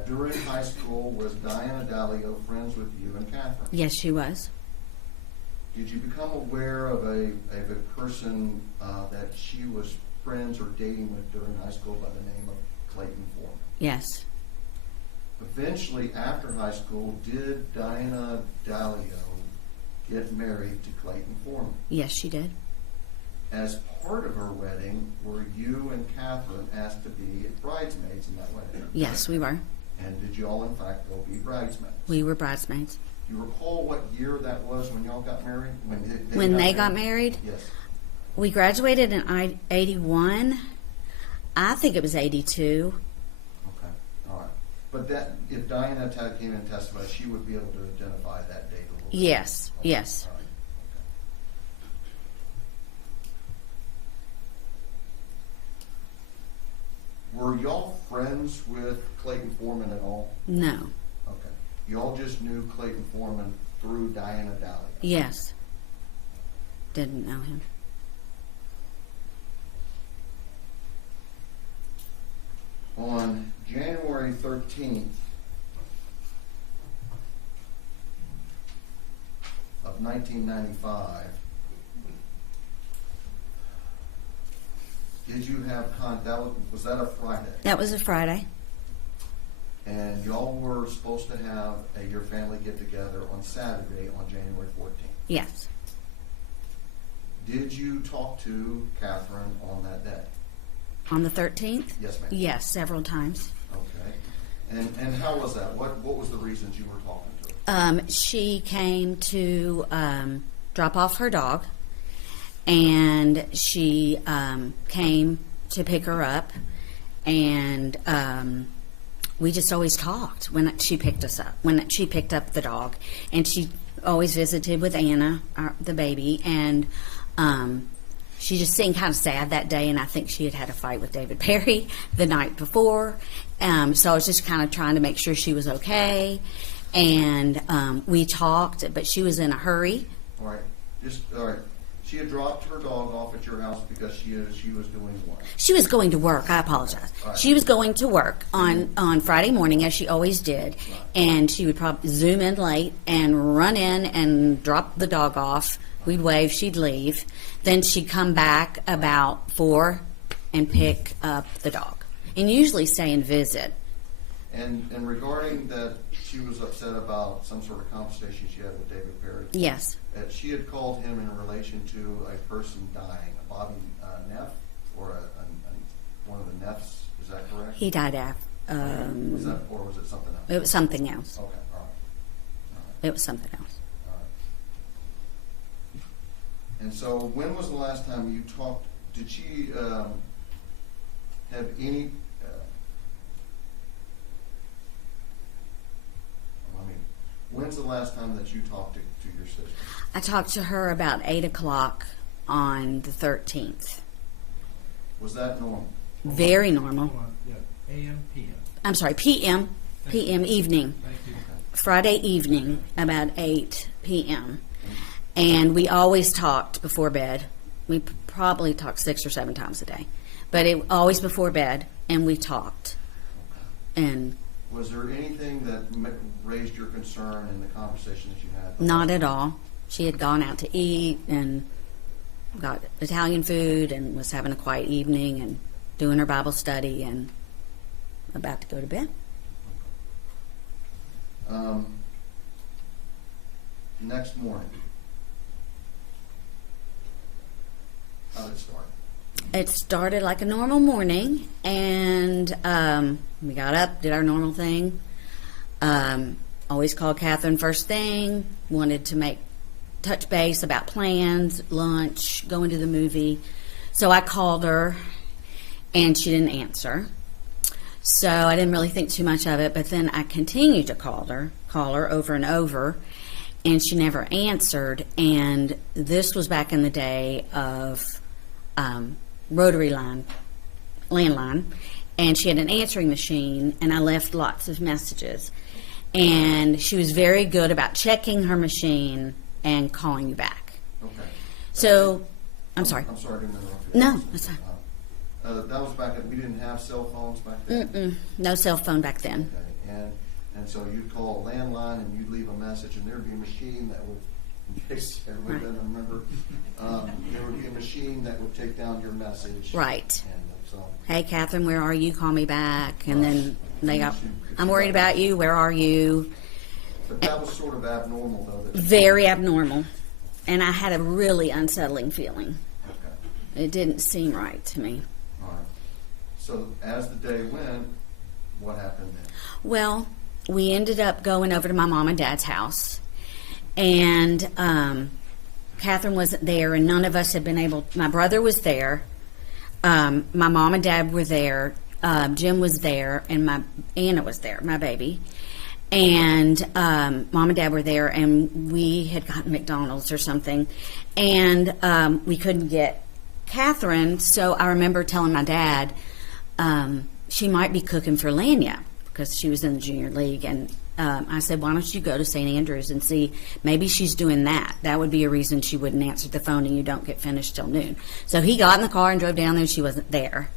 During high school, was Diana Dalio friends with you and Catherine? Yes, she was. Did you become aware of a person that she was friends or dating with during high school by the name of Clayton Foreman? Yes. Eventually, after high school, did Diana Dalio get married to Clayton Foreman? Yes, she did. As part of her wedding, were you and Catherine asked to be bridesmaids in that wedding? Yes, we were. And did you all, in fact, go be bridesmaids? We were bridesmaids. Do you recall what year that was when y'all got married? When they got married? Yes. We graduated in 81. I think it was 82. Okay, all right. But that, if Diana came and testified, she would be able to identify that date a little bit? Yes, Okay, yes. all right. Were y'all friends with Clayton Foreman at all? No. Okay. Y'all just knew Clayton Foreman through Diana Dalio? Yes. Didn't know him. On January 13th of 1995, did you have contact? Was that a Friday? That was a Friday. And y'all were supposed to have your family get together on Saturday on January 14th. Yes. Did you talk to Catherine on that day? On the 13th? Yes, ma'am. Yes, several times. Okay. And how was that? What was the reasons you were talking to her? She came to drop off her dog, and she came to pick her up, and we just always talked when she picked us up, when she picked up the dog, and she always visited with Anna, the baby, and she just seemed kind of sad that day, and I think she had had a fight with David Perry the night before, so I was just kind of trying to make sure she was okay, and we talked, but she was in a hurry. All right. She had dropped her dog off at your house because she was doing what? She was going to work. I apologize. Right. She was going to work on Friday morning, as she always did, and she would probably zoom in late and run in and drop the dog off. We'd wave, she'd leave. Then she'd come back about 4 and pick up the dog, and usually stay and visit. And regarding that, she was upset about some sort of conversation she had with David Perry. Yes. She had called him in relation to a person dying, a Bobby Neff, or one of the Neffs. Is that correct? He died after. Was that, or was it something else? It was something else. Okay, all right. It was something else. All right. And so, when was the last time you talked? Did she have any? When's the last time that you talked to your sister? I talked to her about 8 o'clock on the 13th. Was that normal? Very normal. Hold on. Yeah. AM, PM. I'm sorry, PM evening. Thank you. Friday evening, about 8 p.m. And we always talked before bed. We probably talked 6 or 7 times a day. But it always before bed, and we talked. And was there anything that raised your concern in the conversation that you had? not at all. She had gone out to eat and got Italian food and was having a quiet evening and doing her Bible study and about to go to bed. Next morning, how did it start? It started like a normal morning, and we got up, did our normal thing. Always called Catherine first thing, wanted to touch base about plans, lunch, going to the movie. So I called her, and she didn't answer. So I didn't really think too much of it, but then I continued to call her over and over, and she never answered. And this was back in the day of rotary landline, and she had an answering machine, and I left lots of messages. And she was very good about checking her machine and calling you back. Okay. So, I'm sorry. I'm sorry to interrupt you. No, that's fine. That was back we didn't have cell phones back then? No cell phone back then. Okay, and so you'd call a landline and you'd leave a message, and there'd be a machine that would, in case everybody doesn't remember, there would be a machine that would take down your message. Right. And so, Hey, Catherine, where are you? Call me back. And then they got, If you I'm worried about you. Where are you? but that was sort of abnormal, though. That Very abnormal. And I had a really unsettling feeling. Okay. It didn't seem right to me. All right. So as the day went, what happened then? Well, we ended up going over to my mom and dad's house. And Catherine wasn't there, and none of us had been able. My brother was there. My mom and dad were there. Jim was there, and my Anna was there, my baby. And mom and dad were there, and we had gotten McDonald's or something. And we couldn't get Catherine, so I remember telling my dad she might be cooking for Lanya because she was in the junior league. And I said, why don't you go to St. Andrews and see, maybe she's doing that. That would be a reason she wouldn't answer the phone and you don't get finished till noon. So he got in the car and drove down there, and she wasn't there.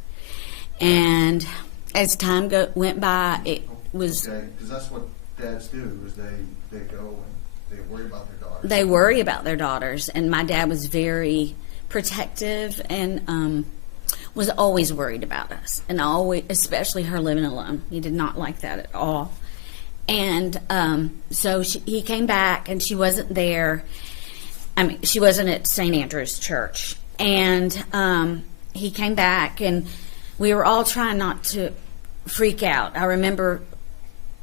And as time went by, it was... Okay, because that's what dads do, is they go and they worry about their daughters. They worry about their daughters, and my dad was very protective and was always worried about us, and always, especially her living alone. He did not like that at all. And so he came back, and she wasn't there. I mean, she wasn't at St. Andrew's Church. And he came back, and we were all trying not to freak out. I remember,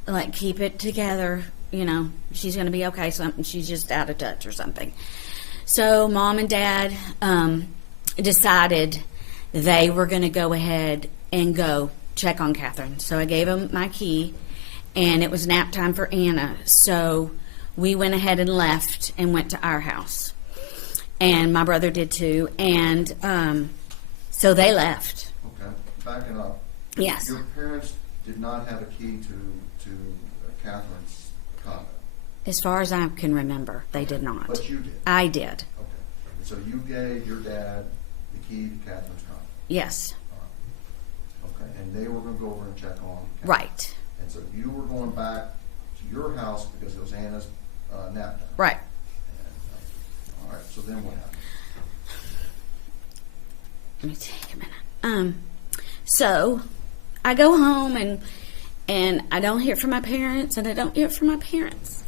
like, keep it together. You know, she's going to be okay. Something, she's just out of touch or something. So Mom and Dad decided they were going to go ahead and go check on Catherine. So I gave them my key, and it was nap time for Anna. So we went ahead and left and went to our house. And my brother did too. And so they left. Okay, backing up. Yes. Your parents did not have a key to Catherine's condo. As far as I can remember, they did not. But you did. I did. Okay. And so you gave your dad the key to Catherine's condo. Yes. All right. Okay. And they were going to go over and check on Catherine. Right. And so you were going back to your house because it was Anna's nap time. Right. And, all right. So then what happened? Let me take a minute. So I go home and I don't hear from my parents, and I don't hear from my parents.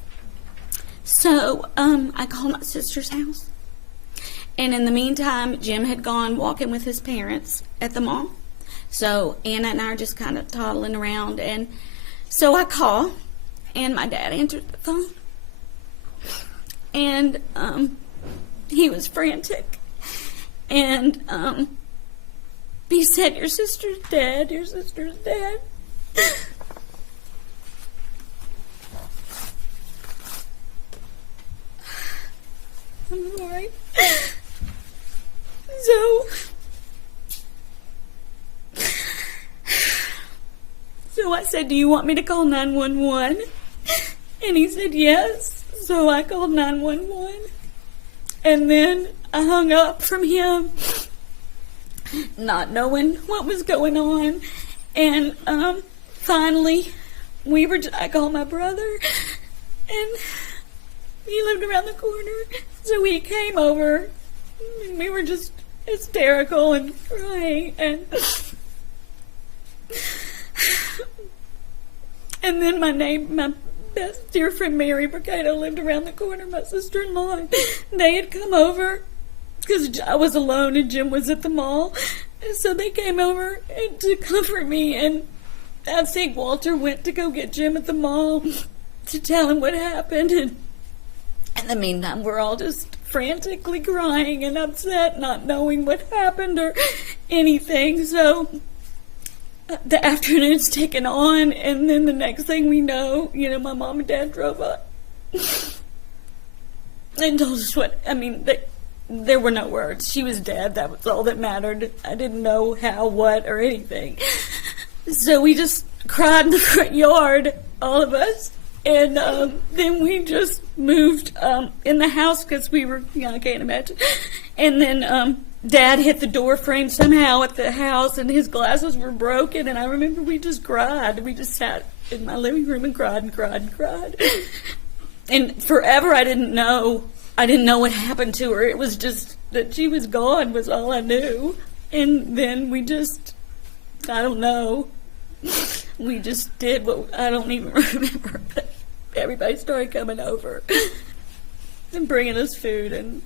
So I call my sister's house. And in the meantime, Jim had gone walking with his parents at the mall. So Anna and I are just kind of toddling around. And so I call, and my dad answered the phone. And he was frantic. And he said, your sister's dead, your sister's dead. I'm sorry. So I said, do you want me to call 911? And he said, yes. So I called 911. And then I hung up from him, not knowing what was going on. And finally, I called my brother, and he lived around the corner. So he came over, and we were just hysterical and crying. And then my best dear friend Mary Mercado lived around the corner, my sister-in-law. They had come over because I was alone and Jim was at the mall. And so they came over to comfort me, and I think Walter went to go get Jim at the mall to tell him what happened. And in the meantime, we're all just frantically crying and upset, not knowing what happened or anything. So the afternoon's taken on, and then the next thing we know, my mom and dad drove up and told us there were no words. She was dead. That was all that mattered. I didn't know how, what, or anything. So we just cried in the front yard, all of us. And then we just moved in the house because we were, I can't imagine. And then Dad hit the door frame somehow at the house, and his glasses were broken. And I remember we just cried. We just sat in my living room and cried and cried and cried. And forever, I didn't know what happened to her. It was just that she was gone was all I knew. And then we just, I don't know. We just did what I don't even remember. But everybody started coming over and bringing us food and.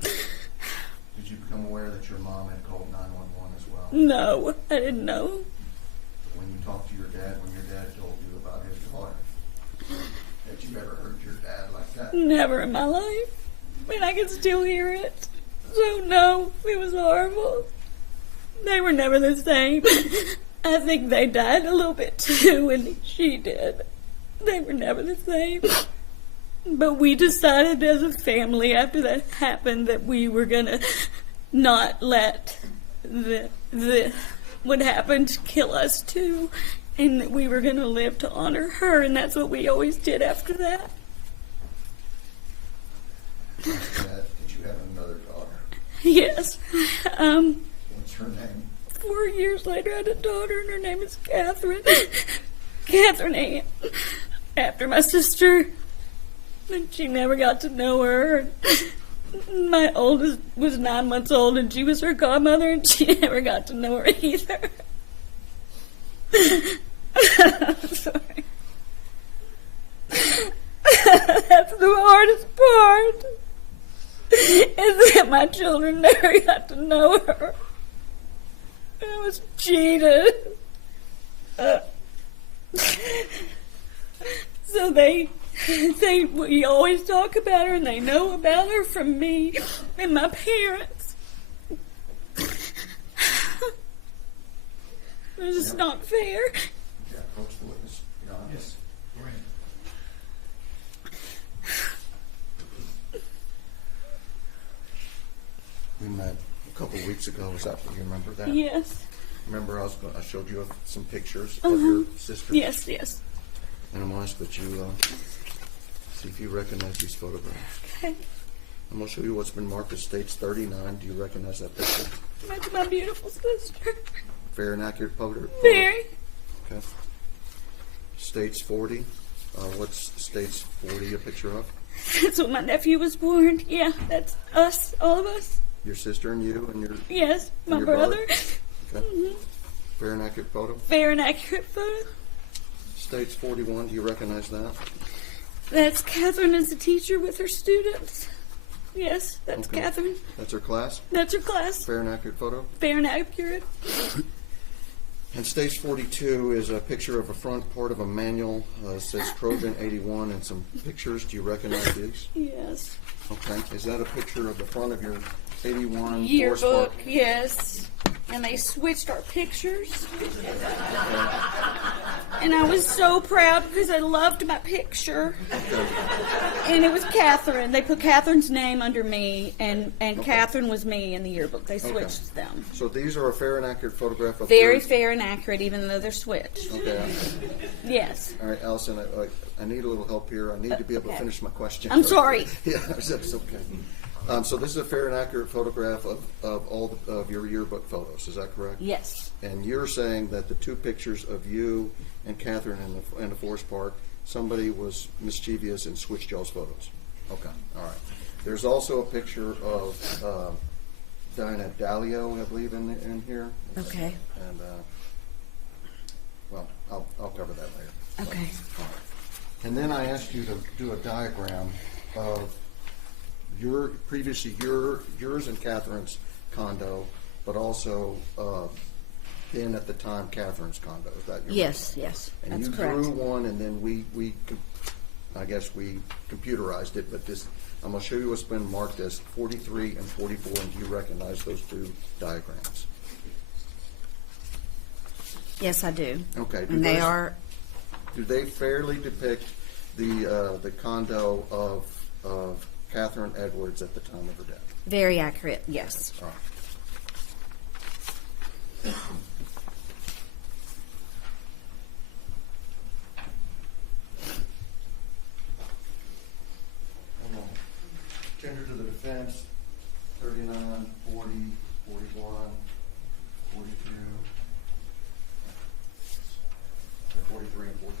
Did you become aware that your mom had called 911 as well? No, I didn't know. When you talked to your dad, when your dad told you about his daughter, that you ever heard your dad like that? Never in my life. And I can still hear it. So no, it was horrible. They were never the same. I think they died a little bit too, and she did. They were never the same. But we decided as a family after that happened that we were going to not let what happened kill us too, and that we were going to live to honor her, and that's what we always did after that. Did you have another daughter? Yes. What's her name? 4 years later, I had a daughter, and her name is Catherine. Catherine Ann. After my sister. And she never got to know her. My oldest was 9 months old, and she was her godmother, and she never got to know her either. Sorry. That's the hardest part. Is that my children never got to know her. I was cheated. So we always talk about her, and they know about her from me and my parents. It's just not fair. Yeah, approach the witness. Your Honor. Yes, We met a couple of weeks ago. Is that what you remember that? Yes. Remember I showed you some pictures of your sister? Yes, yes. And I'm going to ask that you see if you recognize these photographs. Okay. I'm going to show you what's been marked as States 39. Do you recognize that picture? That's my beautiful sister. Fair and accurate photo? Very. Okay. States 40. What's States 40 a picture of? That's when my nephew was born. Yeah, that's us, all of us. Your sister and you and your... Yes, my your brother. Okay. Mm-hmm. Fair and accurate photo? Fair and accurate photo. States 41. Do you recognize that? That's Catherine as a teacher with her students. Yes, that's Okay. Catherine. That's her class? That's her class. Fair and accurate photo? Fair and accurate. And Stage 42 is a picture of a front part of a manual. It says Trojan 81 and some pictures. Do you recognize these? Yes. Okay. Is that a picture of the front of your 81 Yearbook, Forest Park? yes. And they switched our pictures. And I was so proud because I loved my picture. And it was Catherine. They put Catherine's name under me, and Catherine was me in the yearbook. They switched them. So these are a fair and accurate photograph of Very your... fair and accurate, even though they're switched. Okay. Yes. All right, Allison, I need a little help here. I need to be able to finish my question. I'm sorry. Yeah, that's okay. So this is a fair and accurate photograph of all of your yearbook photos. Is that correct? Yes. And you're saying that the two pictures of you and Catherine in the Forest Park, somebody was mischievous and switched y'all's photos. Okay, all right. There's also a picture of Diana Dalio, I believe, in here. Okay. And well, I'll cover that later. Okay. All right. And then I asked you to do a diagram of yours and Catherine's condo, but also then at the time Catherine's condo. Is that your Yes, yes, And that's you correct. drew one, and then we computerized it. But I'm going to show you what's been marked as 43 and 44. And do you recognize those two diagrams? Yes, I do. Okay. And they are. Do they fairly depict the condo of Catherine Edwards at the time of her death? Very accurate, yes. All right. Gender to the the defense, 39, 40, 41, 42, and 43 and 44.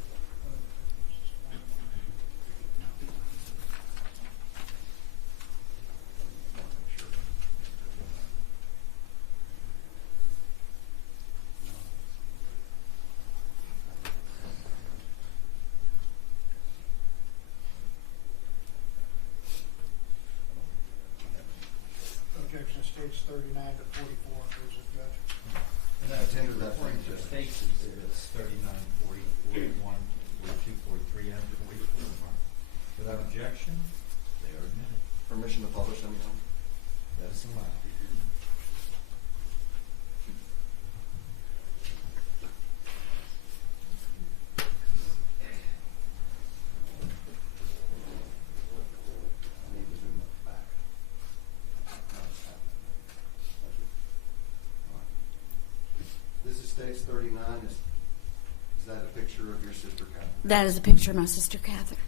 Objection states 39 to 44. There's a judge. And then attended that According point, to State's exhibits, 39, 40, 41, 42, 43, and 44. Without objection, they are admitted. permission to publish them. That is allowed. This is States 39. Is that a picture of your sister, Catherine? That is a picture of my sister Catherine.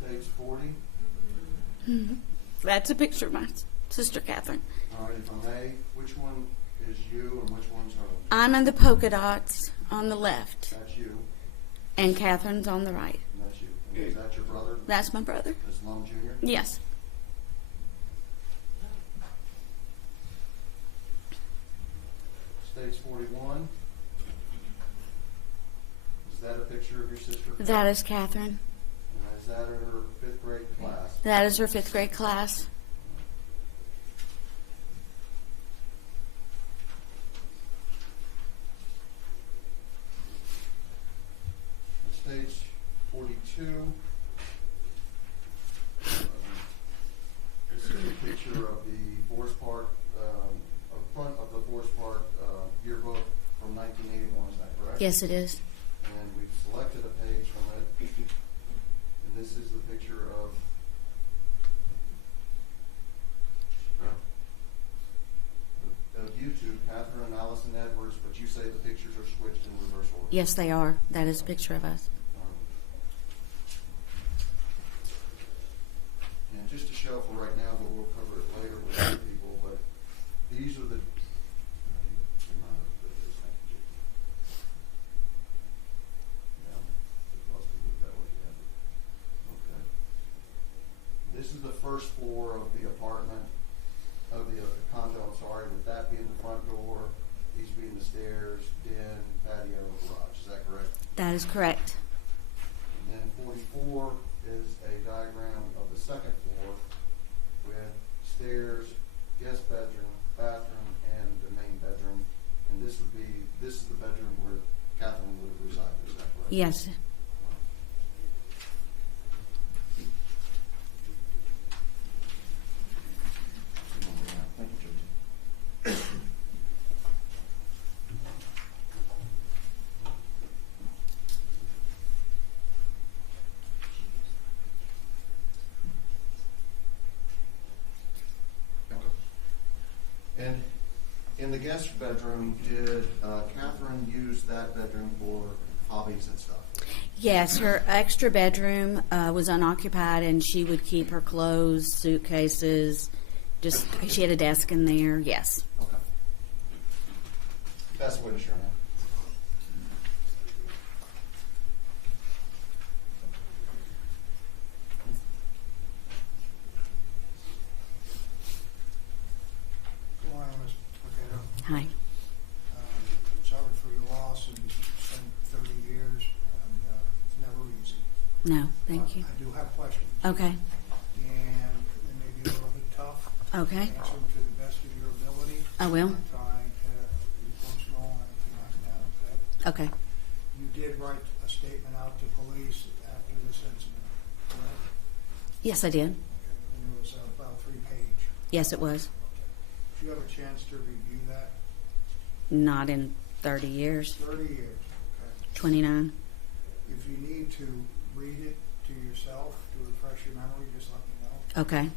States 40. That's a picture of my sister Catherine. All right, if I may, which one is you and which one's her? I'm in the polka dots on the left, That's you, and Catherine's on the right. and that's you. And is that your brother? That's my brother. That's Lum Jr.? Yes. States 41. Is that a picture of your sister? That is Catherine. And is that her 5th grade class? That is her 5th grade class. Stage 42. This is a picture of the Forest Park, a front of the Forest Park yearbook from 1981. Is that correct? Yes, it is. And we've selected a page from it. And this is the picture of you two, Catherine and Allison Edwards, but you say the pictures are switched in reverse order. Yes, they are. That is a picture of us. And just to show for right now, but we'll cover it later with other people, but these are the This is the first floor of the apartment, of the condo, I'm sorry, with that being the front door, these being the stairs, den, patio, garage. Is that correct? That is correct. And then 44 is a diagram of the second floor with stairs, guest bedroom, bathroom, and the main bedroom. And this is the bedroom where Catherine would have resided. Is that correct? Yes. Thank you, Judge. And in the guest bedroom, did Catherine use that bedroom for hobbies and stuff? Yes, her extra bedroom was unoccupied, and she would keep her clothes, suitcases. Just she had a desk in there. Yes. Okay. Best witness, Your Honor. Good morning, Mr. Potato. Hi. Sorry for your loss, and spent 30 years, and it's never easy. No, thank you. I do have questions. Okay. And they may be a little bit tough. Okay. Answer them to the best of your ability. I will. I'm trying to be personal and anything like that, okay? Okay. You did write a statement out to police after this incident, correct? Yes, I did. And it was about 3-page. Yes, it was. Did you have a chance to review that? Not in 30 years. 30 years, okay. 29. If you need to read it to yourself to refresh your memory, just let me know. Okay.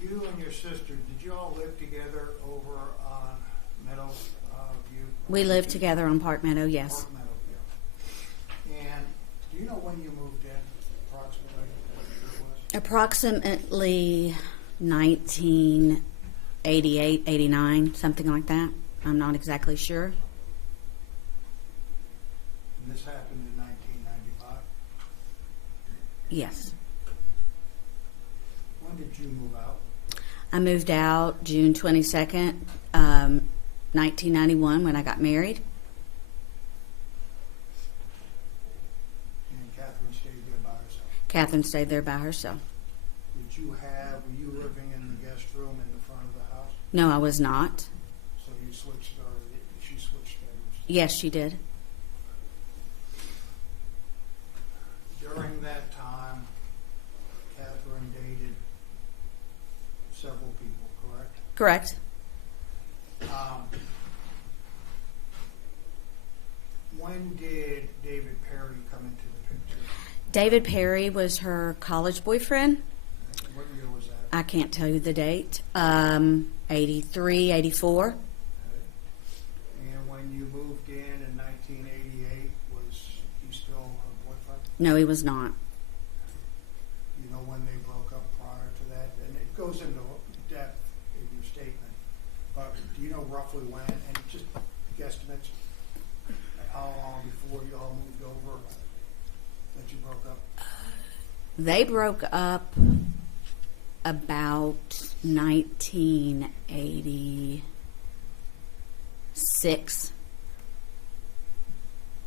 You and your sister, did you all live together over on Meadow We lived together on Park Meadow, yes. Park Meadow, yeah. And do you know when you moved in, approximately, what year it was? Approximately 1988, 89, something like that. I'm not exactly sure. And this happened in 1995? Yes. When did you move out? I moved out June 22nd, 1991 when I got married. And Catherine stayed there by herself? Catherine stayed there by herself. Were you living in the guest room in the front of the house? No, I was not. So you switched, or she switched bedrooms? Yes, she did. During that time, Catherine dated several people, correct? Correct. When did David Perry come into the picture? David Perry was her college boyfriend. What year was that? I can't tell you the date. 83, 84. Okay. And when you moved in 1988, was he still her boyfriend? No, he was not. You know when they broke up prior to that? And it goes into depth in your statement. But do you know roughly when? And just guesstimates, like how long before you all moved over that you broke up? They broke up about 1986.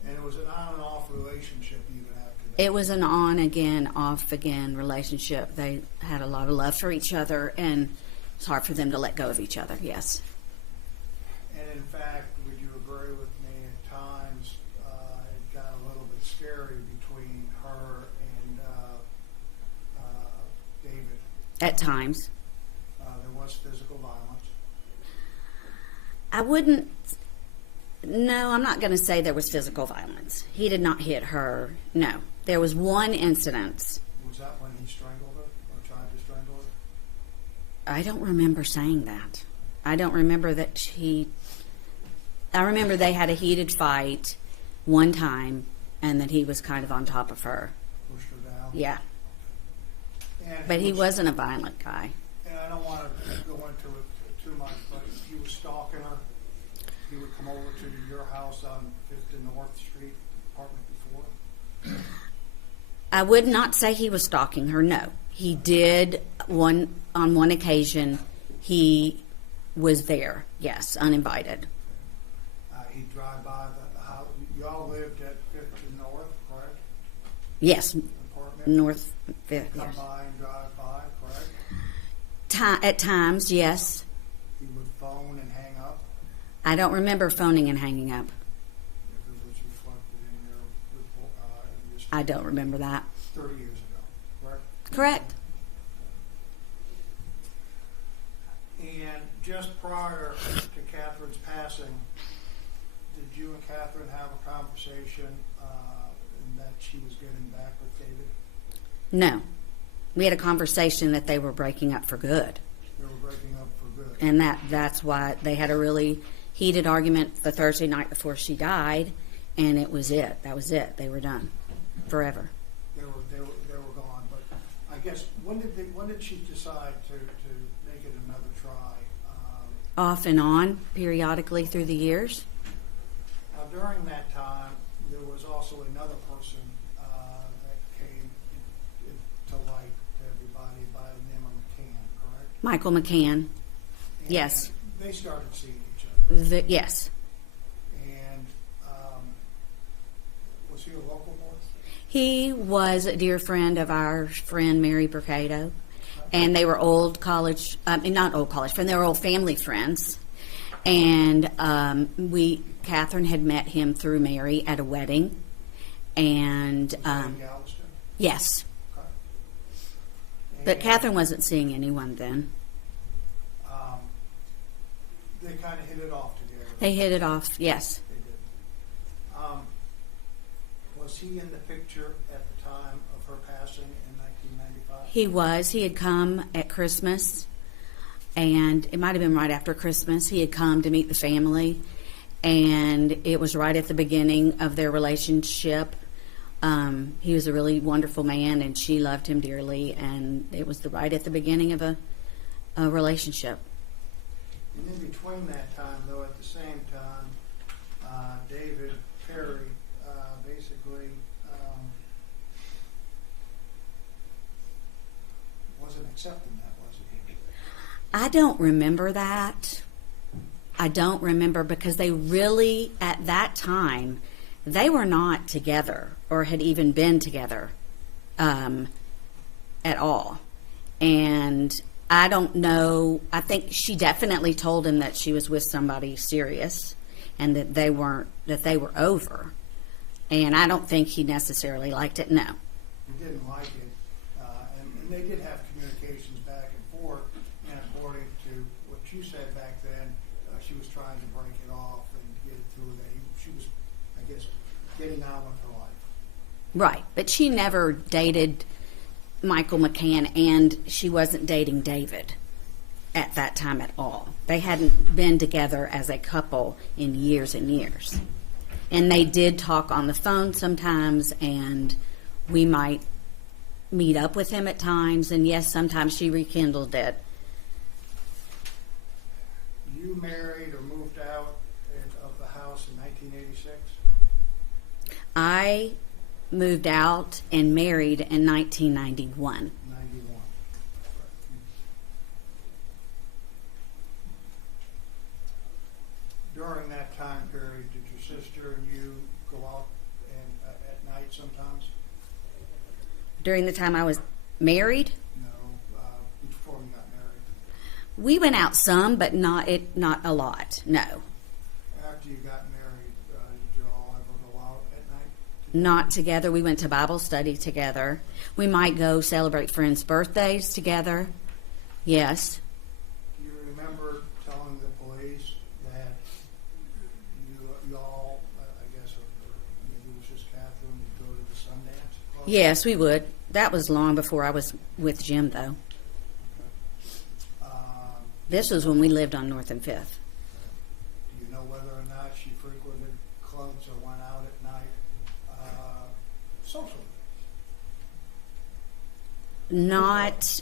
And it was an on and off relationship even after that? It was an on again, off again relationship. They had a lot of love for each other, and it's hard for them to let go of each other, yes. And in fact, would you agree with me, at times it got a little bit scary between her and David? At times. There was physical violence. I wouldn't. No, I'm not going to say there was physical violence. He did not hit her. No. There was one incident. Was that when he strangled her or tried to strangle her? I don't remember saying that. I don't remember that I remember they had a heated fight one time and that he was kind of on top of her. Pushed her down? Yeah. And But he wasn't a violent guy. And I don't want to go into it too much, but he was stalking her. He would come over to your house on 5th and North Street, apartment before. I would not say he was stalking her, no. He did, on one occasion, he was there, yes, uninvited. He'd drive by the house. You all lived at 5th and North, correct? Yes, Apartment? North Fifth, Come yes. by and drive by, correct? At times, yes. He would phone and hang up. I don't remember phoning and hanging up. If it was reflected in your report, in your I don't remember that. 30 years ago, correct? Correct. And just prior to Catherine's passing, did you and Catherine have a conversation that she was getting back with David? No. We had a conversation that they were breaking up for good. They were breaking up for good. And that's why they had a really heated argument the Thursday night before she died, and it was it. That was it. They were done. Forever. They were gone. But I guess when did she decide to make it another try? Off and on, periodically through the years. Now during that time, there was also another person that came to light to everybody by the name of McCann, correct? Michael McCann. And Yes. They started seeing each other. Yes. And was he a local boy? He was a dear friend of our friend Mary Burkado, and they were old college, not old college friends, they were old family friends. And Catherine had met him through Mary at a wedding, and In Galveston? yes, Okay. but And, Catherine wasn't seeing anyone then. they kind of hit it off together. They hit it off, yes. They did. Was he in the picture at the time of her passing in 1995? He was. He had come at Christmas, and it might have been right after Christmas. He had come to meet the family, and it was right at the beginning of their relationship. He was a really wonderful man, and she loved him dearly, and it was right at the beginning of a relationship. And in between that time, though, at the same time, David Perry basically wasn't accepting that, was he? I don't remember that. I don't remember, because they really, at that time, they were not together or had even been together at all. And I don't know. I think she definitely told him that she was with somebody serious and that they were over. And I don't think he necessarily liked it, no. He didn't like it. And they did have communications back and forth, and according to what you said back then, she was trying to break it off and get it through that. She was, I guess, getting on with her life. Right, but she never dated Michael McCann, and she wasn't dating David at that time at all. They hadn't been together as a couple in years and years. And they did talk on the phone sometimes, and we might meet up with him at times, and yes, sometimes she rekindled it. You married or moved out of the house in 1986? I moved out and married in 1991. 91. During that time period, did your sister and you go out and at night sometimes? During the time I was married, No, before you got married. we went out some, but not a lot, no. After you got married, did you all ever go out at night? Not together. We went to Bible study together. We might go celebrate friends' birthdays together. Yes. Do you remember telling the police that you all, I guess, or maybe it was just Catherine, would go to the Sundance Club? Yes, we would. That was long before I was with Jim, though. This was when we lived on North and Fifth. Do you know whether or not she frequented clubs or went out at night socially?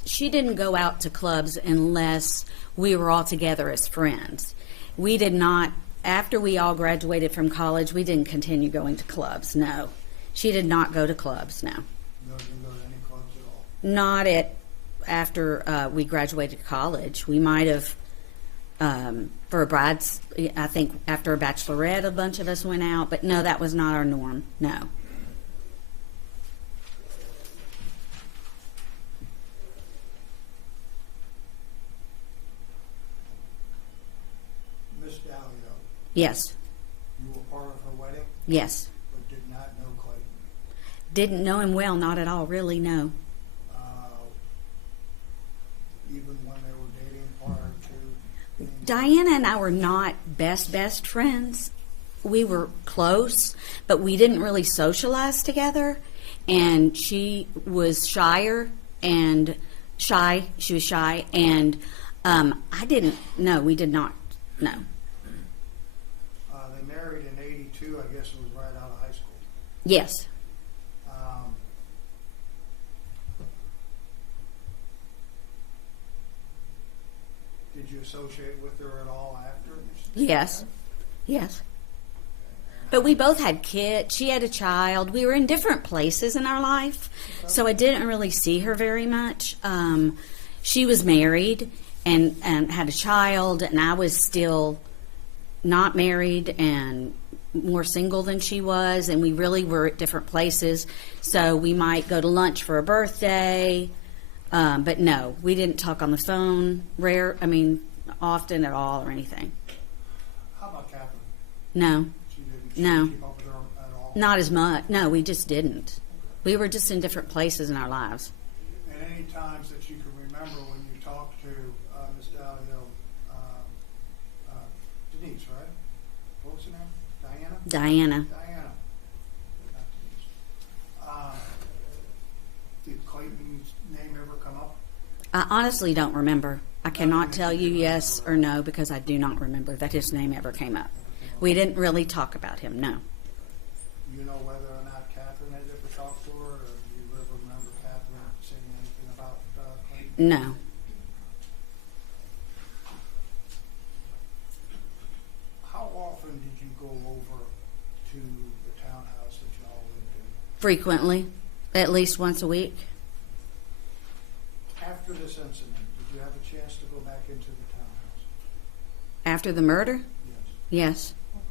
She didn't go out to clubs unless we were all together as friends. We did not, after we all graduated from college, we didn't continue going to clubs, no. She did not go to clubs, no. No, didn't go to any clubs at all? Not after we graduated college. We might have, for a bride's, I think after a bachelorette, a bunch of us went out, but no, that was not our norm, no. Miss Dallio, Yes, you were part of her wedding, yes. but did not know Clayton. Didn't know him well, not at all, really, no. Even when they were dating prior to being Diana and I were not best friends. We were close, but we didn't really socialize together. And she was shy. She was shy, and I didn't. No, we did not. No. They married in '82. I guess it was right out of high school. Yes. Did you associate with her at all after? Yes. Yes. But we both had kids. She had a child. We were in different places in our life, so I didn't really see her very much. She was married and had a child, and I was still not married and more single than she was, and we really were at different places. So we might go to lunch for a birthday, but no, we didn't talk on the phone often at all or anything. How about Catherine? No. She didn't No. keep up with her at all? Not as much. No, we just didn't. We were just in different places in our lives. And any times that you can remember when you talked to Miss Dallio, Denise, right? What was her name? Diana? Diana. Diana. Not Denise. Did Clayton's name ever come up? I honestly don't remember. I cannot tell you yes or no because I do not remember that his name ever came up. We didn't really talk about him, no. Do you know whether or not Catherine had ever talked to her, or do you ever remember Catherine saying anything about Clayton? No. How often did you go over to the townhouse that you all lived in? Frequently, at least once a week. After this incident, did you have a chance to go back into the townhouse? After the murder? Yes. Yes. Okay.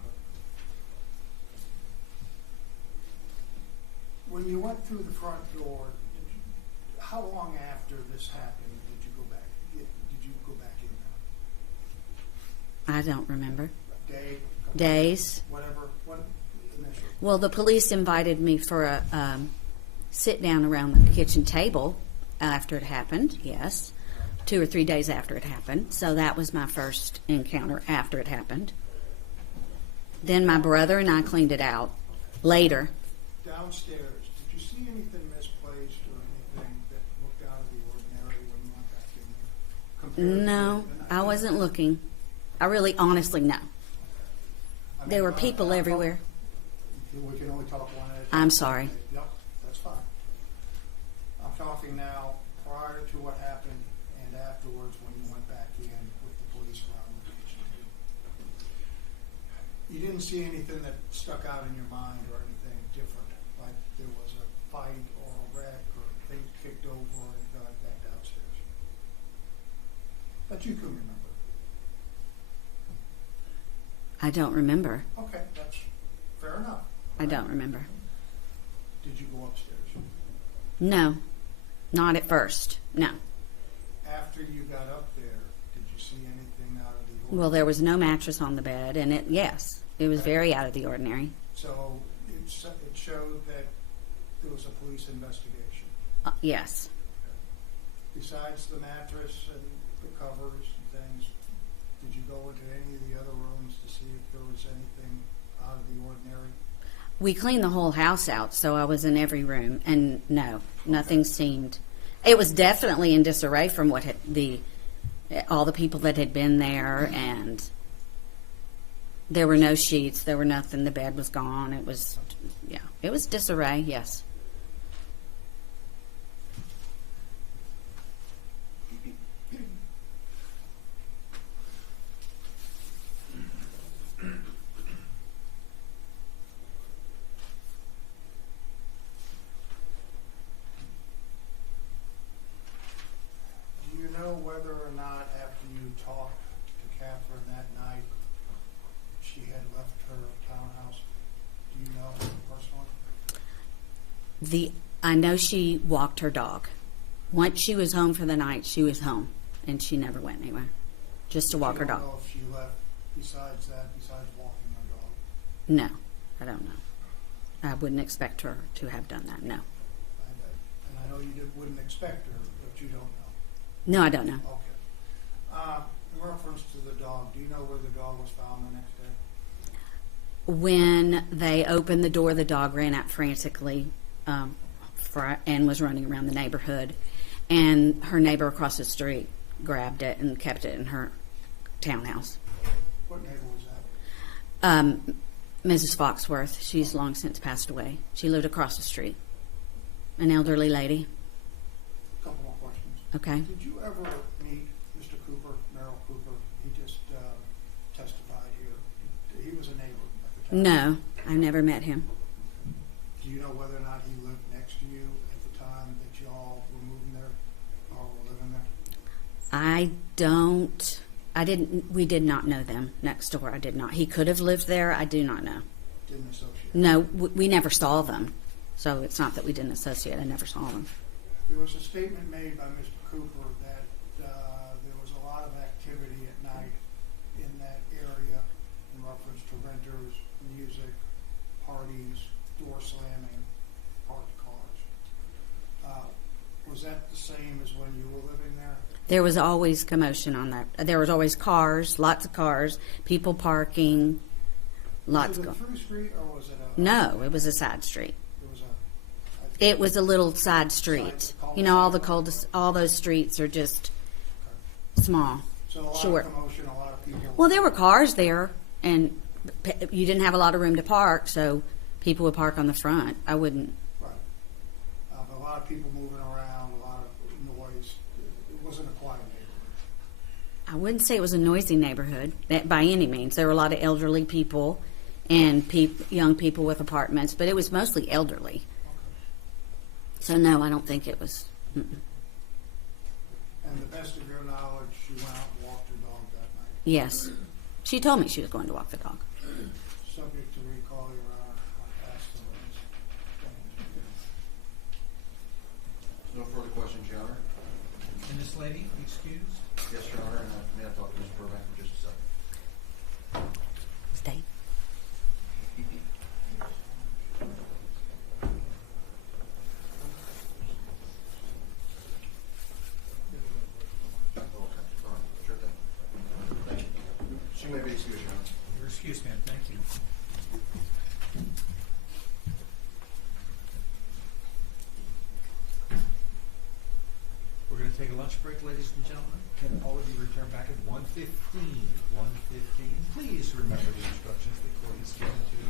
When you went through the front door, how long after this happened did you go back? Did you go back in there? I don't remember. A day? Days. Whatever. What initial? Well, the police invited me for a sit down around the kitchen table after it happened, yes. 2 or 3 days after it happened. So that was my first encounter after it happened. Then my brother and I cleaned it out later. Downstairs, did you see anything misplaced or anything that looked out of the ordinary when you went back in there? No, I wasn't looking. I really honestly no. I mean, There were people I'm everywhere. We can only talk one at a time. I'm sorry. Yep, that's fine. I'm talking now prior to what happened and afterwards when you went back in with the police around the kitchen. You didn't see anything that stuck out in your mind or anything different, like there was a fight or a wreck or things kicked over or anything like that downstairs? That you can remember. I don't remember. Okay, that's fair enough. I don't remember. Did you go upstairs? No, not at first. No. After you got up there, did you see anything out of the ordinary? Well, there was no mattress on the bed, and it was very out of the ordinary. So it showed that there was a police investigation. Yes. Besides the mattress and the covers and things, did you go into any of the other rooms to see if there was anything out of the ordinary? We cleaned the whole house out, so I was in every room, and no, nothing seemed. It was definitely in disarray from what all the people that had been there, and there were no sheets, there were nothing. The bed was gone. It was, yeah, it was disarray. Yes. Whether or not after you talked to Catherine that night, she had left her townhouse? Do you know personally? I know she walked her dog. Once she was home for the night, she was home, and she never went anywhere, just to walk her dog. You don't know if she left besides walking her dog? No, I don't know. I wouldn't expect her to have done that, no. And I know you wouldn't expect her, but you don't know. No, I don't know. Okay. In reference to the dog, do you know where the dog was found the next day? When they opened the door, the dog ran out frantically and was running around the neighborhood. And her neighbor across the street grabbed it and kept it in her townhouse. What neighbor was that? Mrs. Foxworth. She's long since passed away. She lived across the street. An elderly lady. A couple more questions. Okay. Did you ever meet Mr. Cooper, Merrill Cooper? He just testified here. He was a neighbor at the time. No, I never met him. Do you know whether or not he lived next to you at the time that you all were moving there or were living there? We did not know them next door. I did not. He could have lived there. I do not know. Didn't associate? No, we never saw them. So it's not that we didn't associate. I never saw them. There was a statement made by Mr. Cooper that there was a lot of activity at night in that area in reference to renters, music, parties, door slamming, parked cars. Was that the same as when you were living there? There was always commotion on that. There was always cars, lots of cars, people parking, lots Was it of. a through street or was it a? No, it was a side street. It was It was a little side street. You know, all those streets are just small, so a lot short. of commotion, a lot of people. Well, there were cars there, and you didn't have a lot of room to park, so people would park on the front. I wouldn't. Right. A lot of people moving around, a lot of noise. It wasn't a quiet neighborhood. I wouldn't say it was a noisy neighborhood by any means. There were a lot of elderly people and young people with apartments, but it was mostly elderly. So no, I don't think it was. Mm-mm. And the best of your knowledge, you went out and walked your dog that night. Yes. She told me she was going to walk the dog. Subject to recall, Your Honor, on past delays. No further questions, Your Honor. And this lady, excused? Yes, Your Honor, and may I talk to Mr. Burbank for just a second? Stay. Okay, all right, sure thing. Thank you. She may be excused, Your Honor. You're excused, ma'am. Thank you. We're going to take a lunch break, ladies and gentlemen. Can all of you return back at 1:15? 1:15. Please remember the instructions the court has given to you.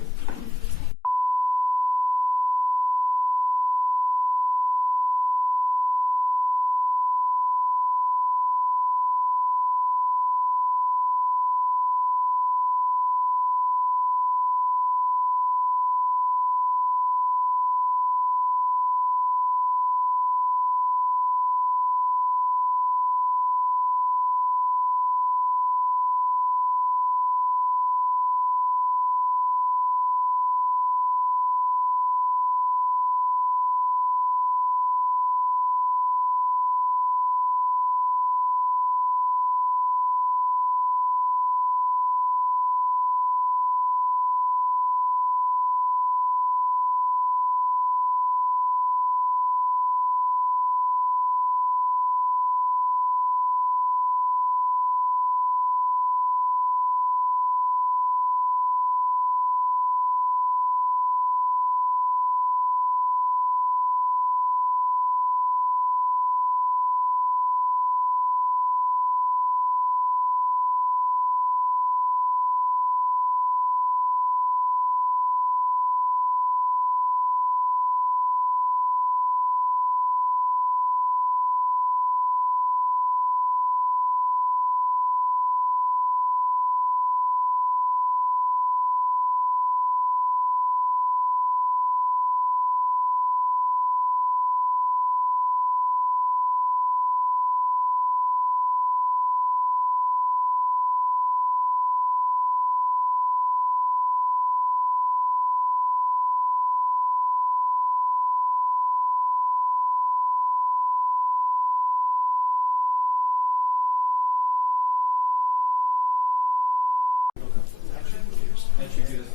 That should get us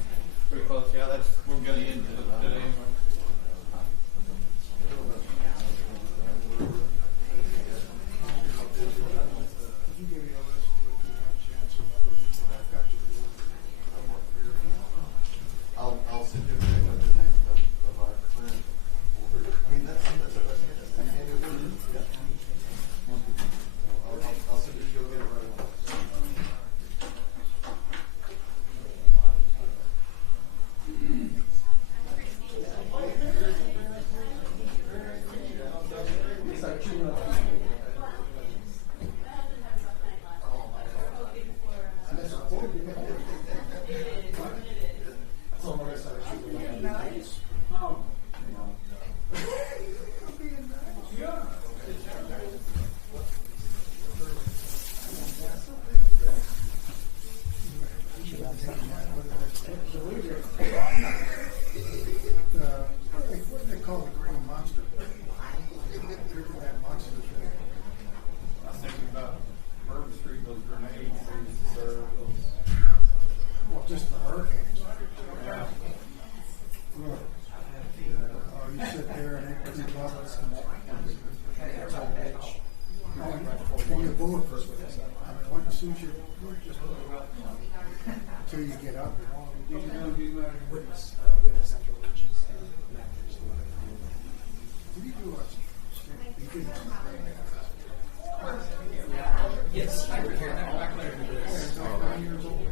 pretty close. Yeah, we're getting into it today. I'll send you a thing of the next of our current. I mean, that's I'll send it, you'll get it right away. What do they call the green monster? That monster thing. I was thinking about Bourbon Street, those grenades they used to serve. Well, just the hurricanes. Yeah. Look. You sit there and everybody loves it. That's all bitch. You get bulletproof with this. I mean, once you shoot your just until you get up. Witness after lunch. Did you do us? You did. Yes, I returned that back later. 9 years old.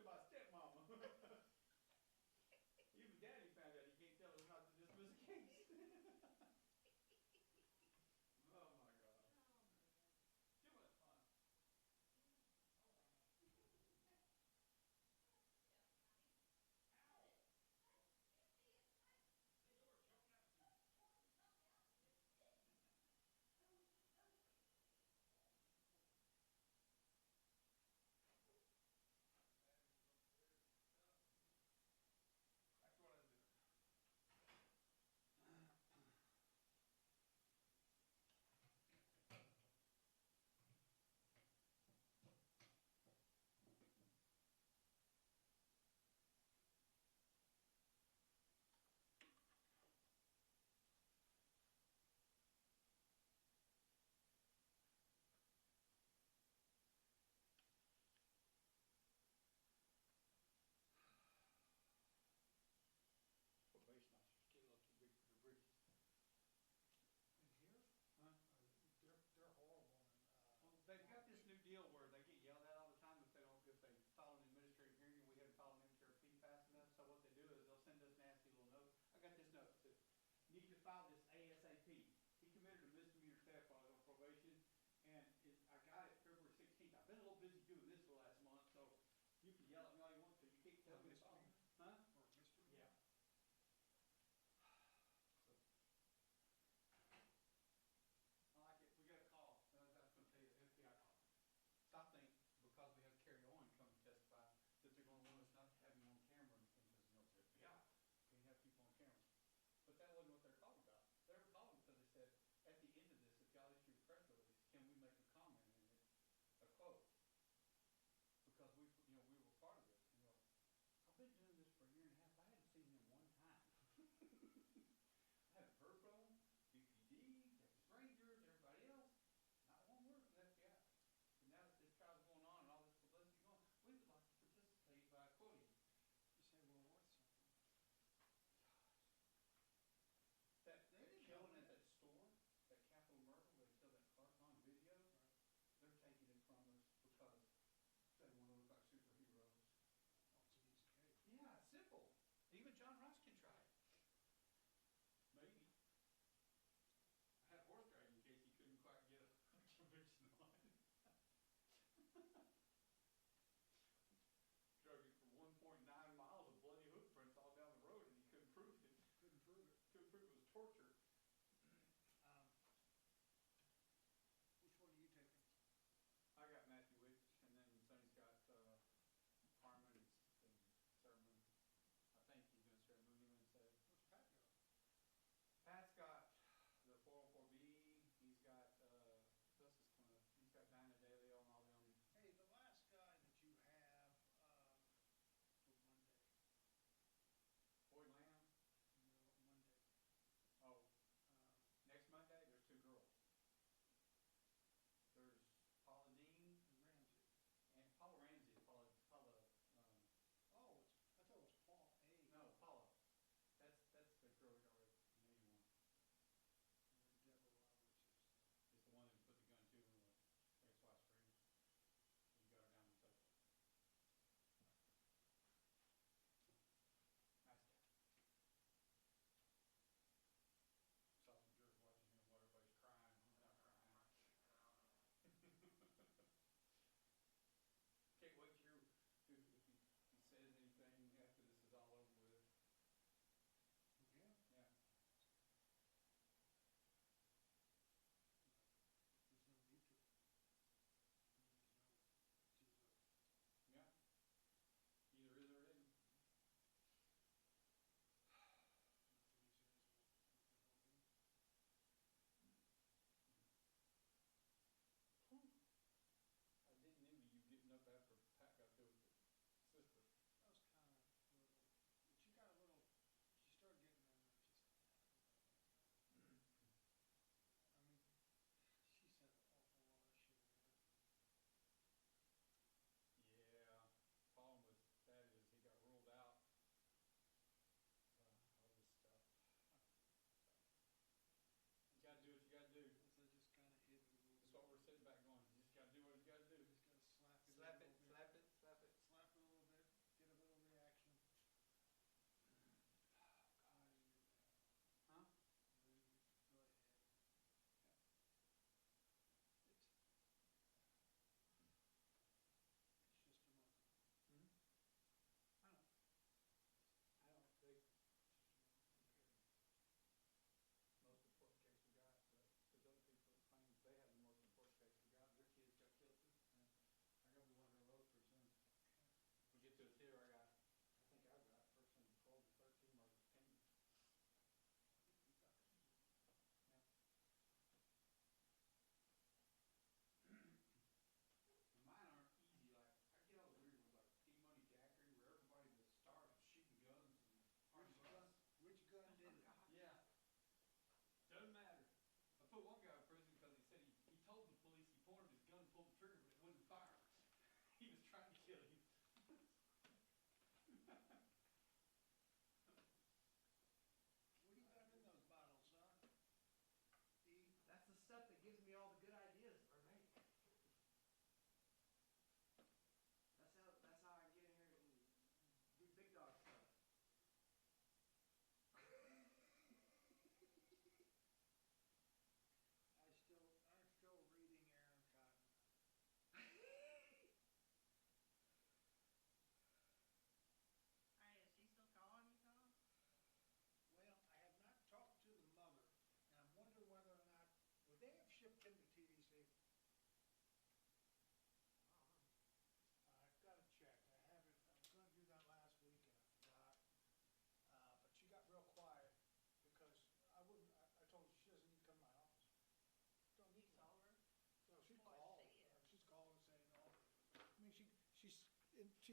to my stepmama. Even Daddy found out he can't tell us not to dismiss a case. Oh my God. Too much fun.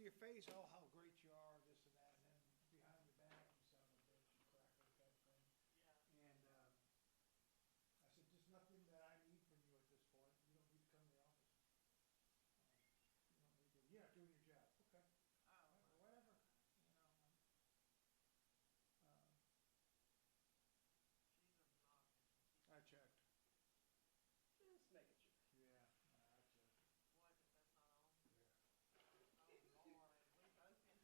your face, oh, how great you are, this and that, and then behind your back, you sound a bitch, you cracker, kind of thing. Yeah. And I said, there's nothing that I need from you at this point. You don't need to come to the office. You don't need to. You're not doing your job. Okay. Oh. Whatever. You know. She's obnoxious. I checked. Just making sure. Yeah, I checked. What, if that's not on? Yeah. Oh, Lord, we both been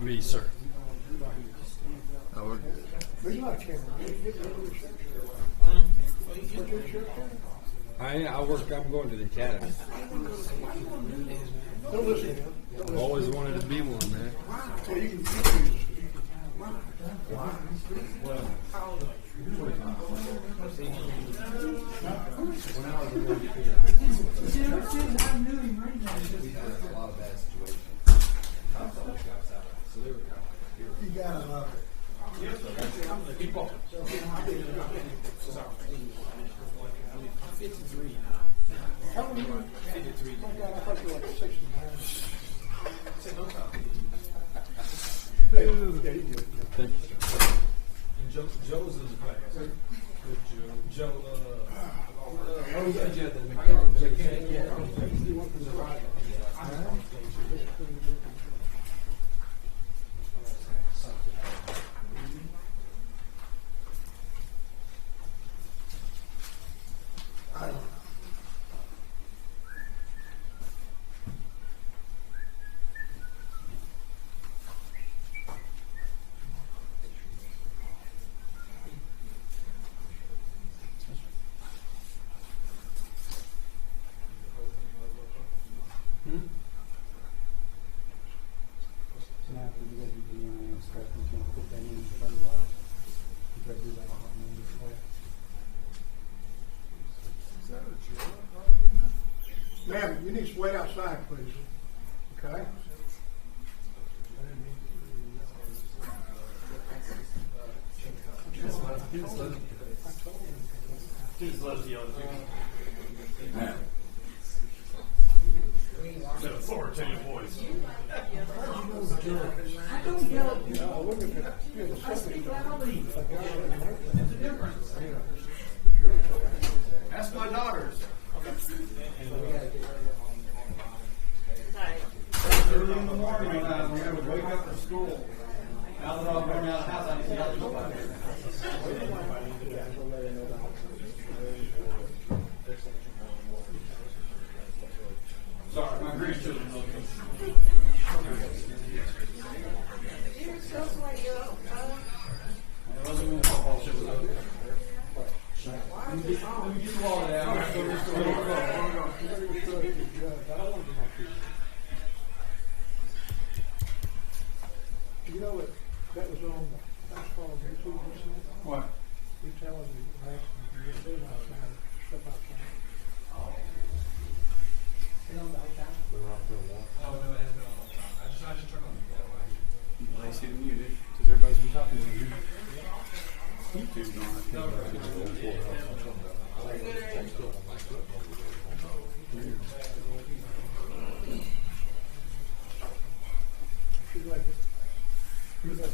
Me, sir. There's not a camera. I'm going to the academy. Don't listen to him. I've always wanted to be one, man. So you can You gotta love it. How old are you? 53. Oh my God, I thought you were like 69. Yeah, you do. Thank you, sir. And Joe's in the class. Joe, yeah, the mechanic, yeah. I don't know. So after you guys do DNA and stuff, you can put that in front of us. You gotta do that all in this way. Ma'am, you need to wait outside, please. Okay? Authoritative voice. That's my daughters. Early in the morning, we're going to wake up for school. Now that I'm going out of the house, I can see how they look out there. Sorry, my grandchildren look. Let me get the water down. You know what, that was on, that's called YouTube, What? you're telling me, last time, you're doing outside, step outside. You know, outside. Oh, no, it hasn't been on all the time. I just turned on the I see them muted, because everybody's been talking to me. YouTube's on. She's like, she's like,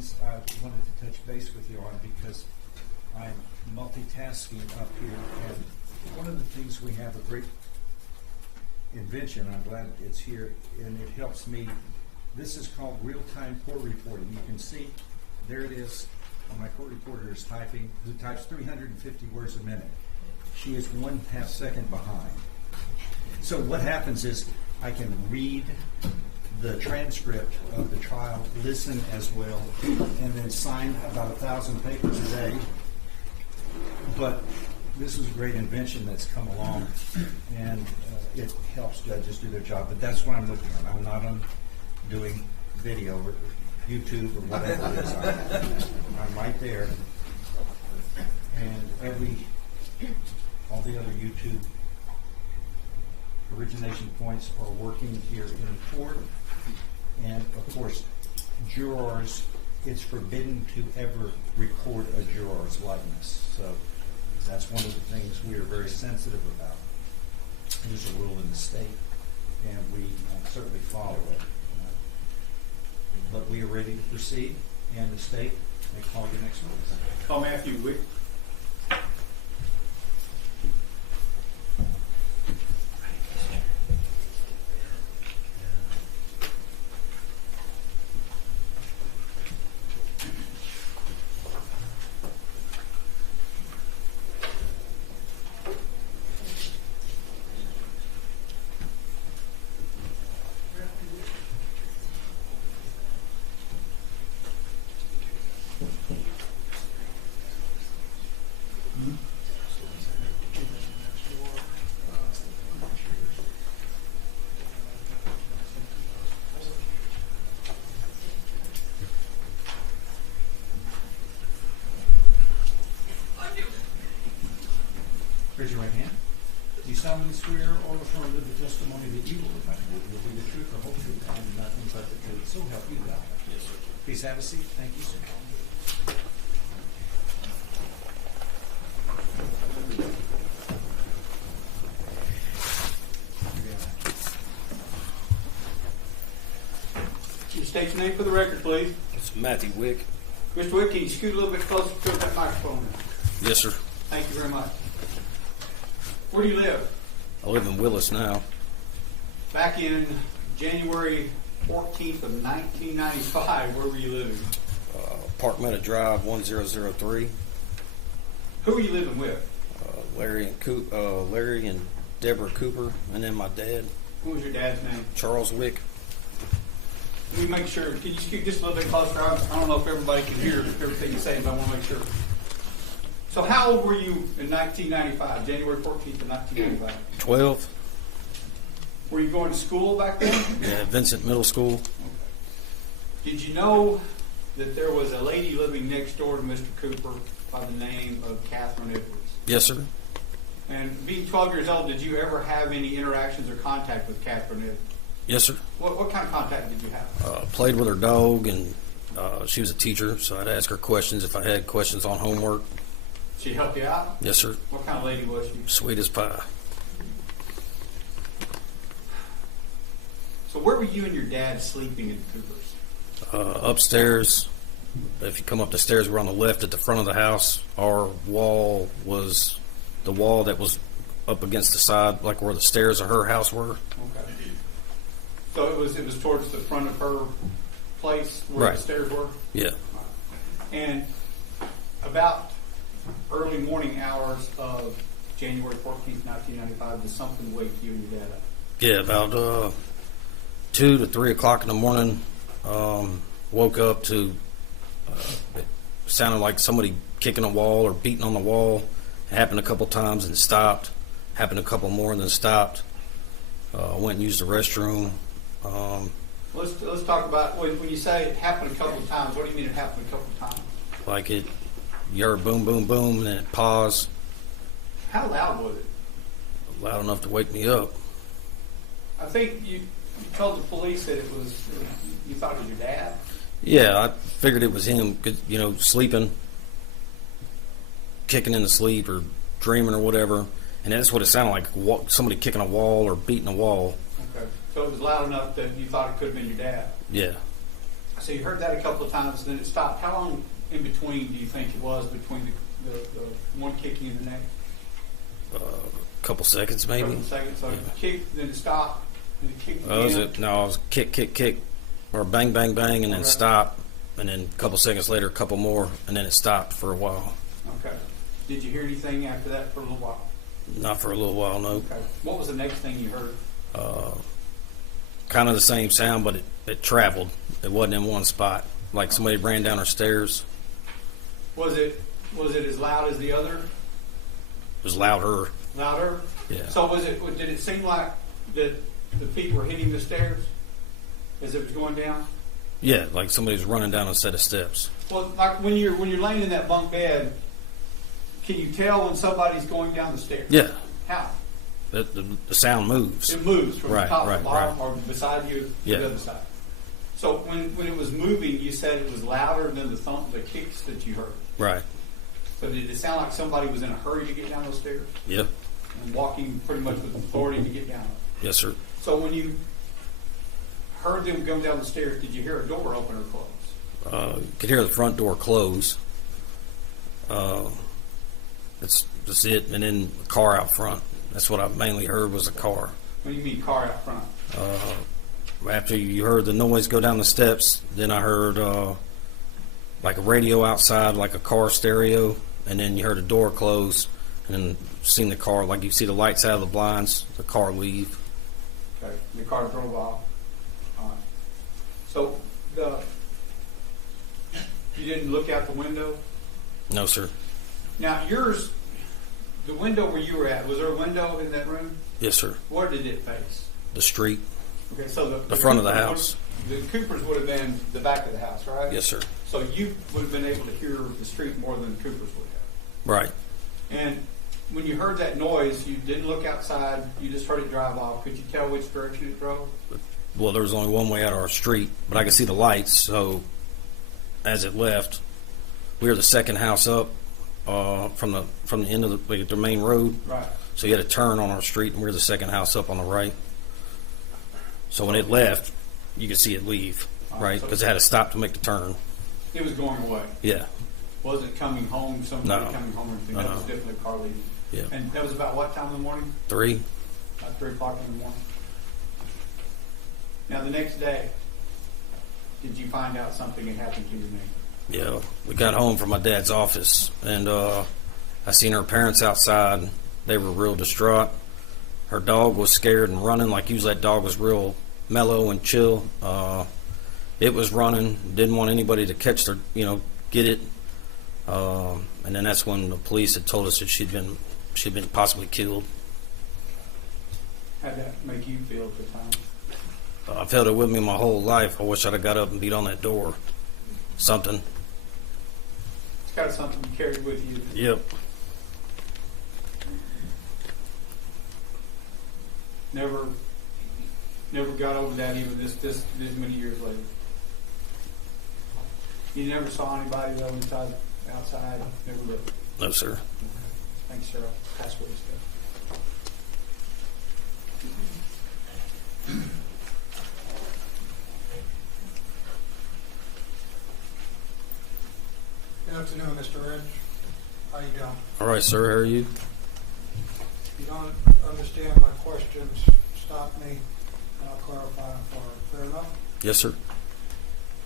things I wanted to touch base with you on because I'm multitasking up here, and one of the things we have a great invention, I'm glad it's here, and it helps me. This is called real-time court reporting. You can see, there it is, my court reporter is typing, who types 350 words a minute. She is 1/2 second behind. So what happens is I can read the transcript of the trial, listen as well, and then sign about 1,000 papers a day. But this is a great invention that's come along, and it helps judges do their job. But that's what I'm looking at. I'm not on doing video or YouTube or whatever it is. I'm right there. And all the other YouTube origination points are working here in court. And of course, jurors, it's forbidden to ever record a juror's likeness. So that's one of the things we are very sensitive about. There's a rule in the state, and we certainly follow it. But we are ready to proceed, and the state may call you next week. Call Matthew Wick. Raise your right hand. Do you solemnly swear or affirm that the testimony that you will give will be the truth, the whole truth, and nothing but the truth? So help you God. Yes, sir. Please have a seat. Thank you, sir. You state your name for the record, please. It's Matthew Wick. Mr. Wick, can you scoot a little bit closer to that microphone? Yes, sir. Thank you very much. Where do you live? I live in Willis now. Back in January 14th of 1995, where were you living? Park Meadow Drive, 1003. Who were you living with? Larry and Deborah Cooper, and then my dad. What was your dad's name? Charles Wick. Let me make sure. Can you speak just a little bit closer? I don't know if everybody can hear everything you're saying, but I want to make sure. So how old were you in 1995, January 14th of 1995? 12. Were you going to school back then? Yeah, Vincent Middle School. Okay. Did you know that there was a lady living next door to Mr. Cooper by the name of Catherine Edwards? Yes, sir. And being 12 years old, did you ever have any interactions or contact with Catherine Edwards? Yes, sir. What kind of contact did you have? Played with her dog, and she was a teacher, so I'd ask her questions if I had questions on homework. She helped you out? Yes, sir. What kind of lady was she? Sweet as pie. So where were you and your dad sleeping in Cooper's? Upstairs. If you come up the stairs, we're on the left at the front of the house. Our wall was the wall that was up against the side, like where the stairs of her house were. Okay. So it was towards the front of her place where Right. the stairs were? Yeah. And about early morning hours of January 14th, 1995, did something wake you and your dad up? Yeah, about 2 to 3 o'clock in the morning. Woke up to it sounded like somebody kicking a wall or beating on the wall. It happened a couple times and stopped. Happened a couple more and then stopped. Went and used the restroom. Let's talk about when you say it happened a couple of times. What do you mean it happened a couple of times? Like it, you heard boom, boom, boom, and then it paused. How loud was it? Loud enough to wake me up. I think you told the police that it was. You thought it was your dad. Yeah, I figured it was him, sleeping, kicking in the sleep or dreaming or whatever. And that's what it sounded like, somebody kicking a wall or beating a wall. Okay. So it was loud enough that you thought it could have been your dad. Yeah. So you heard that a couple of times, then it stopped. How long in between do you think it was between the one kicking and the next? Couple seconds maybe. Couple seconds. So it kicked, then it stopped, then it kicked Was again. it? No, it was kick, or bang, bang, bang, and then stop, and then a couple seconds later, a couple more, and then it stopped for a while. Okay. Did you hear anything after that for a little while? Not for a little while, no. Okay. What was the next thing you heard? Kind of the same sound, but it traveled. It wasn't in one spot. Like somebody ran down our stairs. Was it as loud as the other? It was louder. Louder? Yeah. So did it seem like that the feet were hitting the stairs as it was going down? Yeah, like somebody was running down a set of steps. Well, like when you're laying in that bunk bed, can you tell when somebody's going down the stairs? Yeah. How? The sound moves. It moves from Right, the top to right, the bottom right. or beside you to Yeah. the other side. So when it was moving, you said it was louder than the kicks that you heard. Right. So did it sound like somebody was in a hurry to get down those stairs Yeah. and walking pretty much with authority to get down? Yes, sir. So when you heard them come down the stairs, did you hear a door open or close? You could hear the front door close. That's it, and then the car out front. That's what I mainly heard was a car. What do you mean car out front? After you heard the noise go down the steps, then I heard like a radio outside, like a car stereo, and then you heard a door close, and then seen the car, like you see the lights out of the blinds, the car leave. Okay, the car drove off. All right. So you didn't look out the window? No, sir. Now yours, the window where you were at, was there a window in that room? Yes, sir. Where did it face? The street. Okay, so The front of the Coopers house. The Coopers would have been the back of the house, right? Yes, sir. So you would have been able to hear the street more than the Coopers would have. Right. And when you heard that noise, you didn't look outside, you just heard it drive off. Could you tell which direction it drove? Well, there was only one way out of our street, but I could see the lights. So as it left, we were the second house up from the end of the main road. Right. So you had a turn on our street, and we were the second house up on the right. So when it left, you could see it leave, right? Because it had to stop to make the turn. It was going away. Yeah. Wasn't coming home, somebody No. coming home or anything. No, That was no. definitely a car leaving. Yeah. And that was about what time in the morning? 3. About 3 o'clock in the morning. Now the next day, did you find out something had happened to your neighbor? Yeah. We got home from my dad's office, and I seen her parents outside. They were real distraught. Her dog was scared and running. Like usually that dog was real mellow and chill. It was running, didn't want anybody to catch her, get it. And then that's when the police had told us that she'd been possibly killed. How'd that make you feel at the time? I've held it with me my whole life. I wish I'd have got up and beat on that door. Something. It's kind of something you carried with you. Yep. Never got over that even this many years later. You never saw anybody though outside? Never looked? No, sir. Thanks, Sarah. That's what he said. Good afternoon, Mr. Ridge. How you doing? All right, sir. How are you? If you don't understand my questions, stop me and I'll clarify them for you. Fair enough? Yes, sir.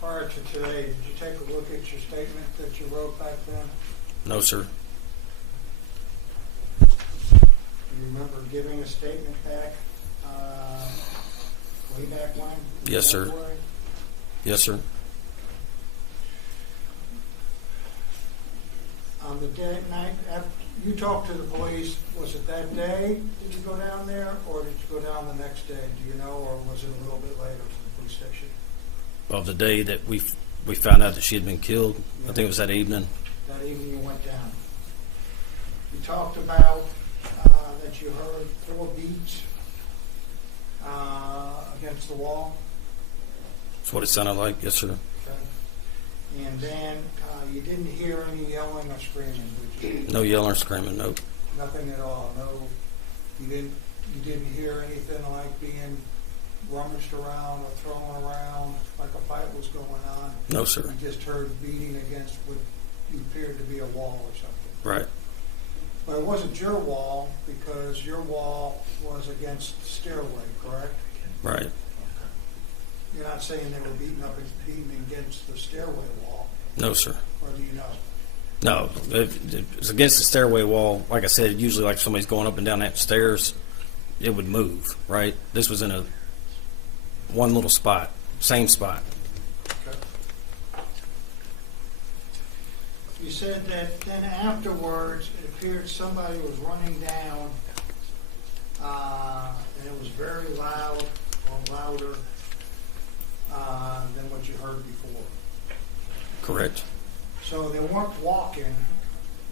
Prior to today, did you take a look at your statement that you wrote back then? No, sir. Do you remember giving a statement back way back when? Yes, sir. February? Yes, sir. On the night after you talked to the police, was it that day did you go down there, or did you go down the next day? Do you know, or was it a little bit later to the police station? Well, the day that we found out that she had been killed, I think it was that evening. That evening you went down. You talked about that you heard 4 beats against the wall. That's what it sounded like. Yes, sir. Okay. And then you didn't hear any yelling or screaming, did you? No yelling or screaming. No. Nothing at all. No. You didn't hear anything like being rummaged around or thrown around like a fight was going on? No, sir. You just heard beating against what appeared to be a wall or something? Right. But it wasn't your wall because your wall was against the stairway, correct? Right. You're not saying they were beating against the stairway wall, No, sir. or do you know? No, it's against the stairway wall. Like I said, usually like somebody's going up and down that stairs, it would move, right? This was in a one little spot, same spot. Okay. You said that then afterwards, it appeared somebody was running down, and it was very loud or louder than what you heard before. Correct. So they weren't walking;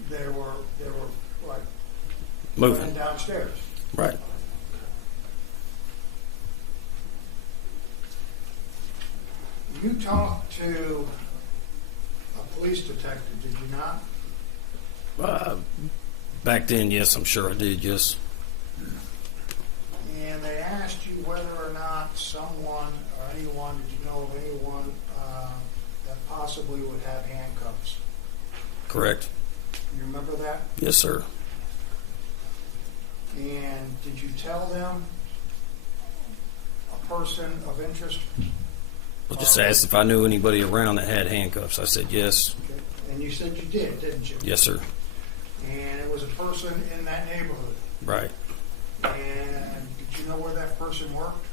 they were like Moving. running downstairs. Right. You talked to a police detective, did you not? Back then, yes, I'm sure I did, yes. And they asked you whether or not someone or anyone, did you know of anyone that possibly would have handcuffs? Correct. You remember that? Yes, sir. And did you tell them a person of interest? I just asked if I knew anybody around that had handcuffs. I said yes. Okay. And you said you did, didn't you? Yes, sir. And it was a person in that neighborhood. Right. And did you know where that person worked?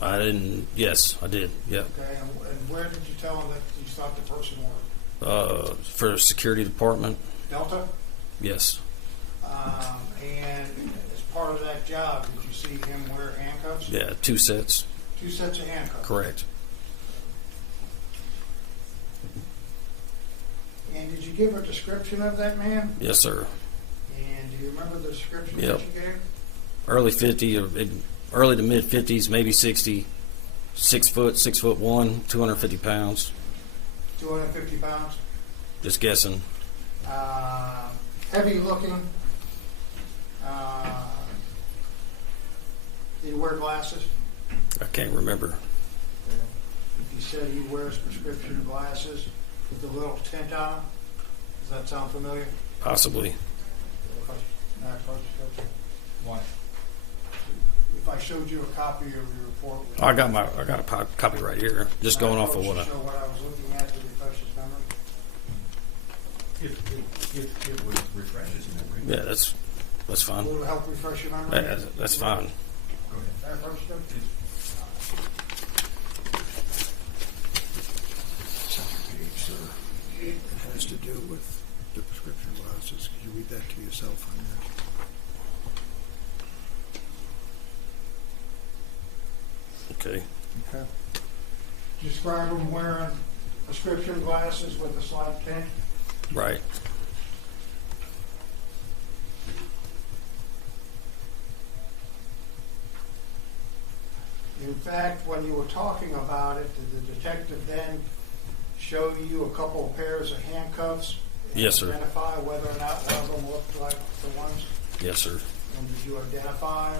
I didn't. Yes, I did. Yeah. Okay. And where did you tell them that you thought the person worked? For the security department. Delta? Yes. And as part of that job, did you see him wear handcuffs? Yeah, 2 sets. 2 sets of handcuffs. Correct. And did you give a description of that man? Yes, sir. And do you remember the description Yep. that you gave? Early 50, early to mid 50s, maybe 60. 6 foot, 6'1", 250 pounds. 250 pounds. Just guessing. Heavy looking. Did he wear glasses? I can't remember. If you said he wears prescription glasses with a little tint on them, does that sound familiar? Possibly. Why? If I showed you a copy of your report, I got a copy right here. Just going off of what I. show what I was looking at to refresh his memory. If it would refresh his memory. Yeah, that's fine. Will it help refresh your memory? That's fine. Go ahead. It has to do with the prescription glasses. Could you read that to yourself on there? Okay. Okay. Describe him wearing prescription glasses with a slight tint. Right. In fact, when you were talking about it, did the detective then show you a couple of pairs of handcuffs? And Yes, sir. identify whether or not one of them looked like the ones? Yes, sir. And did you identify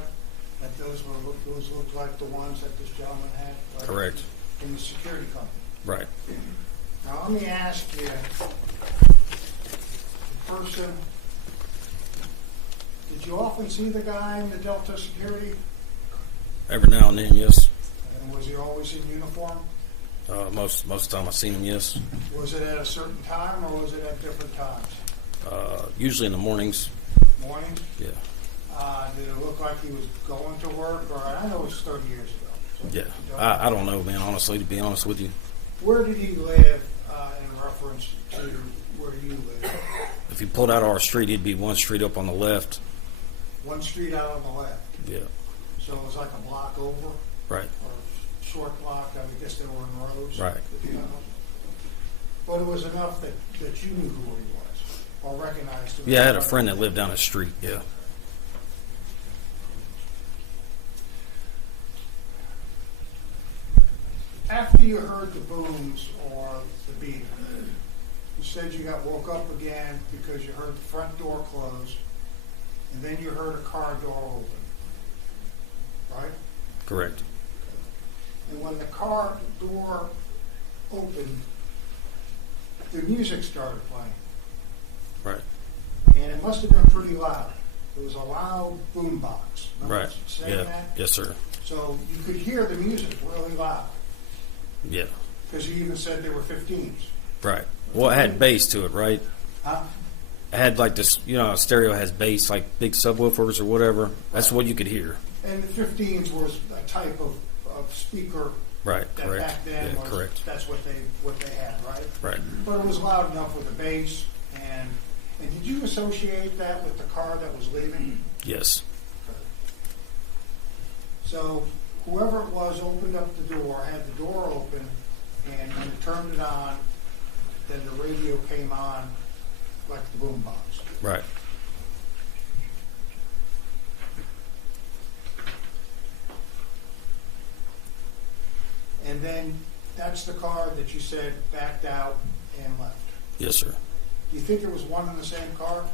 that those looked like the ones that this gentleman had? Like Correct. In the security company. Right. Now, let me ask you, the person, did you often see the guy in the Delta security? Every now and then, yes. And was he always in uniform? Most of the time I seen him, yes. Was it at a certain time or was it at different times? Usually in the mornings. Morning? Yeah. Did it look like he was going to work? Or I know it was 30 years ago. So Yeah. you don't- I don't know, man. Honestly, to be honest with you, Where did he live in reference to where you live? if he pulled out our street, he'd be one street up on the left. One street out on the left. Yeah. So it was like a block over? Right. Or a short block? I guess they were in rows. Right. You know? But it was enough that you knew who he was or recognized him. Yeah, I had a friend that lived down the street. Yeah. After you heard the booms or the beating, you said you got woke up again because you heard the front door close, and then you heard a car door open. Right? Correct. And when the car door opened, the music started playing. Right. And it must have been pretty loud. It was a loud boom box. Remember Right. saying Yeah. that? Yes, sir. So you could hear the music really loud. Yeah. Because you even said there were 15s. Right. Well, it had bass to it, right? Huh? It had like this, stereo has bass, like big subwoofers or whatever. That's what you could hear. And the 15s was a type of speaker Right. that Correct. back then Yeah. was, Correct. that's what they had, right? Right. But it was loud enough with the bass. And did you associate that with the car that was leaving? Yes. So whoever it was opened up the door, had the door open, and when it turned it on, then the radio came on like the boom box. Right. And then that's the car that you said backed out and left. Yes, sir. Do you think there was one in the same car?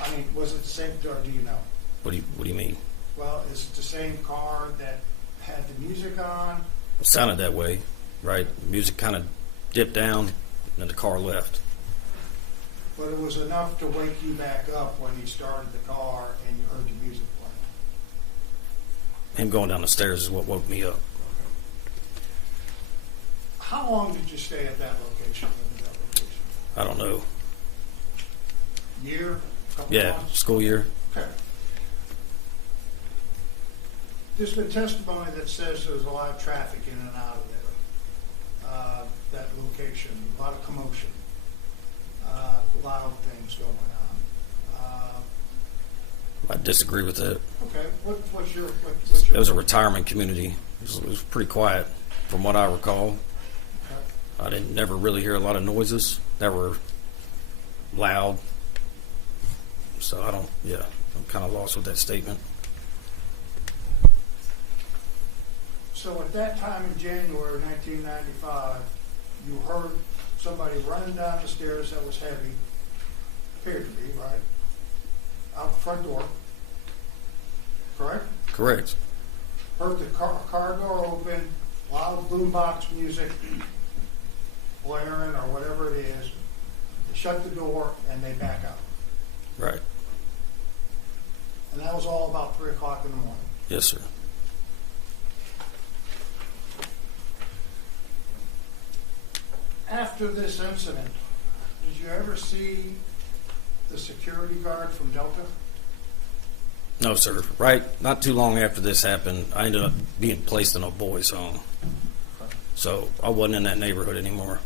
I mean, was it the same, or do you know? What do you mean? Well, is it the same car that had the music on? It sounded that way, right? Music kind of dipped down, and then the car left. But it was enough to wake you back up when you started the car and you heard the music playing. Him going down the stairs is what woke me up. How long did you stay at that location? I don't know. Year? Couple Yeah, months? school year. Okay. There's been testimony that says there's a lot of traffic in and out of there, that location, a lot of commotion, loud things going on. I disagree with that. Okay, what's your? It was a retirement community. It was pretty quiet, from what I recall. Okay. I didn't never really hear a lot of noises that were loud. So I'm kind of lost with that statement. So at that time in January 1995, you heard somebody running down the stairs that was heavy, appeared to be, right? Out the front door, correct? Correct. Heard the car door open, loud boombox music blaring or whatever it is. They shut the door and they back out. Right. And that was all about 3 o'clock in the morning. Yes, sir. After this incident, did you ever see the security guard from Delta? No, sir. Right. Not too long after this happened, I ended up being placed in a boys' home. So I wasn't in that neighborhood anymore.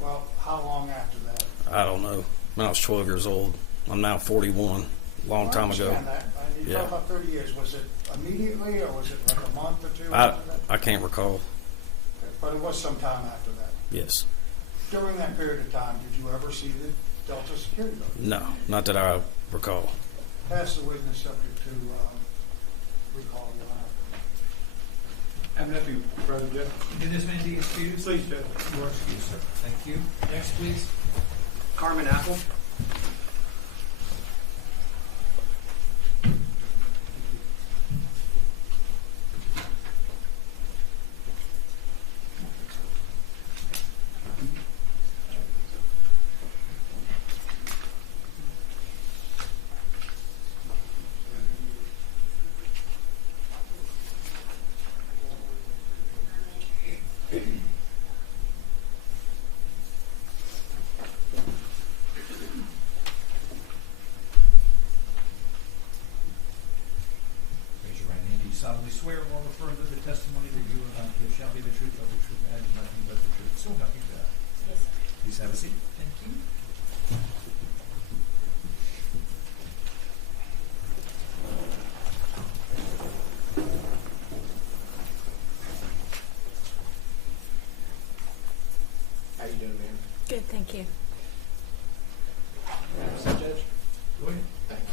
Well, how long after that? I don't know. When I was 12 years old. I'm now 41. Long time ago. I understand that. You Yeah. talk about 30 years. Was it immediately or was it like a month or two? I after that? I can't recall. Okay, but it was some time after that. Yes. During that period of time, did you ever see the Delta security guard? No, not that I recall. Pass the witness subject to recall your honor. Have nothing, President Jeff. Did this man be excused? Please, Judge. You are excused, sir. Thank you. Next, please. Carmen Apple. Raise your right hand. Do you solemnly swear or affirm that the testimony that you will not give shall be the truth, the truth, and nothing but the truth? So help you God. Yes, sir. Please have a seat. Thank you. How you doing, ma'am? Good, thank you. Sit, Judge. Go ahead. Thank you.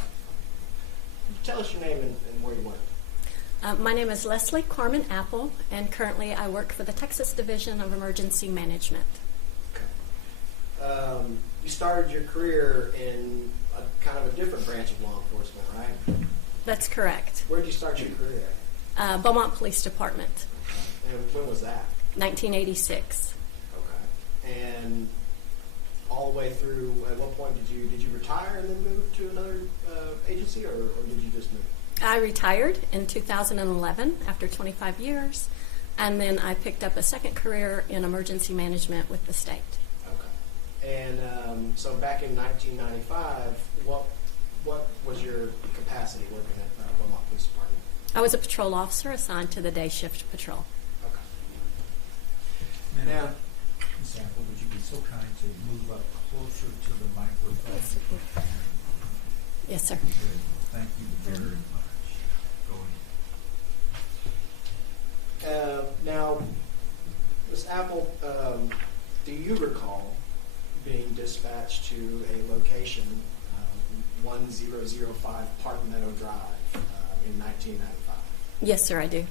Tell us your name and where you work. My name is Leslie Carmen Apple, and currently I work for the Texas Division of Emergency Management. You started your career in a kind of a different branch of law enforcement, right? That's correct. Where did you start your career at? Beaumont Police Department. And when was that? 1986. Okay. And all the way through, at what point did you retire and then move to another agency, or did you just move? I retired in 2011 after 25 years, and then I picked up a second career in emergency management with the state. Okay. And so back in 1995, what was your capacity working at Beaumont Police Department? I was a patrol officer assigned to the day shift patrol. Okay. Now, Ms. Apple, would you be so kind to move up closer to the microphone? Yes, sir. Good. Thank you very much. Go ahead. Now, Ms. Apple, do you recall being dispatched to a location, 1005 Park Meadow Drive, in 1995? Yes, sir, I do.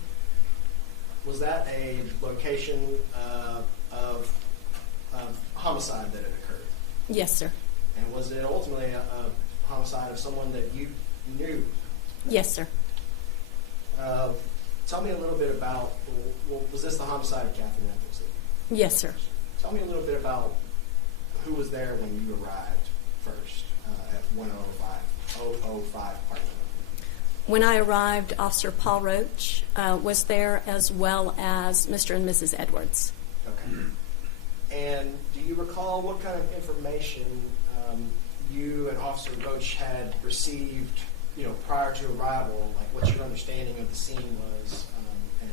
Was that a location of homicide that had occurred? Yes, sir. And was it ultimately a homicide of someone that you knew? Yes, sir. Tell me a little bit about, was this the homicide of Catherine Nichols? Yes, sir. Tell me a little bit about who was there when you arrived first at 1005 Park Meadow. When I arrived, Officer Paul Roach was there, as well as Mr. and Mrs. Edwards. Okay. And do you recall what kind of information you and Officer Roach had received, prior to arrival, like what your understanding of the scene was, and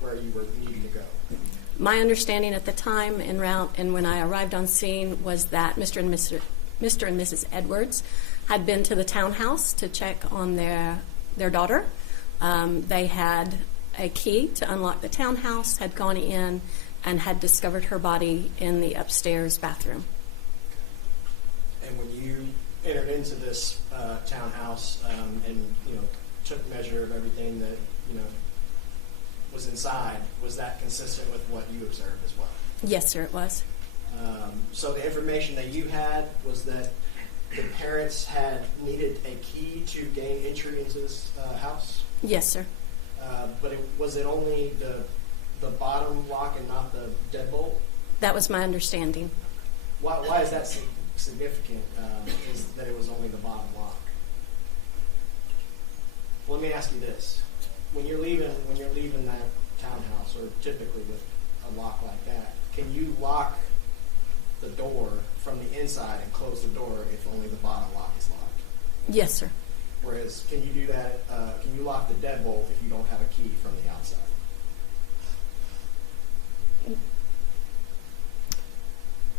where you were needing to go? My understanding at the time and when I arrived on scene was that Mr. and Mrs. Edwards had been to the townhouse to check on their daughter. They had a key to unlock the townhouse, had gone in, and had discovered her body in the upstairs bathroom. And when you entered into this townhouse and took measure of everything that was inside, was that consistent with what you observed as well? Yes, sir, it was. So the information that you had was that the parents had needed a key to gain entry into this house? Yes, sir. But was it only the bottom lock and not the deadbolt? That was my understanding. Why is that significant? Is that it was only the bottom lock? Well, let me ask you this: when you're leaving that townhouse, or typically with a lock like that, can you lock the door from the inside and close the door if only the bottom lock is locked? Yes, sir. Whereas, can you do that? Can you lock the deadbolt if you don't have a key from the outside?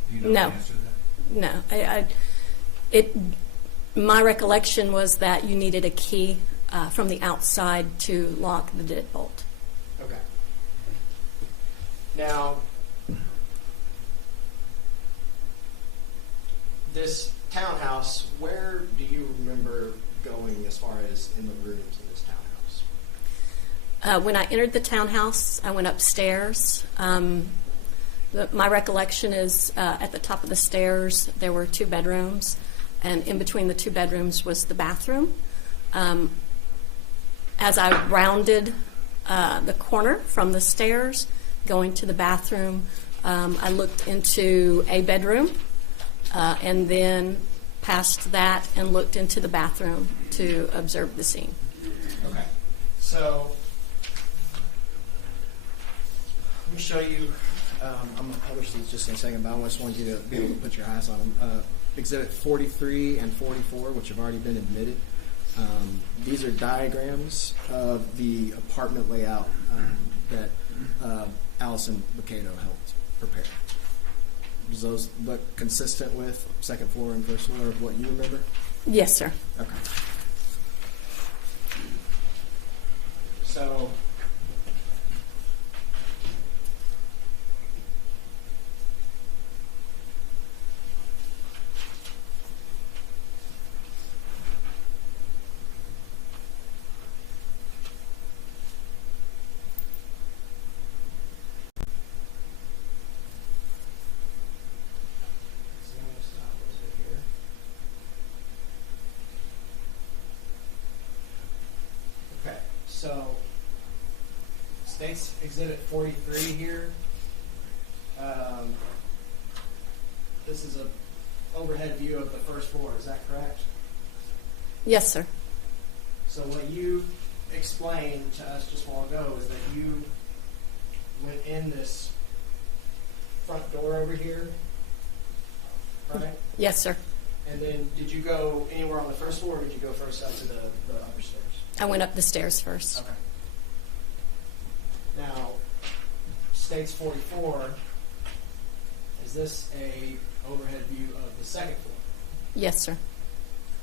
Do you know No. the answer to that? No. My recollection was that you needed a key from the outside to lock the deadbolt. Okay. Now, this townhouse, where do you remember going as far as in the rooms in this townhouse? When I entered the townhouse, I went upstairs. My recollection is at the top of the stairs there were 2 bedrooms, and in between the 2 bedrooms was the bathroom. As I rounded the corner from the stairs going to the bathroom, I looked into a bedroom and then past that and looked into the bathroom to observe the scene. Okay. So, let me show you. I'm going to publish these just in a second, but I just wanted you to be able to put your eyes on them. Exhibit 43 and 44, which have already been admitted. These are diagrams of the apartment layout that Allison Bacado helped prepare. Does those look consistent with second floor and first floor of what you remember? Yes, sir. Okay. So, So, State's Exhibit 43 here. This is a overhead view of the first floor. Is that correct? Yes, sir. So what you explained to us just a while ago is that you went in this front door over here, right? Yes, sir. And then did you go anywhere on the first floor, or did you go first up to the upper stairs? I went up the stairs first. Okay. Now, States 44, is this a overhead view of the second floor? Yes, sir.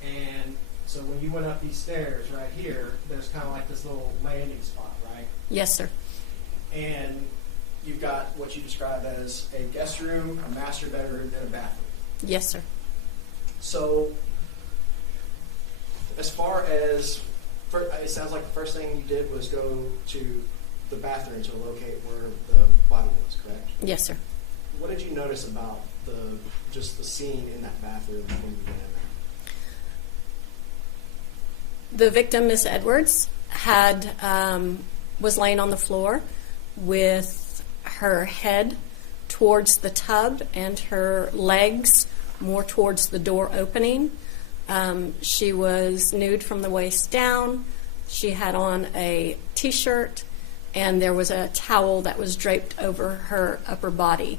And so when you went up these stairs right here, there's kind of like this little landing spot, right? Yes, sir. And you've got what you described as a guest room, a master bedroom, and a bathroom. Yes, sir. So as far as, it sounds like the first thing you did was go to the bathroom to locate where the body was, correct? Yes, sir. What did you notice about just the scene in that bathroom when you went in there? The victim, Miss Edwards, was laying on the floor with her head towards the tub and her legs more towards the door opening. She was nude from the waist down. She had on a T-shirt, and there was a towel that was draped over her upper body.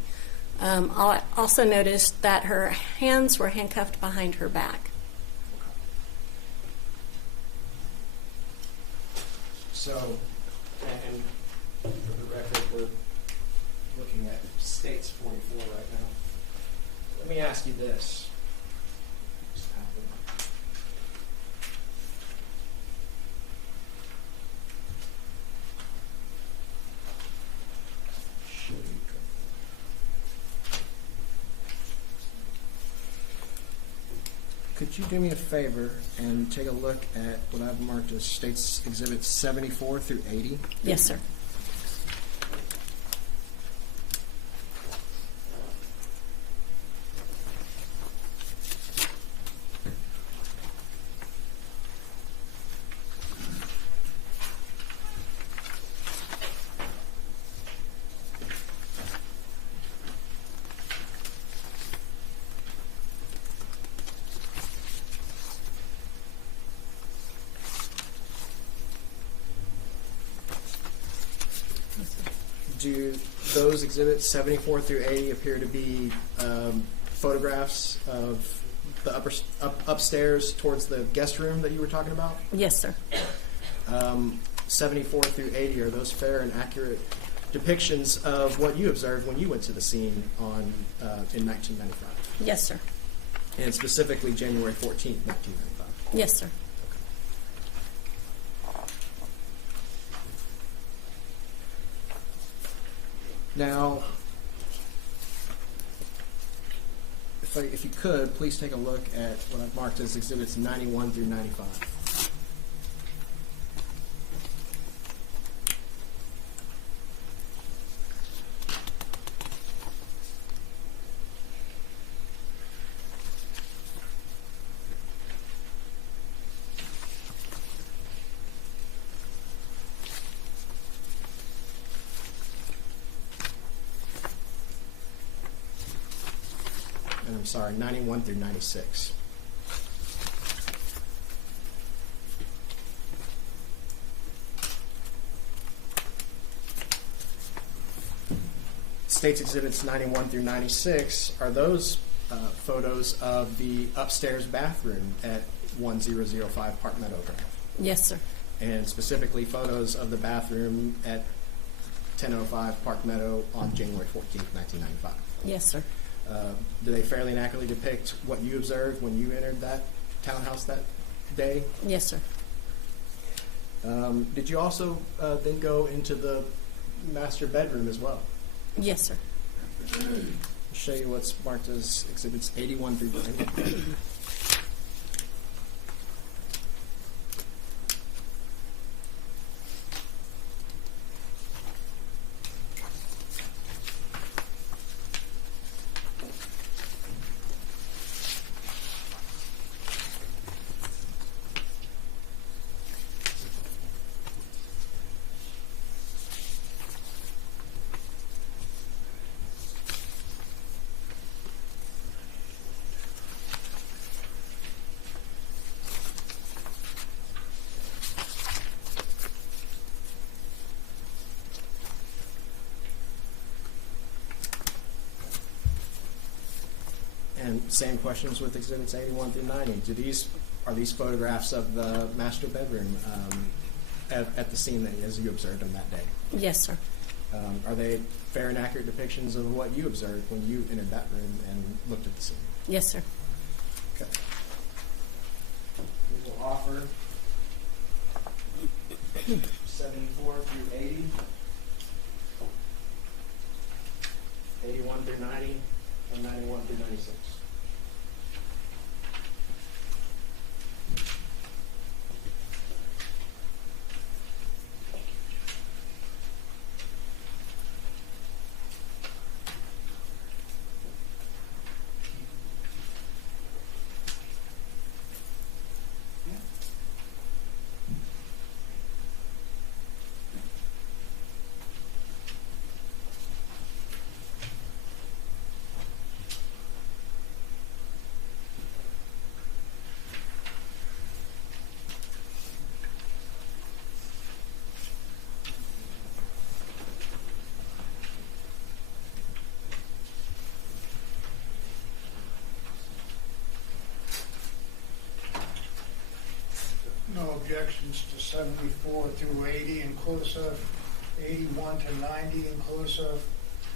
I also noticed that her hands were handcuffed behind her back. So, and for the record, we're looking at States 44 right now. Let me ask you this. Could you do me a favor and take a look at what I've marked as States Exhibits 74 through 80? Yes, sir. Do those exhibits 74 through 80 appear to be photographs of the upstairs towards the guest room that you were talking about? Yes, sir. 74 through 80, are those fair and accurate depictions of what you observed when you went to the scene in 1995? Yes, sir. And specifically January 14th, 1995? Yes, sir. Now, if you could, please take a look at what I've marked as exhibits 91 through 95. And I'm sorry, 91 through 96. States Exhibits 91 through 96, are those photos of the upstairs bathroom at 1005 Park Meadow Drive? Yes, sir. And specifically photos of the bathroom at 1005 Park Meadow on January 14th, 1995? Yes, sir. Do they fairly and accurately depict what you observed when you entered that townhouse that day? Yes, sir. Did you also then go into the master bedroom as well? Yes, sir. I'll show you what's marked as exhibits 81 through 90. same questions with exhibits 81 through 90. Are these photographs of the master bedroom at the scene as you observed them that day? Yes, sir. Are they fair and accurate depictions of what you observed when you entered that room and looked at the scene? Yes, sir. Okay. We will offer 74 through 80, 81 through 90, and 91 through 96. No objections to 74 through 80 inclusive, 81 to 90 inclusive,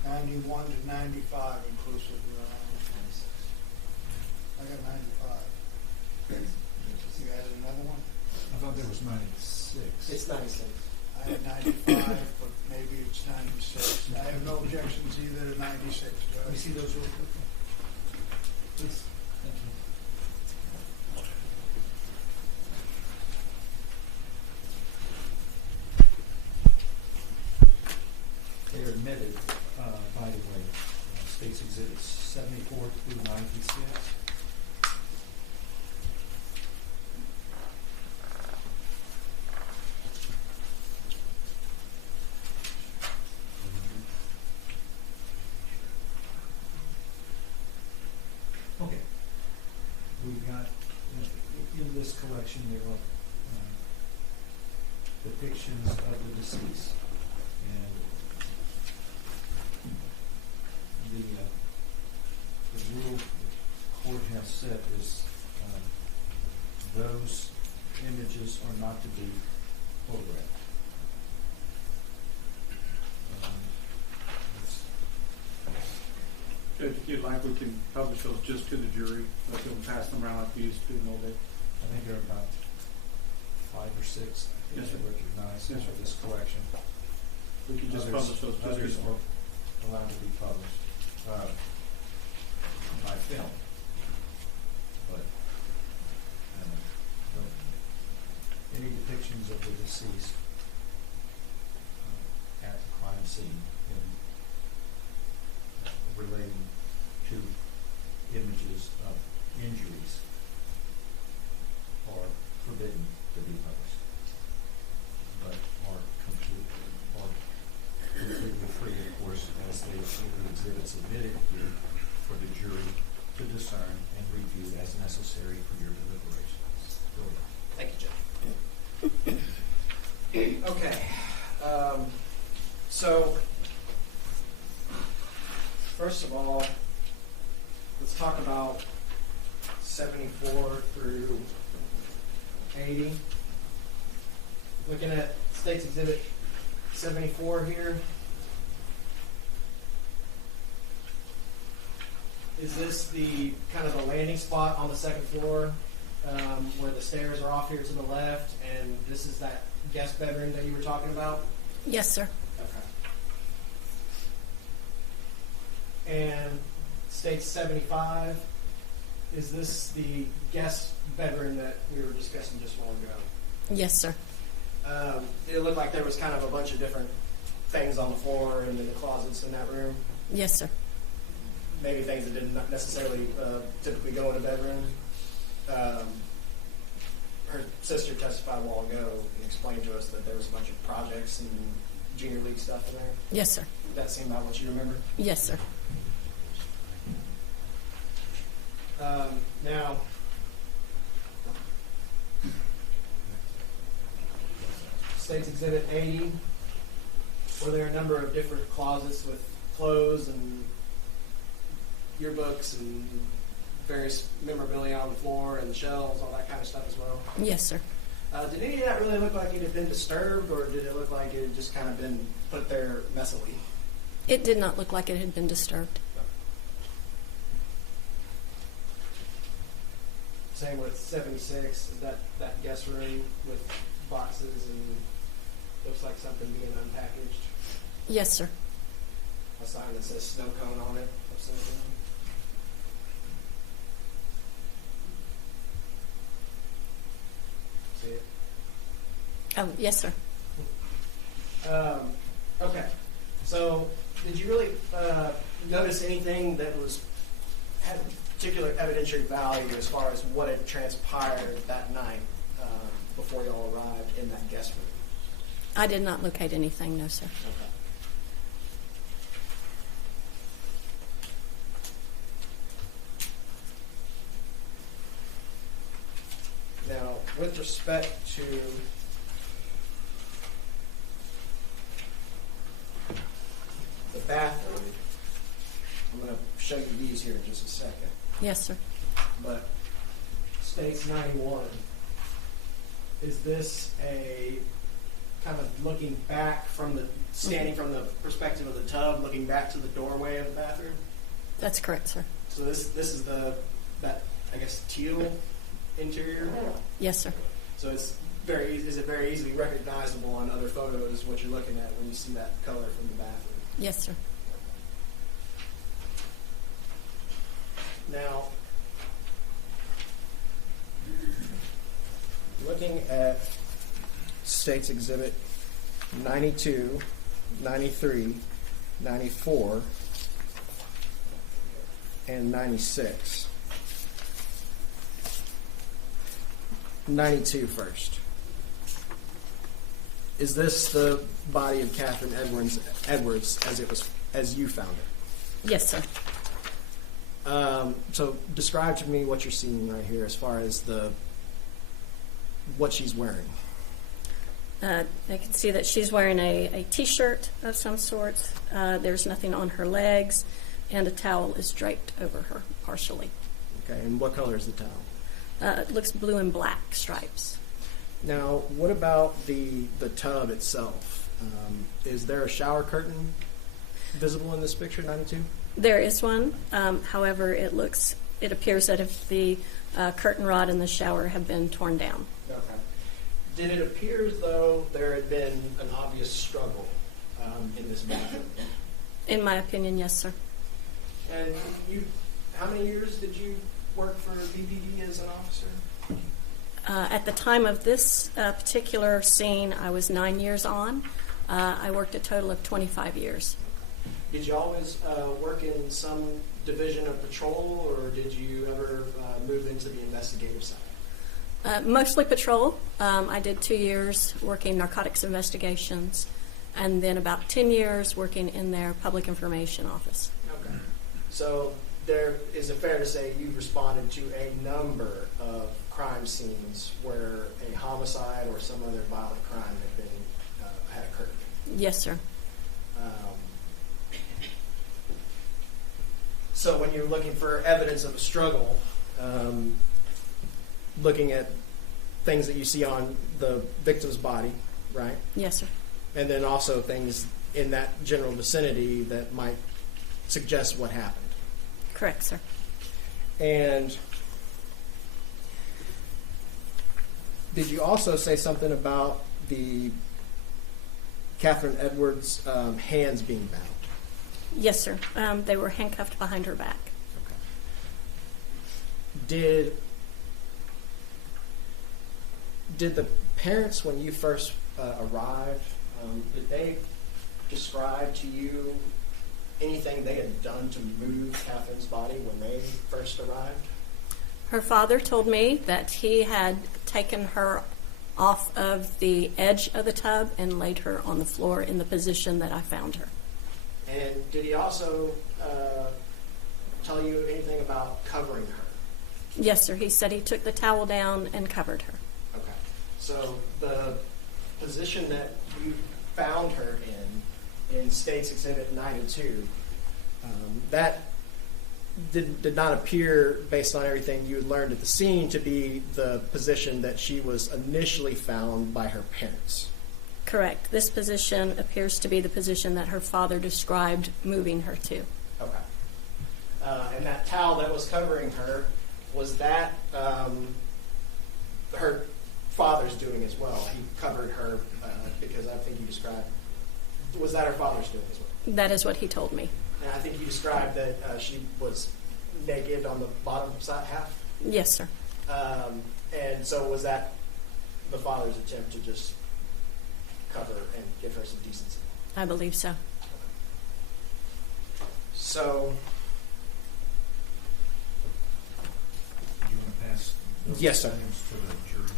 91 to 95 inclusive, Your Honor. I got 95. You had another one? I thought there was 96. It's 96. I had 95, but maybe it's 96. I have no objections either to 96, Let me Judge. see those real quick. Please. Thank you. They are admitted, by the way, State's Exhibits 74 through 96. Okay. We've got, in this collection, there are depictions of the deceased. And the rule the court has set is those images are not to be photographed. If you'd like, we can publish those just to the jury, let them pass them around like we used to do in the old days. I think there are about 5 or 6 Yes, that sir. recognize Yes, sir. this collection. We can just publish those to the Others jury. are allowed to be published by film. But any depictions of the deceased at the crime scene in relating to images of injuries are forbidden to be published, but are completely free, of course, as the exhibits admitted here for the jury to discern and review as necessary for your deliberations. Go ahead. Thank you, Judge. Okay. So, first of all, let's talk about 74 through 80. Looking at State's Exhibit 74 here. Is this the kind of the landing spot on the second floor where the stairs are off here to the left, and this is that guest bedroom that you were talking about? Yes, sir. Okay. And State's 75, is this the guest bedroom that we were discussing just a while ago? Yes, sir. It looked like there was kind of a bunch of different things on the floor and in the closets in that room. Yes, sir. Maybe things that didn't necessarily typically go in a bedroom. Her sister testified a while ago and explained to us that there was a bunch of projects and junior league stuff in there. Yes, sir. Did that seem about what you remember? Yes, sir. Now, State's Exhibit 80, were there a number of different closets with clothes and yearbooks and various memorabilia on the floor and the shelves, all that kind of stuff as well? Yes, sir. Did any of that really look like it had been disturbed, or did it look like it had just kind of been put there messily? It did not look like it had been disturbed. Same with 76, is that guest room with boxes and looks like something being unpackaged? Yes, sir. A sign that says snow cone on it or something? See it? Oh, yes, sir. Okay. So, did you really notice anything that had particular evidentiary value as far as what had transpired that night before y'all arrived in that guest room? I did not locate anything, no, sir. Okay. Now, with respect to the bathroom, I'm going to show you these here in just a second. Yes, sir. But states 91, is this a kind of looking back from the, standing from the perspective of the tub, looking back to the doorway of the bathroom? That's correct, sir. So this is that I guess teal interior? Yes, sir. So is it very easily recognizable on other photos what you're looking at when you see that color from the bathroom? Yes, sir. Now, looking at States Exhibit 92, 93, 94, and 96. 92 first. Is this the body of Catherine Edwards as you found it? Yes, sir. So describe to me what you're seeing right here as far as what she's wearing. I can see that she's wearing a T-shirt of some sort. There's nothing on her legs, and a towel is draped over her partially. Okay, and what color is the towel? It looks blue and black stripes. Now, what about the tub itself? Is there a shower curtain visible in this picture, 92? There is one. However, it appears that if the curtain rod in the shower have been torn down. Okay. Did it appear as though there had been an obvious struggle in this bathroom? In my opinion, yes, sir. And how many years did you work for BPD as an officer? At the time of this particular scene, I was 9 years on. I worked a total of 25 years. Did you always work in some division of patrol, or did you ever move into the investigative side? Mostly patrol. I did 2 years working narcotics investigations, and then about 10 years working in their public information office. Okay. So is it fair to say you responded to a number of crime scenes where a homicide or some other violent crime had occurred? Yes, sir. So when you're looking for evidence of a struggle, looking at things that you see on the victim's body, right? Yes, sir. And then also things in that general vicinity that might suggest what happened. Correct, sir. And did you also say something about the Catherine Edwards' hands being bound? Yes, sir. They were handcuffed behind her back. Okay. Did the parents, when you first arrived, did they describe to you anything they had done to move Catherine's body when they first arrived? Her father told me that he had taken her off of the edge of the tub and laid her on the floor in the position that I found her. And did he also tell you anything about covering her? Yes, sir. He said he took the towel down and covered her. Okay. So the position that you found her in States Exhibit 92, that did not appear, based on everything you had learned at the scene, to be the position that she was initially found by her parents. Correct. This position appears to be the position that her father described moving her to. Okay. And that towel that was covering her, was that her father's doing as well? He covered her because I think you described, was that her father's doing as well? That is what he told me. And I think you described that she was naked on the bottom side half? Yes, sir. And so was that the father's attempt to just cover and give her some decency? I believe so. So, Do you want to pass those Yes, sir. things to the jury?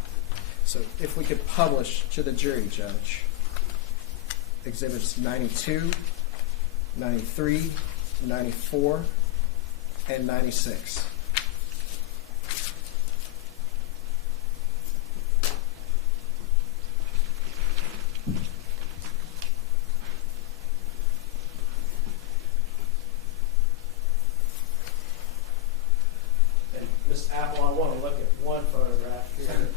So if we could publish to the jury, Judge, Exhibits 92, 93, 94, and 96. and Ms. Apple, I want to look at one photograph here.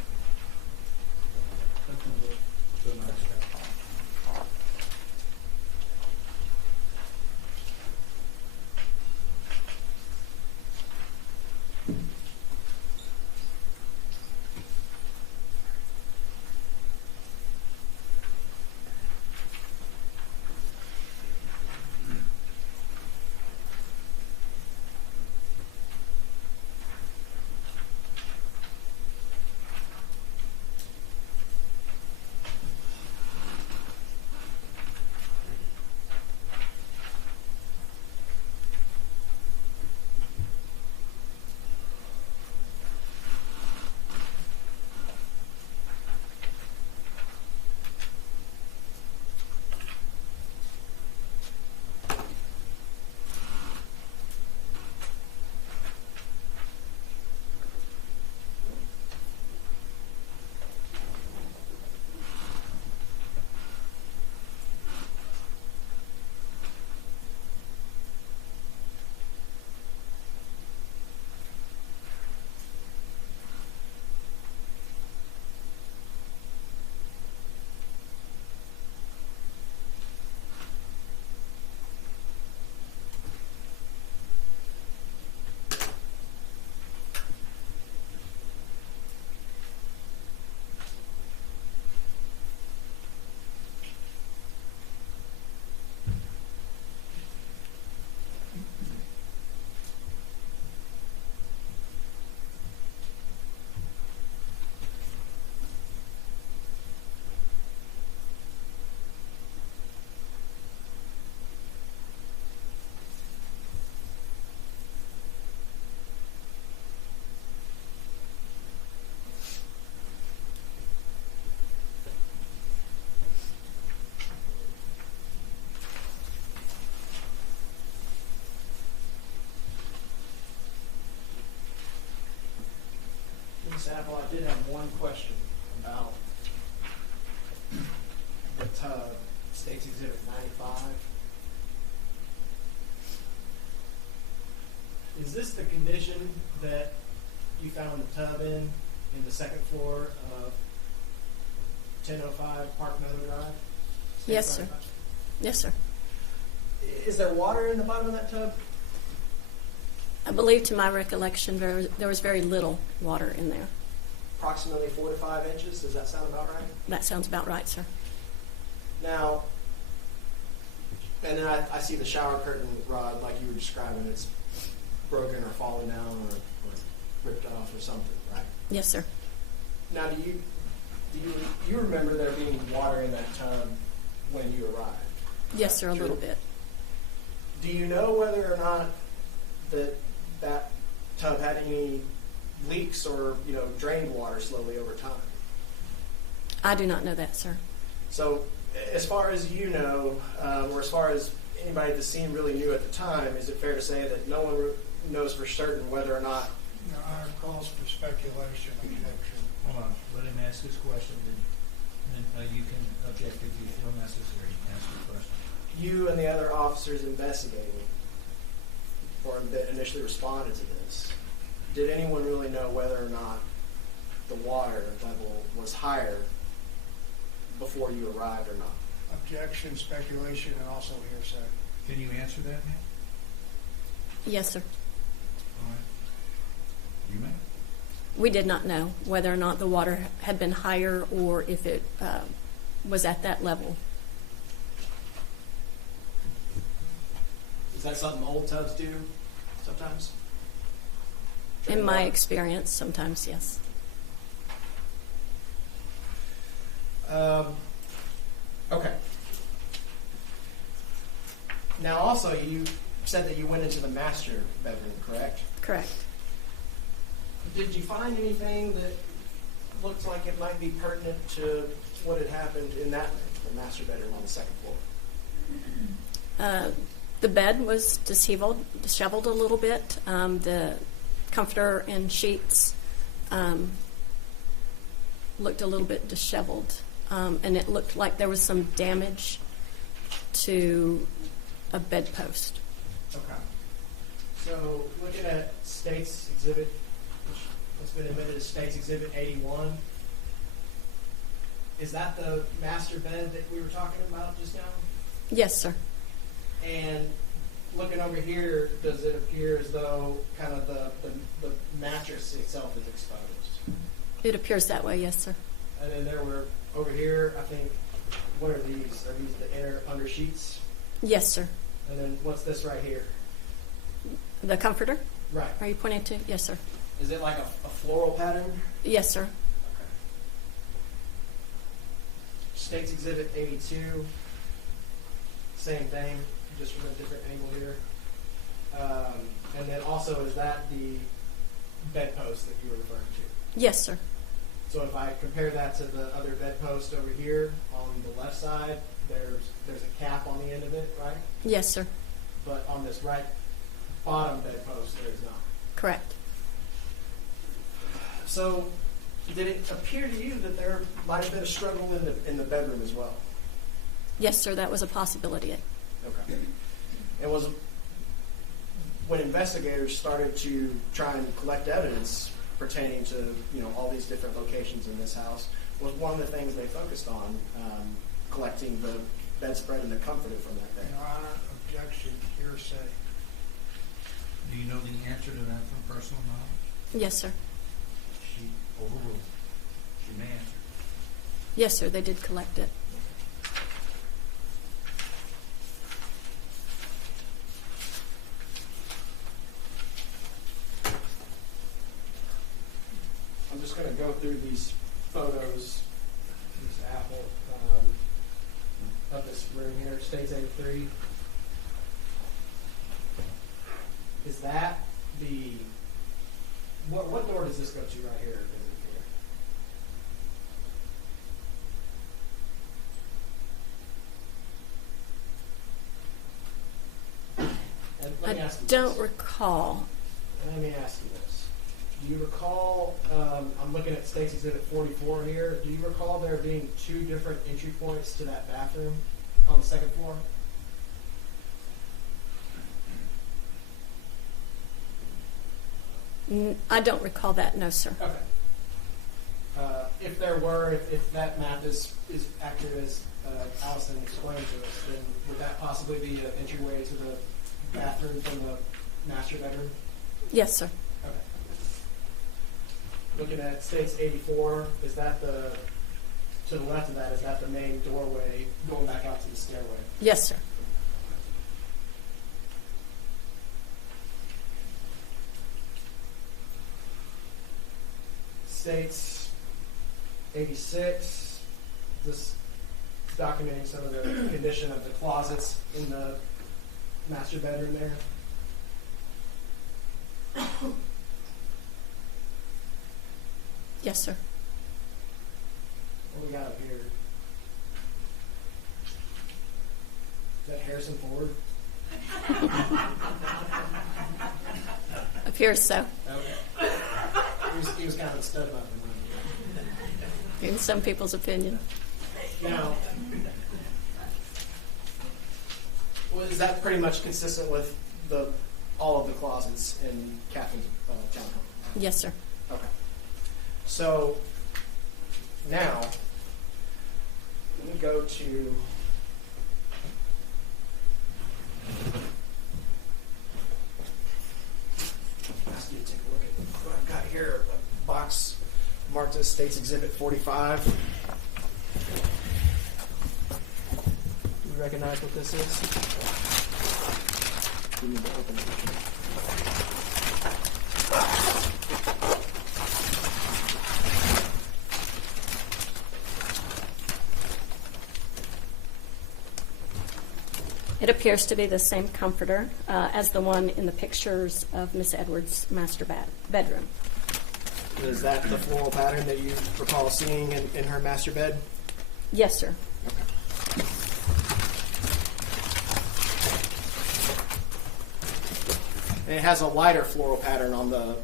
Ms. Apple, I did have one question about the tub, State's Exhibit 95. Is this the condition that you found the tub in the second floor of 1005 Park Meadow Drive? Yes, sir. Yes, sir. Is there water in the bottom of that tub? I believe, to my recollection, there was very little water in there. Approximately 4 to 5 inches. Does that sound about right? That sounds about right, sir. Now, and then I see the shower curtain rod, like you were describing. It's broken or fallen down or ripped off or something, right? Yes, sir. Now, do you remember there being water in that tub when you arrived? Yes, sir, a little bit. Do you know whether or not that tub had any leaks or drained water slowly over time? I do not know that, sir. So, as far as you know, or as far as anybody at the scene really knew at the time, is it fair to say that no one knows for certain whether or not? There are calls for speculation and conjecture. Hold on, let him ask his question, and then you can object if you feel necessary. Ask your question. You and the other officers investigating, or that initially responded to this, did anyone really know whether or not the water level was higher before you arrived or not? Objection, speculation, and also hearsay. Can you answer that, ma'am? Yes, sir. All right. You may. We did not know whether or not the water had been higher or if it was at that level. Is that something old tubs do sometimes? In my experience, sometimes, yes. Okay. Now, also, you said that you went into the master bedroom, correct? Correct. Did you find anything that looked like it might be pertinent to what had happened in that room, the master bedroom on the second floor? The bed was disheveled a little bit. The comforter and sheets looked a little bit disheveled, and it looked like there was some damage to a bedpost. Okay. So, looking at State's Exhibit, what's been admitted as State's Exhibit 81, is that the master bed that we were talking about just now? Yes, sir. And looking over here, does it appear as though kind of the mattress itself is exposed? It appears that way, yes, sir. And then there were, over here, I think, what are these? Are these the inner under sheets? Yes, sir. And then what's this right here? The comforter? Right. Are you pointing to? Yes, sir. Is it like a floral pattern? Yes, sir. Okay. State's Exhibit 82, same thing, just from a different angle here. And then also, is that the bedpost that you were referring to? Yes, sir. So if I compare that to the other bedpost over here on the left side, there's a cap on the end of it, right? Yes, sir. But on this right bottom bedpost, there's not. Correct. So, did it appear to you that there might have been a struggle in the bedroom as well? Yes, sir. That was a possibility. Okay. And was when investigators started to try and collect evidence pertaining to all these different locations in this house, was one of the things they focused on collecting the bedspread and the comforter from that bed. Your Honor, objection, hearsay. Do you know the answer to that from personal knowledge? Yes, sir. She overruled. She may answer. Yes, sir. They did collect it. I'm just going to go through these photos, this apple, of this room here, States 83. Is that the, what door does this go to right here? I don't recall. Let me ask you this. Do you recall, I'm looking at State's Exhibit 44 here, do you recall there being two different entry points to that bathroom on the second floor? I don't recall that, no, sir. Okay. If there were, if that map is accurate as Allison explained to us, then would that possibly be an entryway to the bathroom from the master bedroom? Yes, sir. Okay. Looking at States 84, is that to the left of that, is that the main doorway going back out to the stairway? Yes, sir. States 86, just documenting some of the condition of the closets in the master bedroom there. Yes, sir. What we got up here? Is that Harrison Ford? Appears so. Okay. He was kind of a stud about the money. In some people's opinion. Now, well, is that pretty much consistent with the all of the closets in Catherine's townhome? Yes, sir. Okay. So now, let me go to ask you to take a look at what I've got here. A box marked as State's Exhibit 45. Do you recognize what this is? You need to open it. It appears to be the same comforter as the one in the pictures of Miss Edwards' master bedroom. Is that the floral pattern that you recall seeing in her master bed? Yes, sir. And it has a lighter floral pattern on the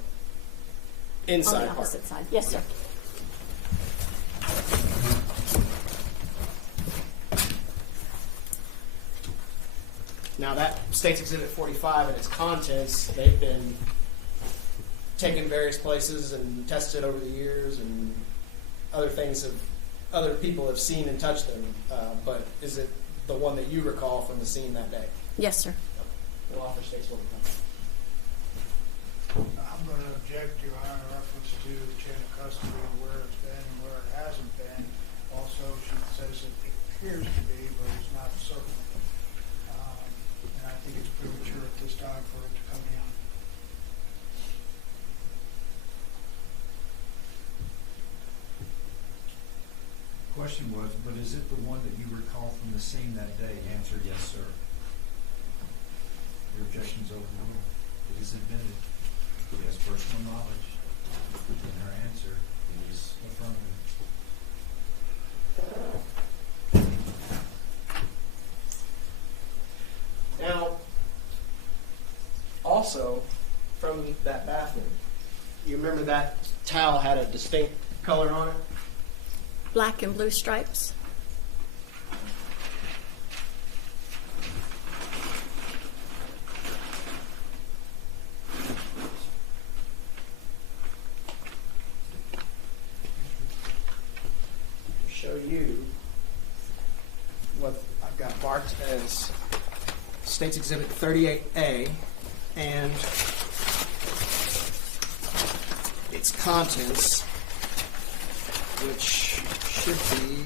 inside On the part. opposite side. Yes, sir. Now that State's Exhibit 45 and its contents, they've been taken various places and tested over the years, and other people have seen and touched them. But is it the one that you recall from the scene that day? Yes, sir. We'll offer State's one. I'm going to object, Your Honor, in reference to the chain of custody and where it's been and where it hasn't been. Also, she says it appears to be, but it's not certain. And I think it's premature at this time for it to come in. Question was, but is it the one that you recall from the scene that day? Answer, yes, sir. Your objection's overruled. It is admitted. She has personal knowledge, and her answer is affirmative. Now, also, from that bathroom, you remember that towel had a distinct color on it? Black and blue stripes. To show you what I've got marked as State's Exhibit 38A and its contents, which should be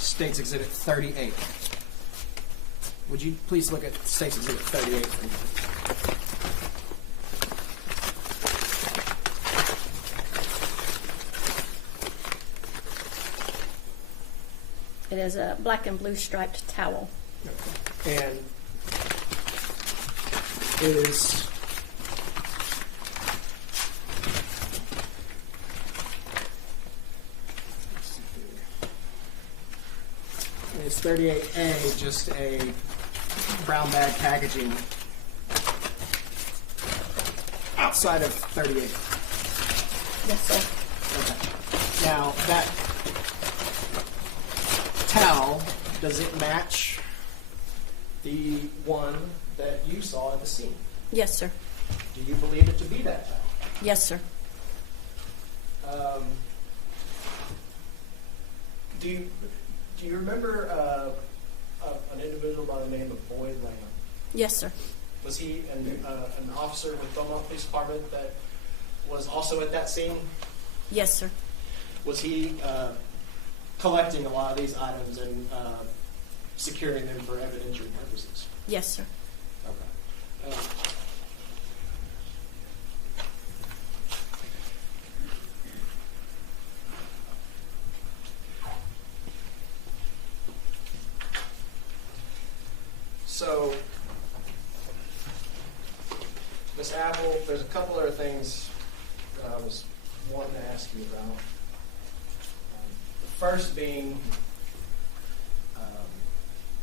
State's Exhibit 38. Would you please look at State's Exhibit 38 for me? It is a black and blue striped towel. And is it's 38A, just a brown bag packaging outside of 38. Yes, sir. Okay. Now that towel, does it match the one that you saw at the scene? Yes, sir. Do you believe it to be that towel? Yes, sir. Do you remember an individual by the name of Boyd Lamb? Yes, sir. Was he an officer with Beaumont Police Department that was also at that scene? Yes, sir. Was he collecting a lot of these items and securing them for evidentiary purposes? Yes, sir. Okay. So, Ms. Apple, there's a couple other things that I was wanting to ask you about. The first being,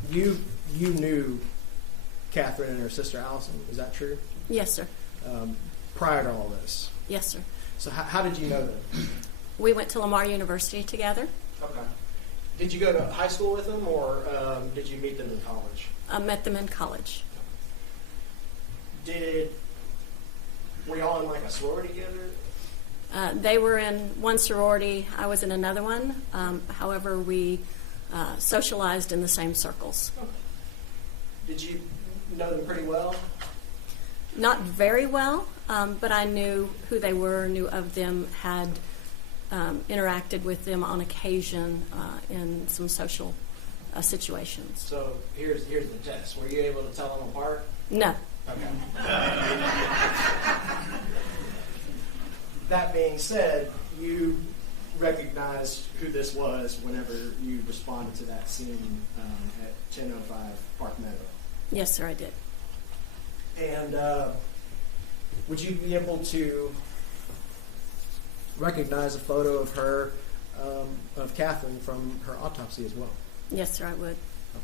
you knew Catherine and her sister Allison. Is that true? Yes, sir. Prior to all this. Yes, sir. So how did you know them? We went to Lamar University together. Okay. Did you go to high school with them, or did you meet them in college? I met them in college. Did Were y'all in like a sorority together? They were in one sorority. I was in another one. However, we socialized in the same circles. Did you know them pretty well? Not very well, but I knew who they were, knew of them, had interacted with them on occasion in some social situations. So here's the test. Were you able to tell them apart? No. Okay. That being said, you recognized who this was whenever you responded to that scene at 10:05 Park Meadow. Yes, sir, I did. And would you be able to recognize a photo of her, of Catherine, from her autopsy as well? Yes, sir, I would.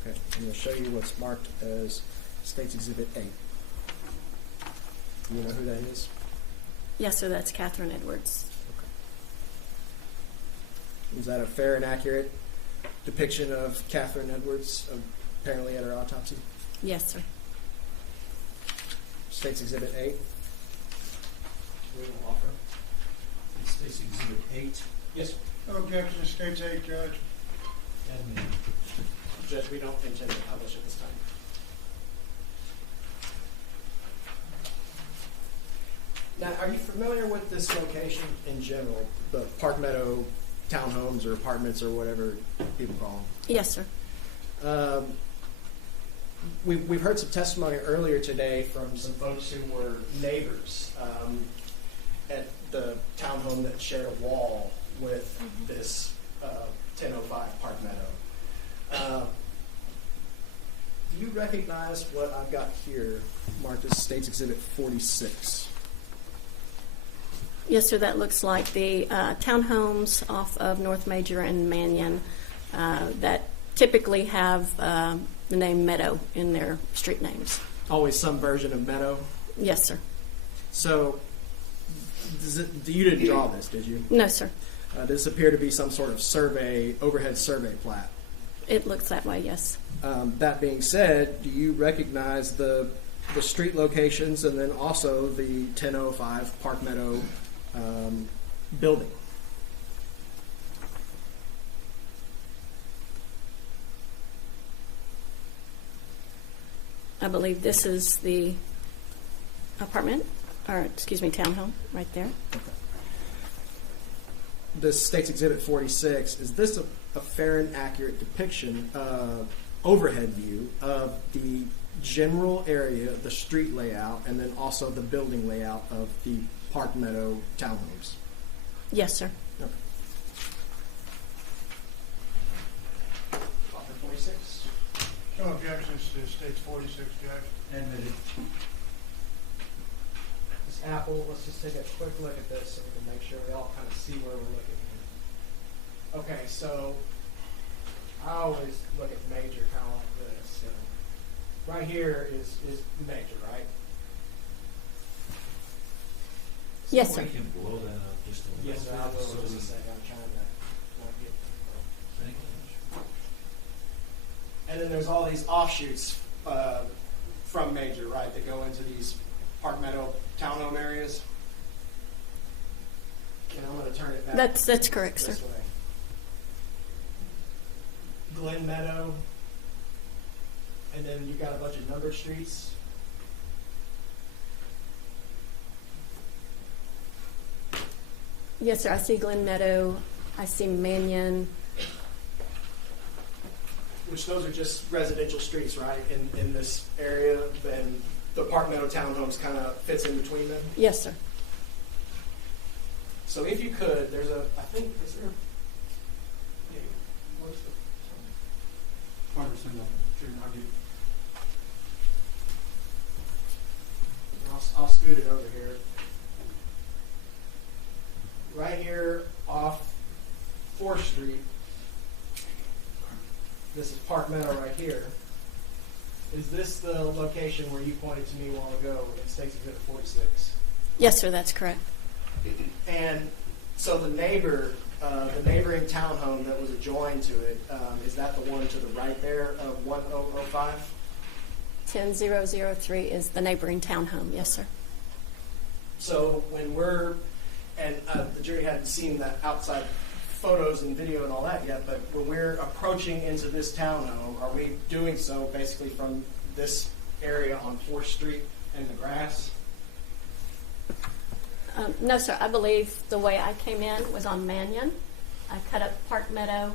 Okay, I'm going to show you what's marked as State's Exhibit 8. You know who that is? Yes, sir, that's Catherine Edwards. Is that a fair and accurate depiction of Catherine Edwards, apparently at her autopsy? Yes, sir. State's Exhibit 8. We will offer. State's Exhibit 8. Yes, sir. No objection to State's 8, Judge. And Judge, we don't intend to publish at this time. Now, are you familiar with this location in general? The Park Meadow townhomes or apartments or whatever people call them. Yes, sir. We've heard some testimony earlier today from some folks who were neighbors at the townhome that shared a wall with this 1005 Park Meadow. Do you recognize what I've got here marked as State's Exhibit 46? Yes, sir, that looks like the townhomes off of North Major and Mannion that typically have the name Meadow in their street names. Always some version of Meadow? Yes, sir. So, you didn't draw this, did you? No, sir. Does this appear to be some sort of overhead survey plat? It looks that way, yes. That being said, do you recognize the street locations and then also the 1005 Park Meadow building? I believe this is the apartment, or excuse me, townhome, right there. Okay. This State's Exhibit 46, is this a fair and accurate depiction, overhead view of the general area, the street layout, and then also the building layout of the Park Meadow townhomes? Yes, sir. Okay. Offer 46. No objections to State's 46, Judge. admitted. This Apple, let's just take a quick look at this so we can make sure we all kind of see where we're looking here. Okay, so I always look at major kind of like this. So right here is major, right? Yes, sir. We can blow that up just a little bit. Yes, sir. I will in just a second. I'm trying to not get. Thank you. And then there's all these offshoots from Major, right, that go into these Park Meadow townhome areas. And I'm going to turn it back. That's correct, sir. this way. Glen Meadow, and then you've got a bunch of numbered streets. Yes, sir. I see Glen Meadow. I see Mannion. Which those are just residential streets, right, in this area, and the Park Meadow townhomes kind of fits in between them. Yes, sir. So if you could, there's a, I think, is there, yeah, where's the, I'll scoot it over here. Right here off 4th Street, this is Park Meadow right here. Is this the location where you pointed to me a while ago in State's Exhibit 46? Yes, sir. That's correct. And so the neighboring townhome that was adjoined to it, is that the one to the right there of 1005? 10003 is the neighboring townhome. Yes, sir. So when we're, and the jury hadn't seen the outside photos and video and all that yet, but when we're approaching into this townhome, are we doing so basically from this area on 4th Street and the grass? No, sir. I believe the way I came in was on Mannion. I cut up Park Meadow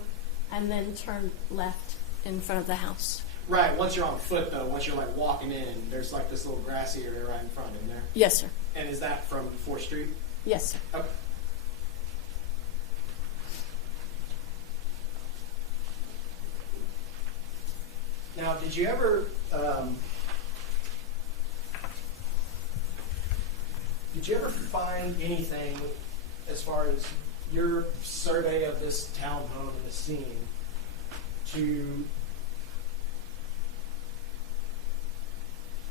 and then turned left in front of the house. Right. Once you're on foot, though, once you're like walking in, there's like this little grassy area right in front in there. Yes, sir. And is that from 4th Street? Yes, sir. Okay. Now, did you ever find anything as far as your survey of this townhome and the scene to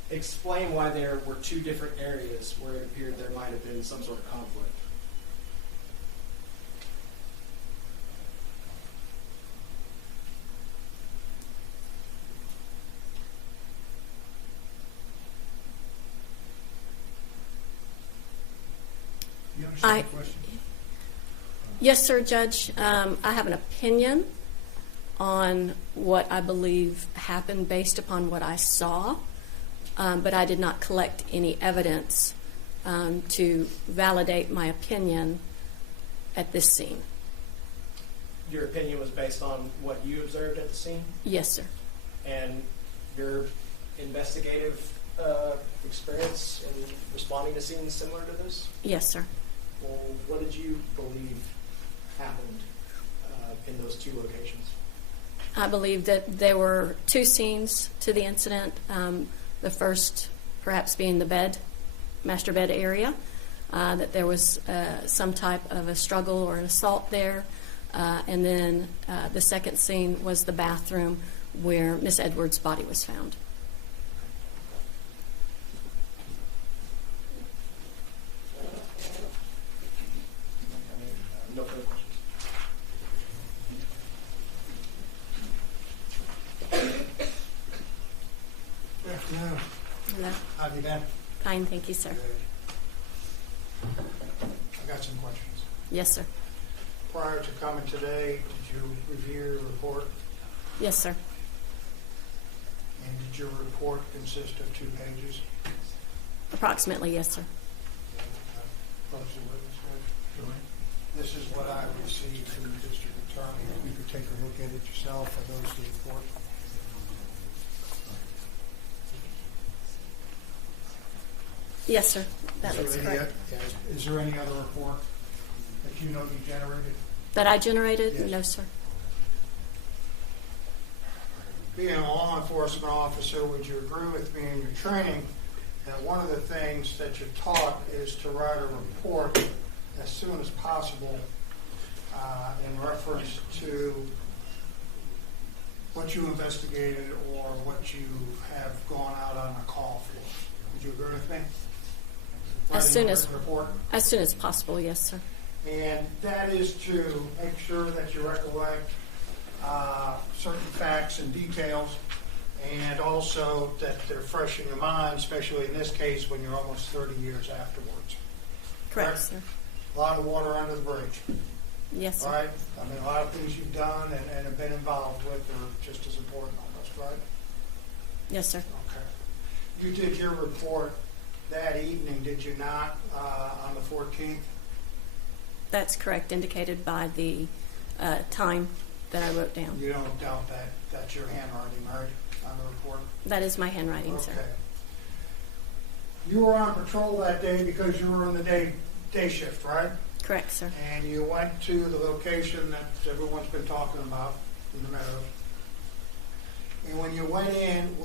explain why there were two different areas where it appeared there might have been some sort of conflict? You understand the question? Yes, sir, Judge. I have an opinion on what I believe happened based upon what I saw, but I did not collect any evidence to validate my opinion at this scene. Your opinion was based on what you observed at the scene? Yes, sir. And your investigative experience in responding to scenes similar to this? Yes, sir. Well, what did you believe happened in those two locations? I believe that there were two scenes to the incident. The first perhaps being the master bed area, that there was some type of a struggle or an assault there. And then the second scene was the bathroom where Miss Edwards' body was found. No further questions. Good afternoon. Hello. How have you been? Fine, thank you, sir. I got some questions. Yes, sir. Prior to coming today, did you review your report? Yes, sir. And did your report consist of 2 pages? Approximately, yes, sir. Approach the witness, Judge. This is what I received from the district attorney. If you could take a look at it yourself for those to report. Yes, sir. That looks correct. Is there any other report that you know you generated? That I generated? Yes. No, sir. Being a law enforcement officer, would you agree with me in your training that one of the things that you're taught is to write a report as soon as possible in reference to what you investigated or what you have gone out on a call for? Would you agree with me? As soon as report? As soon as possible, yes, sir. And that is to make sure that you recollect certain facts and details, and also that they're fresh in your mind, especially in this case when you're almost 30 years afterwards. Correct, sir. A lot of water under the bridge. Yes, sir. Right? I mean, a lot of things you've done and have been involved with are just as important almost, right? Yes, sir. Okay. You did your report that evening, did you not, on the 14th? That's correct, indicated by the time that I wrote down. You don't doubt that that's your handwriting, right, on the report? That is my handwriting, Okay. sir. You were on patrol that day because you were in the day shift, right? Correct, sir. And you went to the location that everyone's been talking about in the Meadows. And when you went in,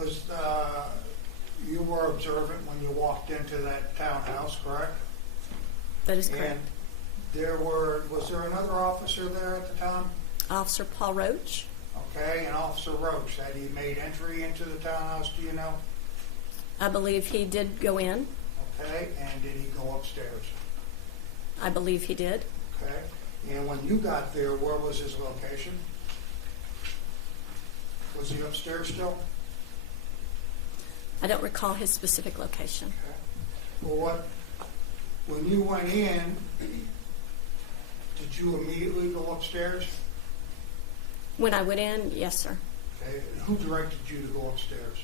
you were observant when you walked into that townhouse, correct? That is correct. And was there another officer there at the time? Officer Paul Roach. Okay, and Officer Roach, had he made entry into the townhouse, do you know? I believe he did go in. Okay, and did he go upstairs? I believe he did. Okay, and when you got there, where was his location? Was he upstairs still? I don't recall his specific location. Okay. Well, When you went in, did you immediately go upstairs? When I went in, yes, sir. Okay. And who directed you to go upstairs?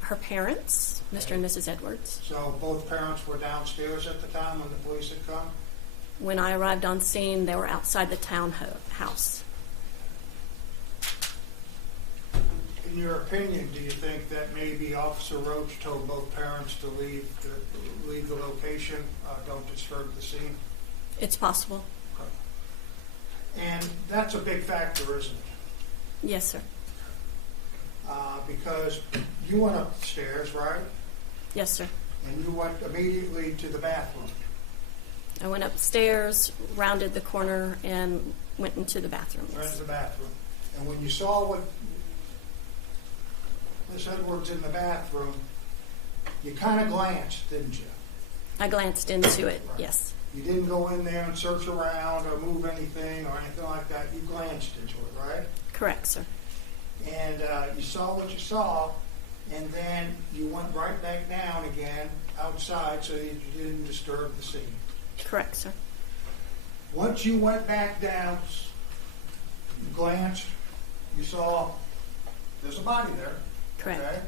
Her parents, Mr. and Mrs. Edwards. So both parents were downstairs at the time when the police had come? When I arrived on scene, they were outside the townhouse. In your opinion, do you think that maybe Officer Roach told both parents to leave the location, don't disturb the scene? It's possible. And that's a big factor, isn't it? Yes, sir. Because you went upstairs, right? Yes, sir. And you went immediately to the bathroom. I went upstairs, rounded the corner, and went into the bathroom. Right to the bathroom. And when you saw what Miss Edwards in the bathroom, you kind of glanced, didn't you? I glanced into it, Right. yes. You didn't go in there and search around or move anything or anything like that. You glanced into it, right? Correct, sir. And you saw what you saw, and then you went right back down again outside so that you didn't disturb the scene. Correct, sir. Once you went back down, you glanced, you saw there's a body there. Correct. Okay?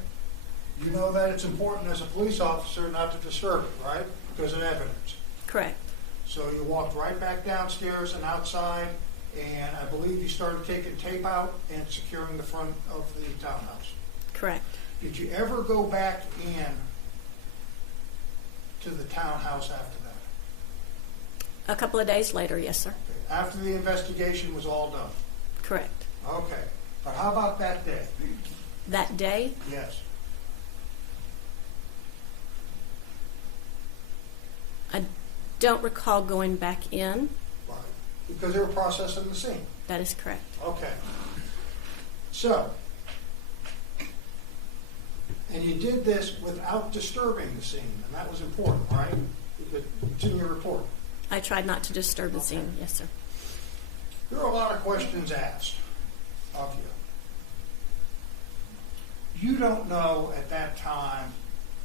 You know that it's important as a police officer not to disturb it, right? Because of evidence. Correct. So you walked right back downstairs and outside, and I believe you started taking tape out and securing the front of the townhouse. Correct. Did you ever go back in to the townhouse after that? A couple of days later, yes, sir. After the investigation was all done? Correct. Okay. But how about that day? That day, Yes. I don't recall going back in. Right. Because they were processing the scene. That is correct. Okay. So, and you did this without disturbing the scene, and that was important, right? It's in your report. I tried not to disturb the scene, yes, sir. There are a lot of questions asked of you. You don't know at that time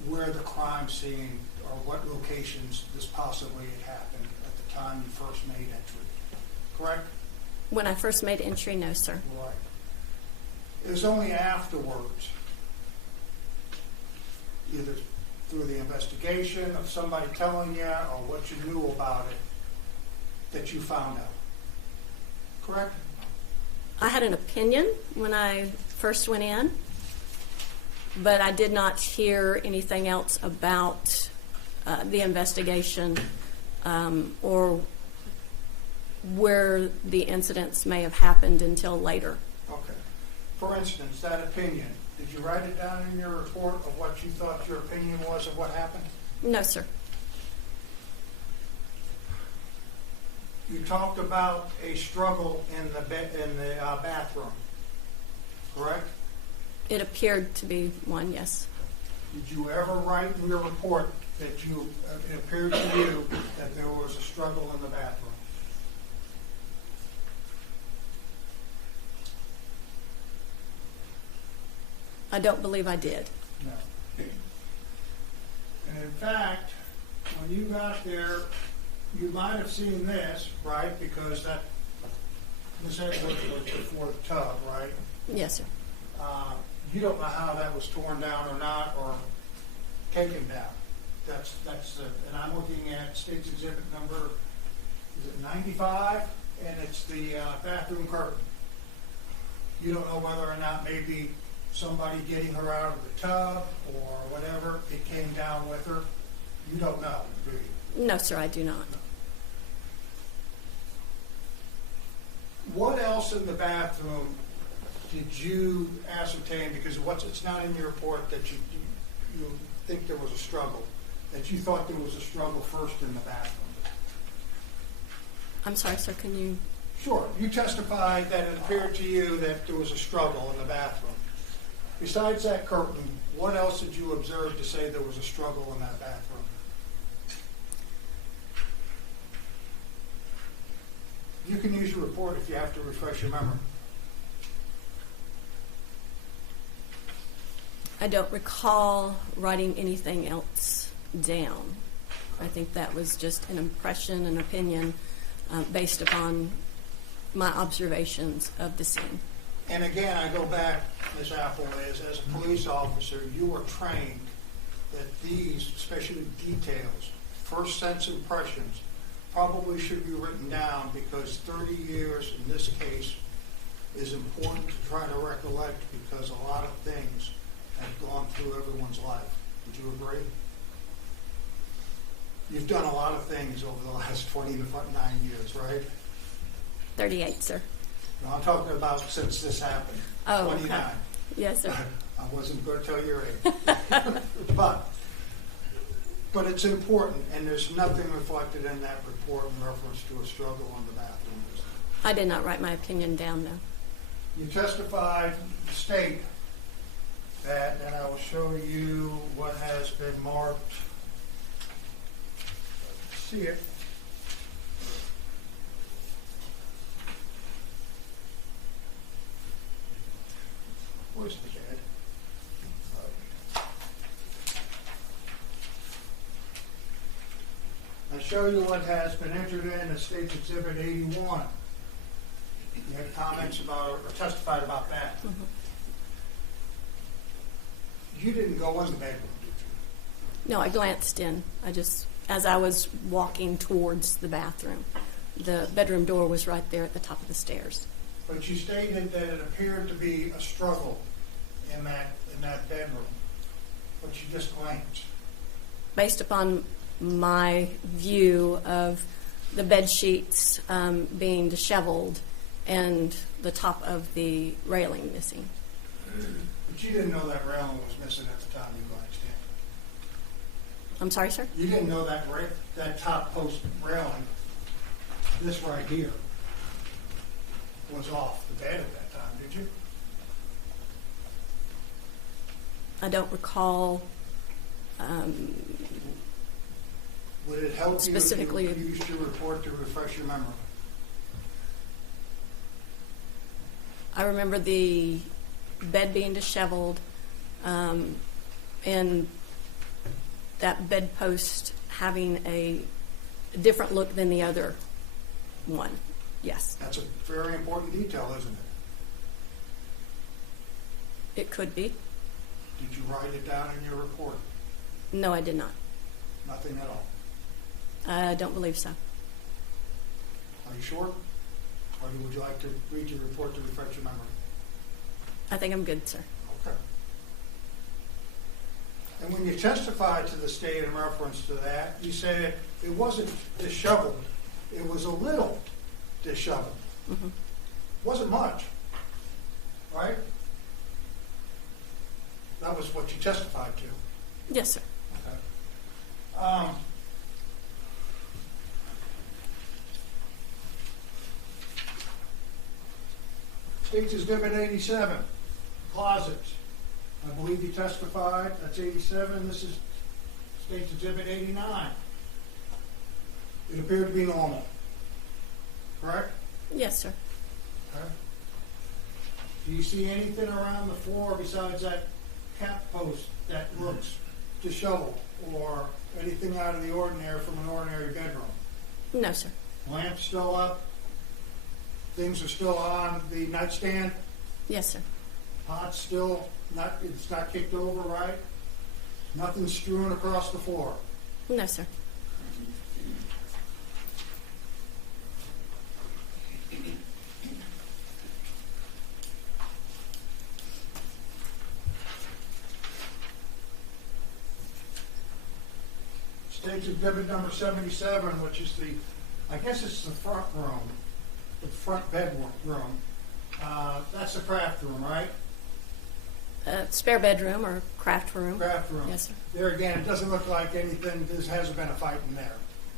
where the crime scene or what locations this possibly had happened at the time you first made entry, correct? When I first made entry, no, sir. Right. It was only afterwards, either through the investigation of somebody telling you or what you knew about it, that you found out. Correct? I had an opinion when I first went in, but I did not hear anything else about the investigation or where the incidents may have happened until later. Okay. For instance, that opinion, did you write it down in your report of what you thought your opinion was of what happened? No, sir. You talked about a struggle in the bathroom, correct? It appeared to be one, yes. Did you ever write in your report that it appeared to you that there was a struggle in the bathroom? I don't believe I did. No. And in fact, when you got there, you might have seen this, right? Because that Ms. Edwards was before the tub, right? Yes, sir. You don't know how that was torn down or not, or taken down. And I'm looking at State's Exhibit number, is it 95? And it's the bathroom curtain. You don't know whether or not maybe somebody getting her out of the tub or whatever, it came down with her. You don't know, do you? No, sir, I do not. What else in the bathroom did you ascertain, because it's not in your report that you think there was a struggle, that you thought there was a struggle first in the bathroom? I'm sorry, sir, can you? Sure. You testified that it appeared to you that there was a struggle in the bathroom. Besides that curtain, what else did you observe to say there was a struggle in that bathroom? You can use your report if you have to refresh your memory. I don't recall writing anything else down. I think that was just an impression, an opinion, based upon my observations of the scene. And again, I go back, Ms. Apple, as a police officer, you were trained that these, especially details, first sense impressions, probably should be written down, because 30 years in this case is important to try to recollect, because a lot of things have gone through everyone's life. Would you agree? You've done a lot of things over the last 29 years, right? 38, sir. No, I'm talking about since this happened. Oh, 29. okay. Yes, sir. I wasn't going to tell your age. But it's important, and there's nothing reflected in that report in reference to a struggle on the bathroom. I did not write my opinion down, though. You testified to state that, and I will show you what has been marked. See it. Where's the bed? I show you what has been entered in as State's Exhibit 81. You had comments about, or testified about that. Mm-hmm. You didn't go in the bedroom, did you? No, I glanced in. As I was walking towards the bathroom, the bedroom door was right there at the top of the stairs. But you stated that it appeared to be a struggle in that bedroom, but you just glanced. Based upon my view of the bed sheets being disheveled and the top of the railing missing. But you didn't know that railing was missing at the time you glanced in. I'm sorry, sir? You didn't know that top post railing, this right here, was off the bed at that time, did you? I don't recall Would it help specifically. you if you used your report to refresh your memory? I remember the bed being disheveled and that bedpost having a different look than the other one. Yes. That's a very important detail, isn't it? It could be. Did you write it down in your report? No, I did not. Nothing at all? I don't believe so. Are you sure? Or would you like to read your report to refresh your memory? I think I'm good, sir. Okay. And when you testified to the state in reference to that, you said it wasn't disheveled, it was a little disheveled. Mm-hmm. Wasn't much, right? That was what you testified to. Yes, sir. Okay. State's Exhibit 87, closets. I believe you testified, that's 87, this is State's Exhibit 89. It appeared to be normal, correct? Yes, sir. Okay. Do you see anything around the floor besides that cap post that looks disheveled or anything out of the ordinary from an ordinary bedroom? No, sir. Lamp's still up? Things are still on the nightstand? Yes, sir. Pot's still it's not kicked over, right? Nothing strewn across the floor? No, sir. State's Exhibit number 77, which is I guess it's the front room, the front bedroom. That's the craft room, right? Spare bedroom or craft room. Craft room. Yes, sir. There again, it doesn't look like anything, there hasn't been a fight in there.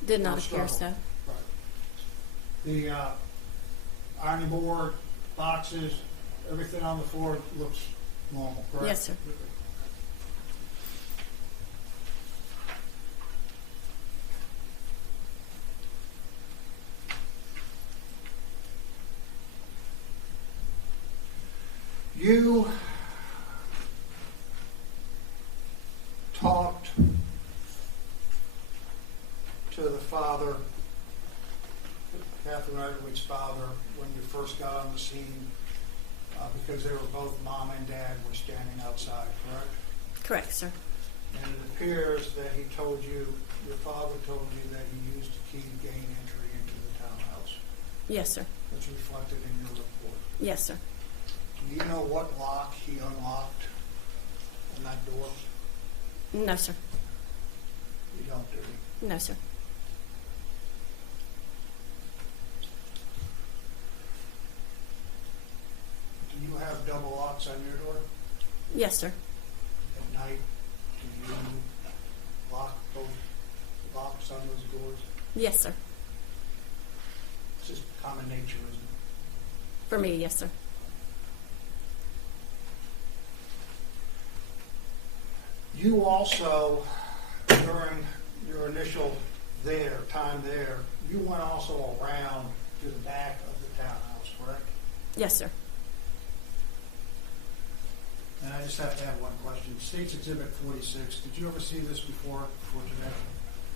Did not Or appear struggle. so. Right. The ironing board, boxes, everything on the floor looks normal, correct? Yes, sir. You talked Floyd's father when you first got on the scene, because they were both mom and dad were standing outside, correct? Correct, sir. And it appears that he told you, your father told you that he used a key to gain entry into the townhouse. Yes, sir. That's reflected in your report. Yes, sir. Do you know what lock he unlocked on that door? No, sir. You don't, do you? No, sir. Do you have double locks on your door? Yes, sir. At night, do you lock both locks on those doors? Yes, sir. It's just common nature, isn't it? For me, yes, sir. You also, during your initial time there, you went also around to the back of the townhouse, correct? Yes, sir. And I just have to have one question. State's Exhibit 46, did you ever see this before today?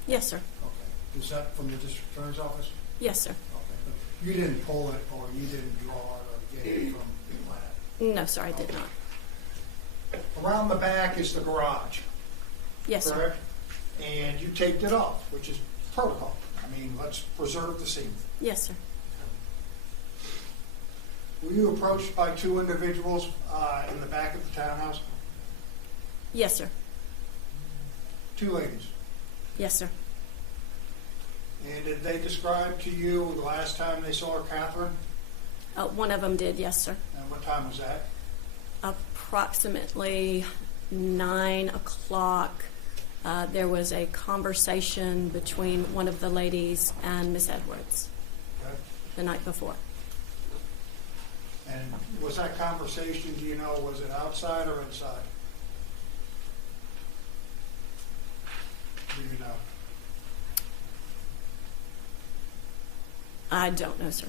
Yes, sir. Okay. Is that from the district attorney's office? Yes, sir. Okay. But you didn't pull it or you didn't draw it or get it from the lab? No, sir, I did not. Around the back is the garage. Yes, sir. Correct? And you taped it off, which is protocol. I mean, let's preserve the scene. Yes, sir. Were you approached by two individuals in the back of the townhouse? Yes, sir. Two ladies. Yes, sir. And did they describe to you the last time they saw Catherine? One of them did, yes, sir. And what time was that? Approximately 9 o'clock. There was a conversation between one of the ladies and Miss Edwards Okay. the night before. And was that conversation, do you know, was it outside or inside? Do you know? I don't know, sir.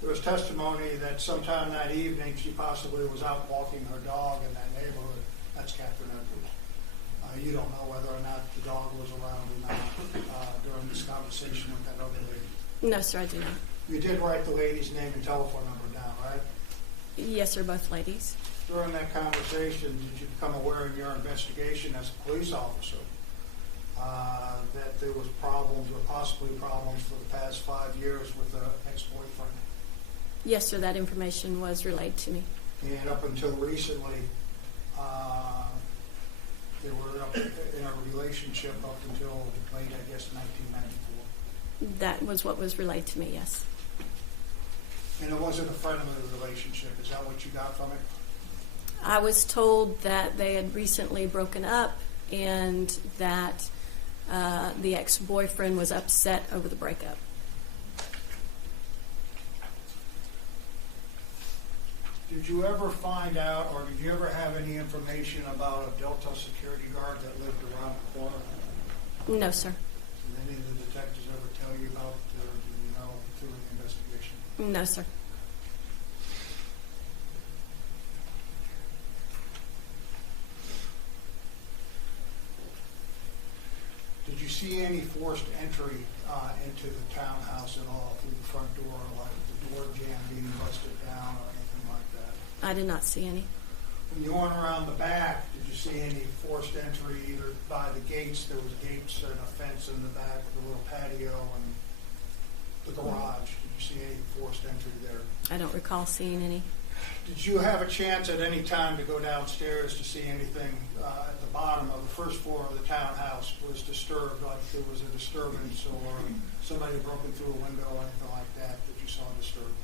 There was testimony that sometime that evening she possibly was out walking her dog in that neighborhood. That's Catherine Edwards. You don't know whether or not the dog was around or not during this conversation with that other lady. No, sir, I do not. You did write the lady's name and telephone number down, right? Yes, sir, both ladies. During that conversation, did you become aware in your investigation as a police officer that there was problems or possibly problems for the past 5 years with an ex-boyfriend? Yes, sir, that information was relayed to me. And up until recently, they were up in a relationship up until late, I guess, 1994. That was what was relayed to me, yes. And it wasn't a friendly relationship. Is that what you got from it? I was told that they had recently broken up and that the ex-boyfriend was upset over the breakup. Did you ever find out, or did you ever have any information about a Delta security guard that lived around the corner? No, sir. Did any of the detectives ever tell you about, or do you know through the investigation? No, sir. Did you see any forced entry into the townhouse at all through the front door, like the door jamb being busted down or anything like that? I did not see any. When you went around the back, did you see any forced entry either by the gates? There was gates and a fence in the back with a little patio and the garage. Did you see any forced entry there? I don't recall seeing any. Did you have a chance at any time to go downstairs to see anything at the bottom of the first floor of the townhouse was disturbed, like there was a disturbance or somebody broken through a window or anything like that that you saw disturbed?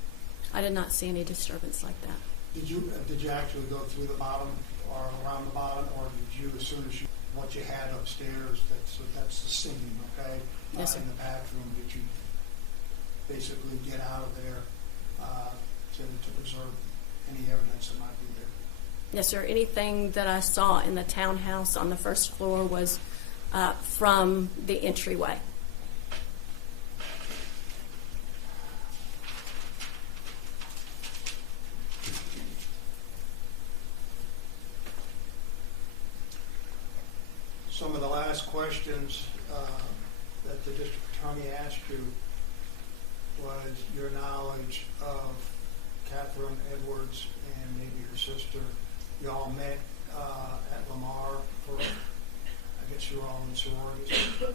I did not see any disturbance like that. Did you actually go through the bottom or around the bottom, or did you, as soon as you what you had upstairs, that's the scene, okay? Yes, sir. In the bathroom, did you basically get out of there to preserve any evidence that might be there? Yes, sir. Anything that I saw in the townhouse on the first floor was from the entryway. Some of the last questions that the district attorney asked you was your knowledge of Catherine Edwards and maybe her sister. You all met at Lamar for, I guess you were all in sororities.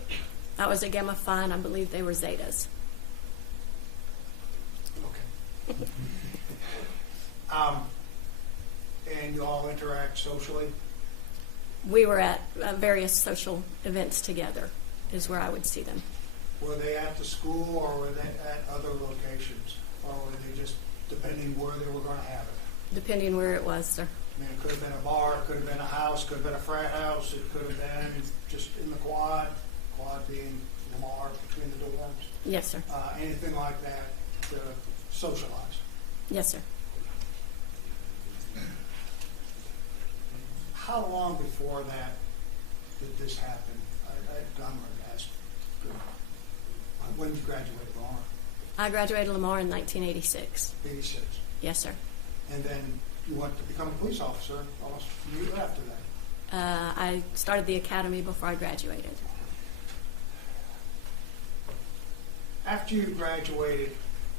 I was a Gamma Phi, and I believe they were Zetas. Okay. And you all interact socially? We were at various social events together, is where I would see them. Were they at the school or were they at other locations? Or were they just depending where they were going to have it? Depending where it was, sir. I mean, it could have been a bar, it could have been a house, could have been a frat house, it could have been just in the quad being Lamar between the dorms. Yes, sir. Anything like that to socialize. Yes, sir. How long before that did this happen? I'm going to ask, when did you graduate Lamar? I graduated Lamar in 1986. 86. Yes, sir. And then you went to become a police officer almost a year after that. I started the academy before I graduated. After you graduated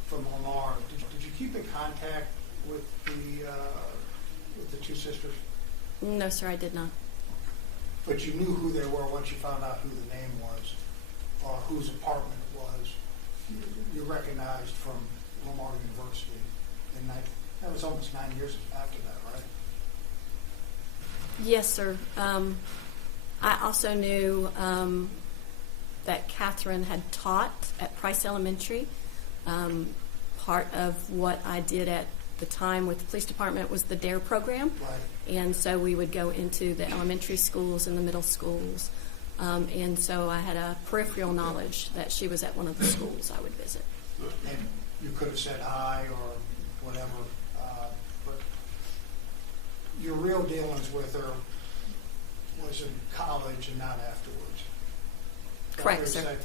from Lamar, did you keep in contact with the two sisters? No, sir, I did not. But you knew who they were once you found out who the name was or whose apartment it was. You recognized from Lamar University. And that was almost 9 years after that, right? Yes, sir. I also knew that Catherine had taught at Price Elementary. Part of what I did at the time with the police department was the DARE program. Right. And so we would go into the elementary schools and the middle schools. And so I had a peripheral knowledge that she was at one of the schools I would visit. And you could have said hi or whatever, but your real dealings with her was in college and not afterwards. Correct, sir.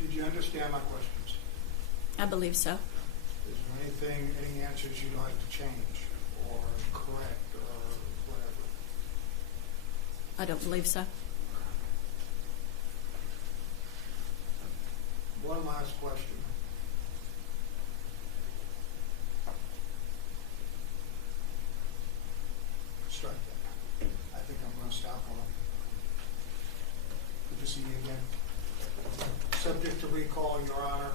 Did you understand my questions? I believe so. Is there any answers you'd like to change or correct or whatever? I don't believe so. One last question. Strike that. I think I'm going to stop on it. Good to see you again. Subject to recall, Your Honor,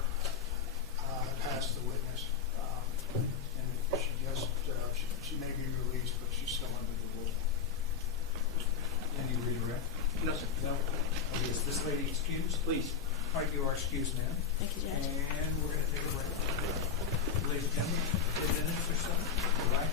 past the witness. And she just, she may be released, but she's still under the rule. Any redirect? No, sir. No. Okay, is this lady excused? Please. All right, you are excused, ma'am. Thank you, Judge. And we're going to take a break. Ladies and gentlemen, 10 minutes or so. Relax.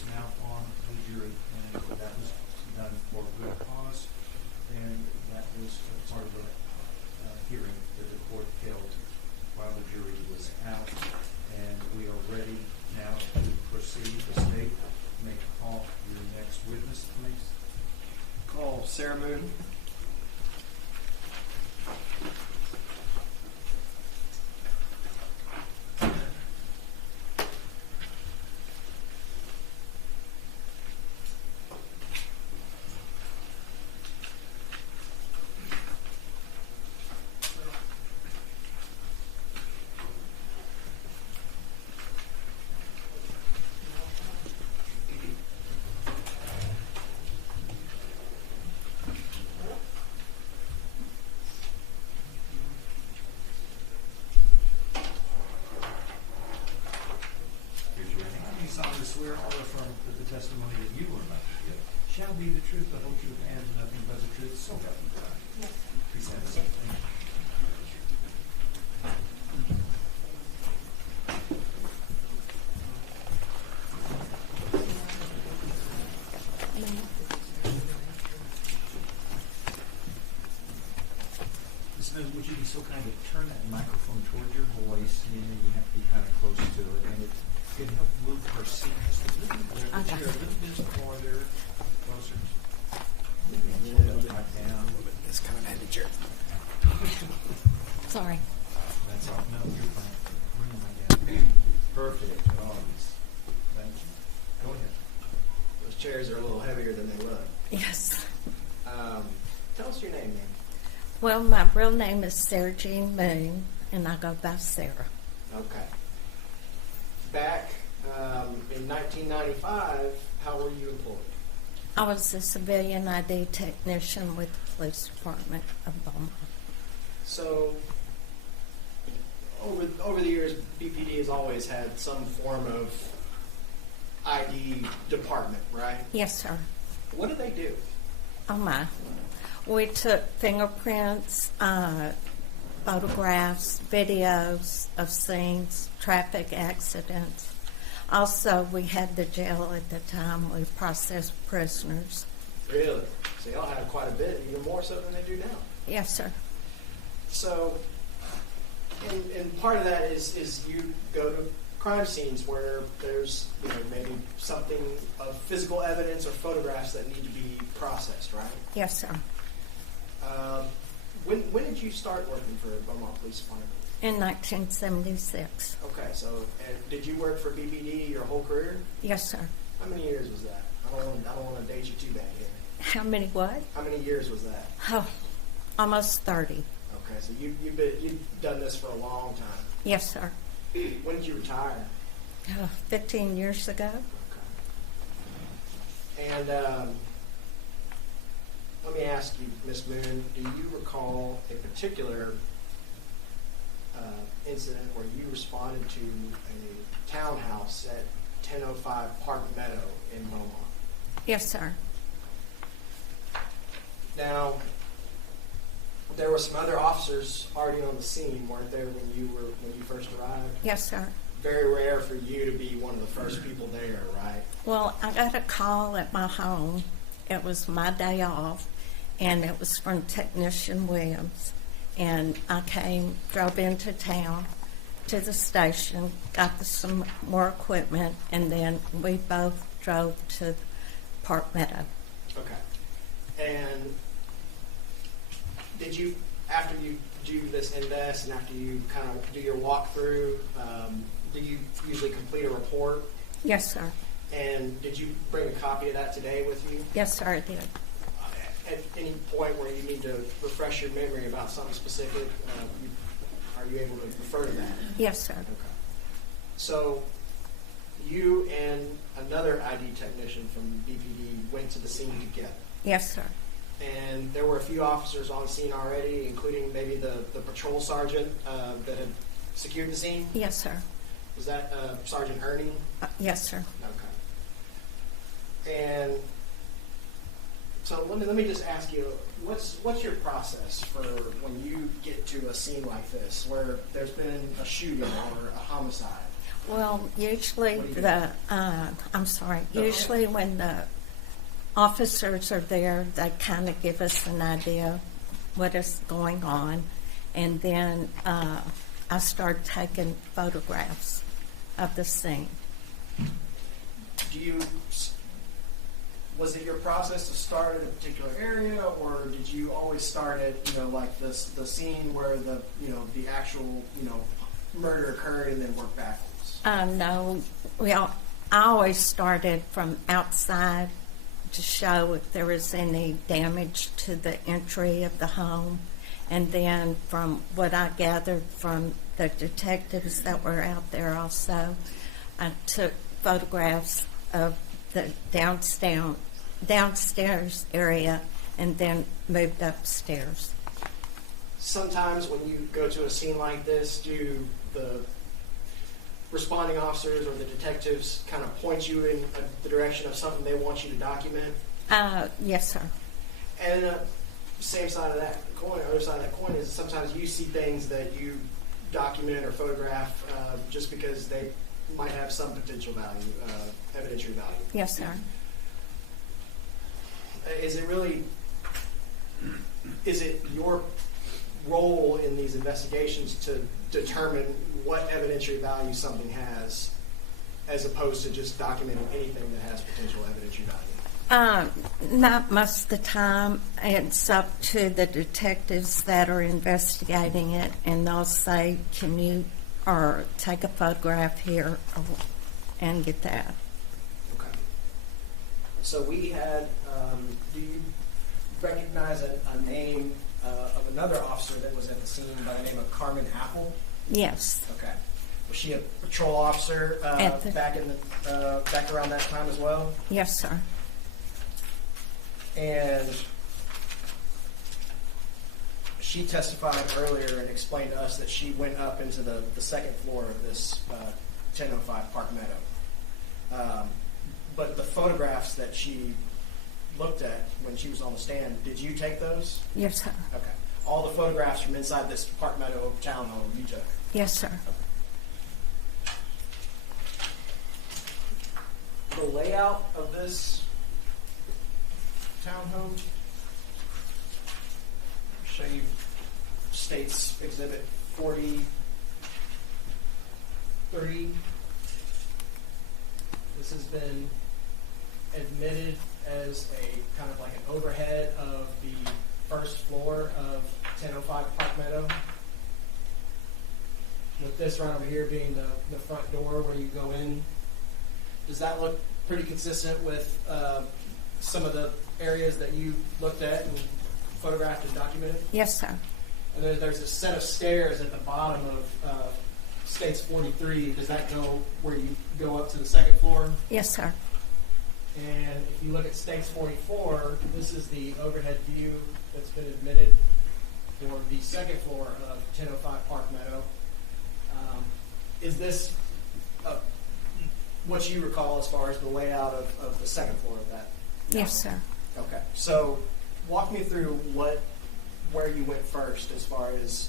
is now on the jury, and that was done for good cause, and that was part of the hearing that the court held while the jury was out, and we are ready now to proceed. The state, may call your next witness, please. Call Sarah Moon. Swear or affirm that the testimony that you are about to give shall be the truth, the whole truth, and nothing but the truth, so help you God. Yes. Present something. Ms. Mills, would you be so kind to turn that microphone toward your voice, and then you have to be kind of close to it, and it can help move her seat just a little bit, a little bit farther, closer. Maybe a little bit down. It's kind of heavy chair. Sorry. That's all. No, you're fine. Bring them again. Perfect. Oh, thank you. Go ahead. Those chairs are a little heavier than they look. Yes. Tell us your name, ma'am. Well, my real name is Sarah Jean Moon, and I go by Sarah. Okay. Back in 1995, how were you employed? I was a civilian ID technician with the police department of Beaumont. So, over the years, BPD has always had some form of ID department, right? Yes, sir. What do they do? Oh, my. We took fingerprints, photographs, videos of scenes, traffic accidents. Also, we had the jail at the time. We processed prisoners. Really? So y'all had quite a bit, even more so than they do now. Yes, sir. So, and part of that is you go to crime scenes where there's maybe something of physical evidence or photographs that need to be processed, right? Yes, sir. When did you start working for Beaumont Police Department? In 1976. Okay, so did you work for BPD your whole career? Yes, sir. How many years was that? I don't want to date you too bad here. How many what? How many years was that? Oh, almost 30. Okay, so you've done this for a long time. Yes, sir. When did you retire? 15 years ago. Okay. And let me ask you, Ms. Moon, do you recall a particular incident where you responded to a townhouse at 1005 Park Meadow in Beaumont? Yes, sir. Now, there were some other officers already on the scene, weren't there, when you first arrived? Yes, sir. Very rare for you to be one of the first people there, right? Well, I got a call at my home. It was my day off, and it was from Technician Williams. And I drove into town to the station, got some more equipment, and then we both drove to Park Meadow. Okay. And did you, after you do this index and after you kind of do your walkthrough, do you usually complete a report? Yes, sir. And did you bring a copy of that today with you? Yes, sir, I did. At any point where you need to refresh your memory about something specific, are you able to refer to that? Yes, sir. Okay. So you and another ID technician from BPD went to the scene together. Yes, sir. And there were a few officers on scene already, including maybe the patrol sergeant that had secured the scene? Yes, sir. Was that Sergeant Ernie? Yes, sir. Okay. And so let me just ask you, what's your process for when you get to a scene like this where there's been a shooting or a homicide? Well, usually What do you the, I'm sorry, usually when the officers are there, they kind of give us an idea what is going on. And then I start taking photographs of the scene. Was it your process to start in a particular area, or did you always start at, like the scene where the actual, murder occurred and then work backwards? No, I always started from outside to show if there was any damage to the entry of the home. And then from what I gathered from the detectives that were out there also, I took photographs of the downstairs area and then moved upstairs. Sometimes when you go to a scene like this, do the responding officers or the detectives kind of point you in the direction of something they want you to document? Yes, sir. And same side of that coin, other side of that coin is sometimes you see things that you document or photograph just because they might have some potential value, evidentiary value. Yes, sir. Is it your role in these investigations to determine what evidentiary value something has, as opposed to just documenting anything that has potential evidentiary value? Not most of the time. It's up to the detectives that are investigating it, and they'll say, can you or take a photograph here and get that. Okay. So we had, do you recognize a name of another officer that was at the scene by the name of Carmen Apple? Yes. Okay. Was she a patrol officer back around that time as well? Yes, sir. And she testified earlier and explained to us that she went up into the second floor of this 1005 Park Meadow. But the photographs that she looked at when she was on the stand, did you take those? Yes, sir. Okay. All the photographs from inside this Park Meadow townhome you took? Yes, sir. The layout of this townhome, show you State's Exhibit 43. This has been admitted as a kind of like an overhead of the first floor of 1005 Park Meadow. With this right over here being the front door where you go in. Does that look pretty consistent with some of the areas that you looked at and photographed and documented? Yes, sir. And then there's a set of stairs at the bottom of States 43. Does that go where you go up to the second floor? Yes, sir. And if you look at States 44, this is the overhead view that's been admitted for the second floor of 1005 Park Meadow. Is this what you recall as far as the layout of the second floor of that? Yes, sir. Okay. So walk me through where you went first as far as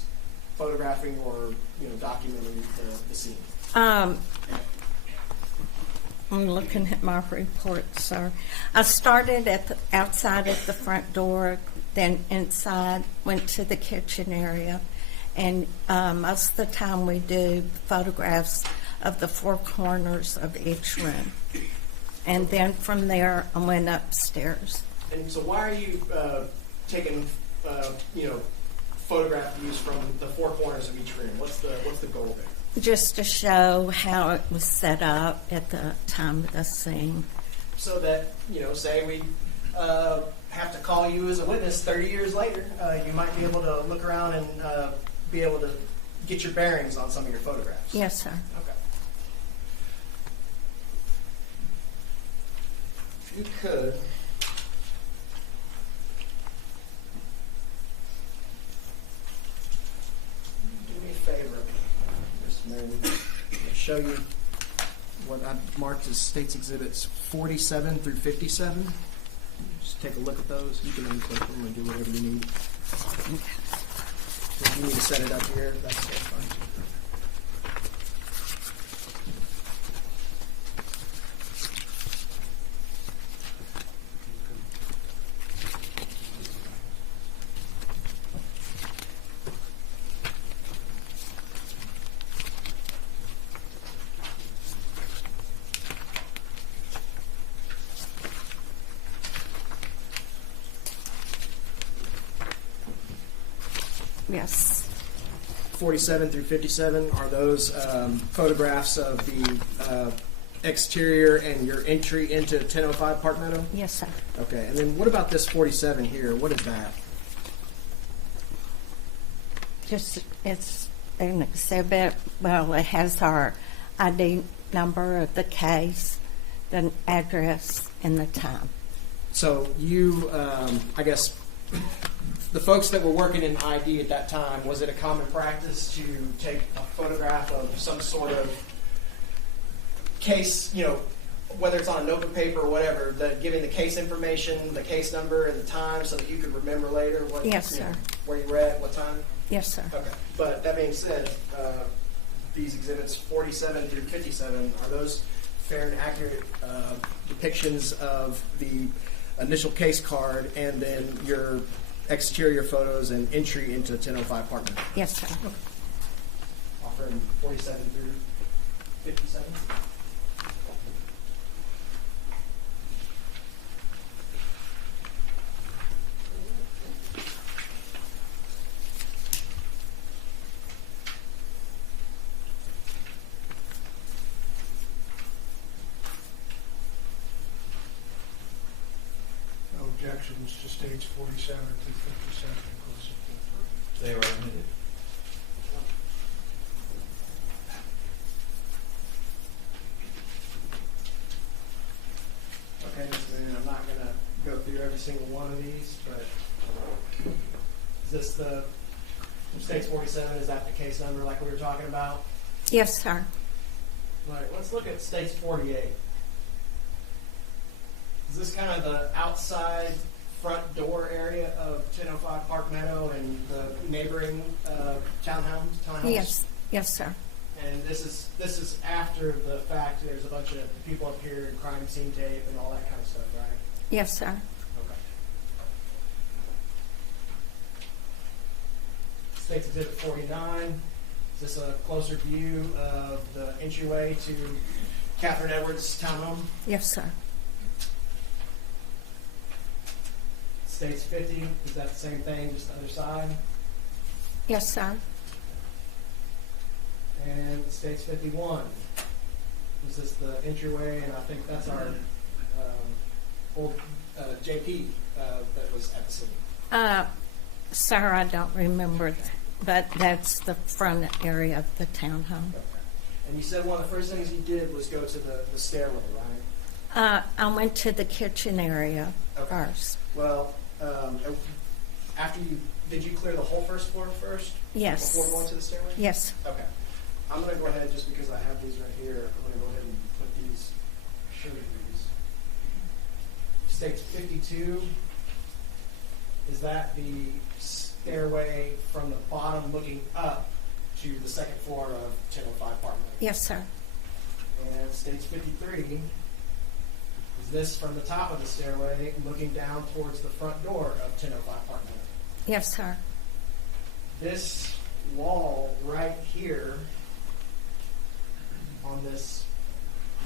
photographing or documenting the scene. I'm looking at my report, sir. I started outside at the front door, then inside, went to the kitchen area, and most of the time we do photographs of the four corners of each room. And then from there, I went upstairs. And so why are you taking, photograph views from the four corners of each room? What's the goal there? Just to show how it was set up at the time of the scene. So that, say we have to call you as a witness 30 years later, you might be able to look around and be able to get your bearings on some of your photographs. Yes, sir. Okay. If you could, do me a favor, Mr. Mayor. I'll show you what I've marked as State's Exhibits 47 through 57. Just take a look at those. You can unclick them and do whatever you need. If you need to set it up here, that's fine. Yes. 47 through 57, are those photographs of the exterior and your entry into 1005 Park Meadow? Yes, sir. Okay, and then what about this 47 here? What is that? Just, it's an exhibit. Well, it has our ID number of the case, the address, and the time. So you, I guess, the folks that were working in ID at that time, was it a common practice to take a photograph of some sort of case, whether it's on a notebook paper or whatever, giving the case information, the case number, and the time so that you could remember later what, Yes, sir. Where you were at, what time? Yes, sir. Okay. But that being said, these exhibits 47 through 57, are those fair and accurate depictions of the initial case card and then your exterior photos and entry into 1005 Park Meadow? Yes, sir. Okay. Offering 47 through 57. No objections to states 47 through 57 inclusive. They are admitted. Okay, Mr. Mann, I'm not going to go through every single one of these, but is this the States 47? Is that the case number like we were talking about? Yes, sir. All right, let's look at States 48. Is this kind of the outside front door area of 1005 Park Meadow and the neighboring townhomes? Yes. Yes, sir. And this is after the fact. There's a bunch of people up here and crime scene tape and all that kind of stuff, right? Yes, sir. Okay. States Exhibit 49. Is this a closer view of the entryway to Catherine Edwards' townhome? Yes, sir. States 50. Is that the same thing, just the other side? Yes, sir. And States 51. Is this the entryway? And I think that's our old JP that was at the scene. Sir, I don't remember that, but that's the front area of the townhome. Okay. And you said one of the first things you did was go to the stairway, right? I went to the kitchen area first. Well, did you clear the whole first floor first? Yes. Before going to the stairway? Yes. Okay. I'm going to go ahead, just because I have these right here, I'm going to go ahead and put these, show you these. States 52, is that the stairway from the bottom looking up to the second floor of 1005 Park Meadow? Yes, sir. And States 53, is this from the top of the stairway looking down towards the front door of 1005 Park Meadow? Yes, sir. This wall right here on this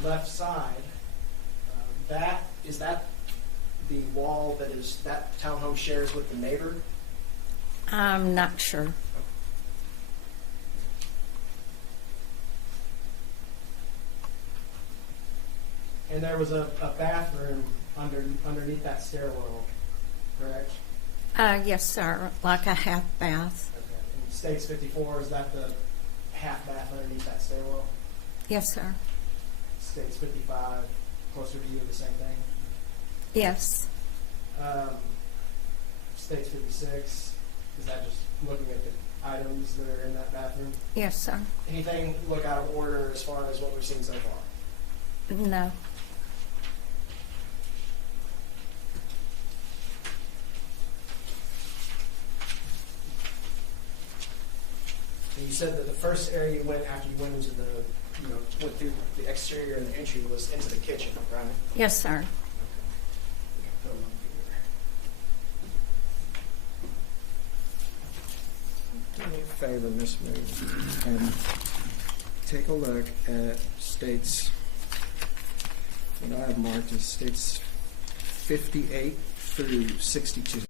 left side, is that the wall that townhome shares with the neighbor? I'm not sure. And there was a bathroom underneath that stairwell, correct? Yes, sir. Like a half bath. Okay. And States 54, is that the half bath underneath that stairwell? Yes, sir. States 55, closer to you, the same thing? Yes. States 56, is that just looking at the items that are in that bathroom? Yes, sir. Anything look out of order as far as what we've seen so far? No. And you said that the first area you went after you went into went through the exterior and the entry was into the kitchen, right? Yes, sir. Do me a favor, Miss Moon, and take a look at states, what I have marked as states 58 through 62.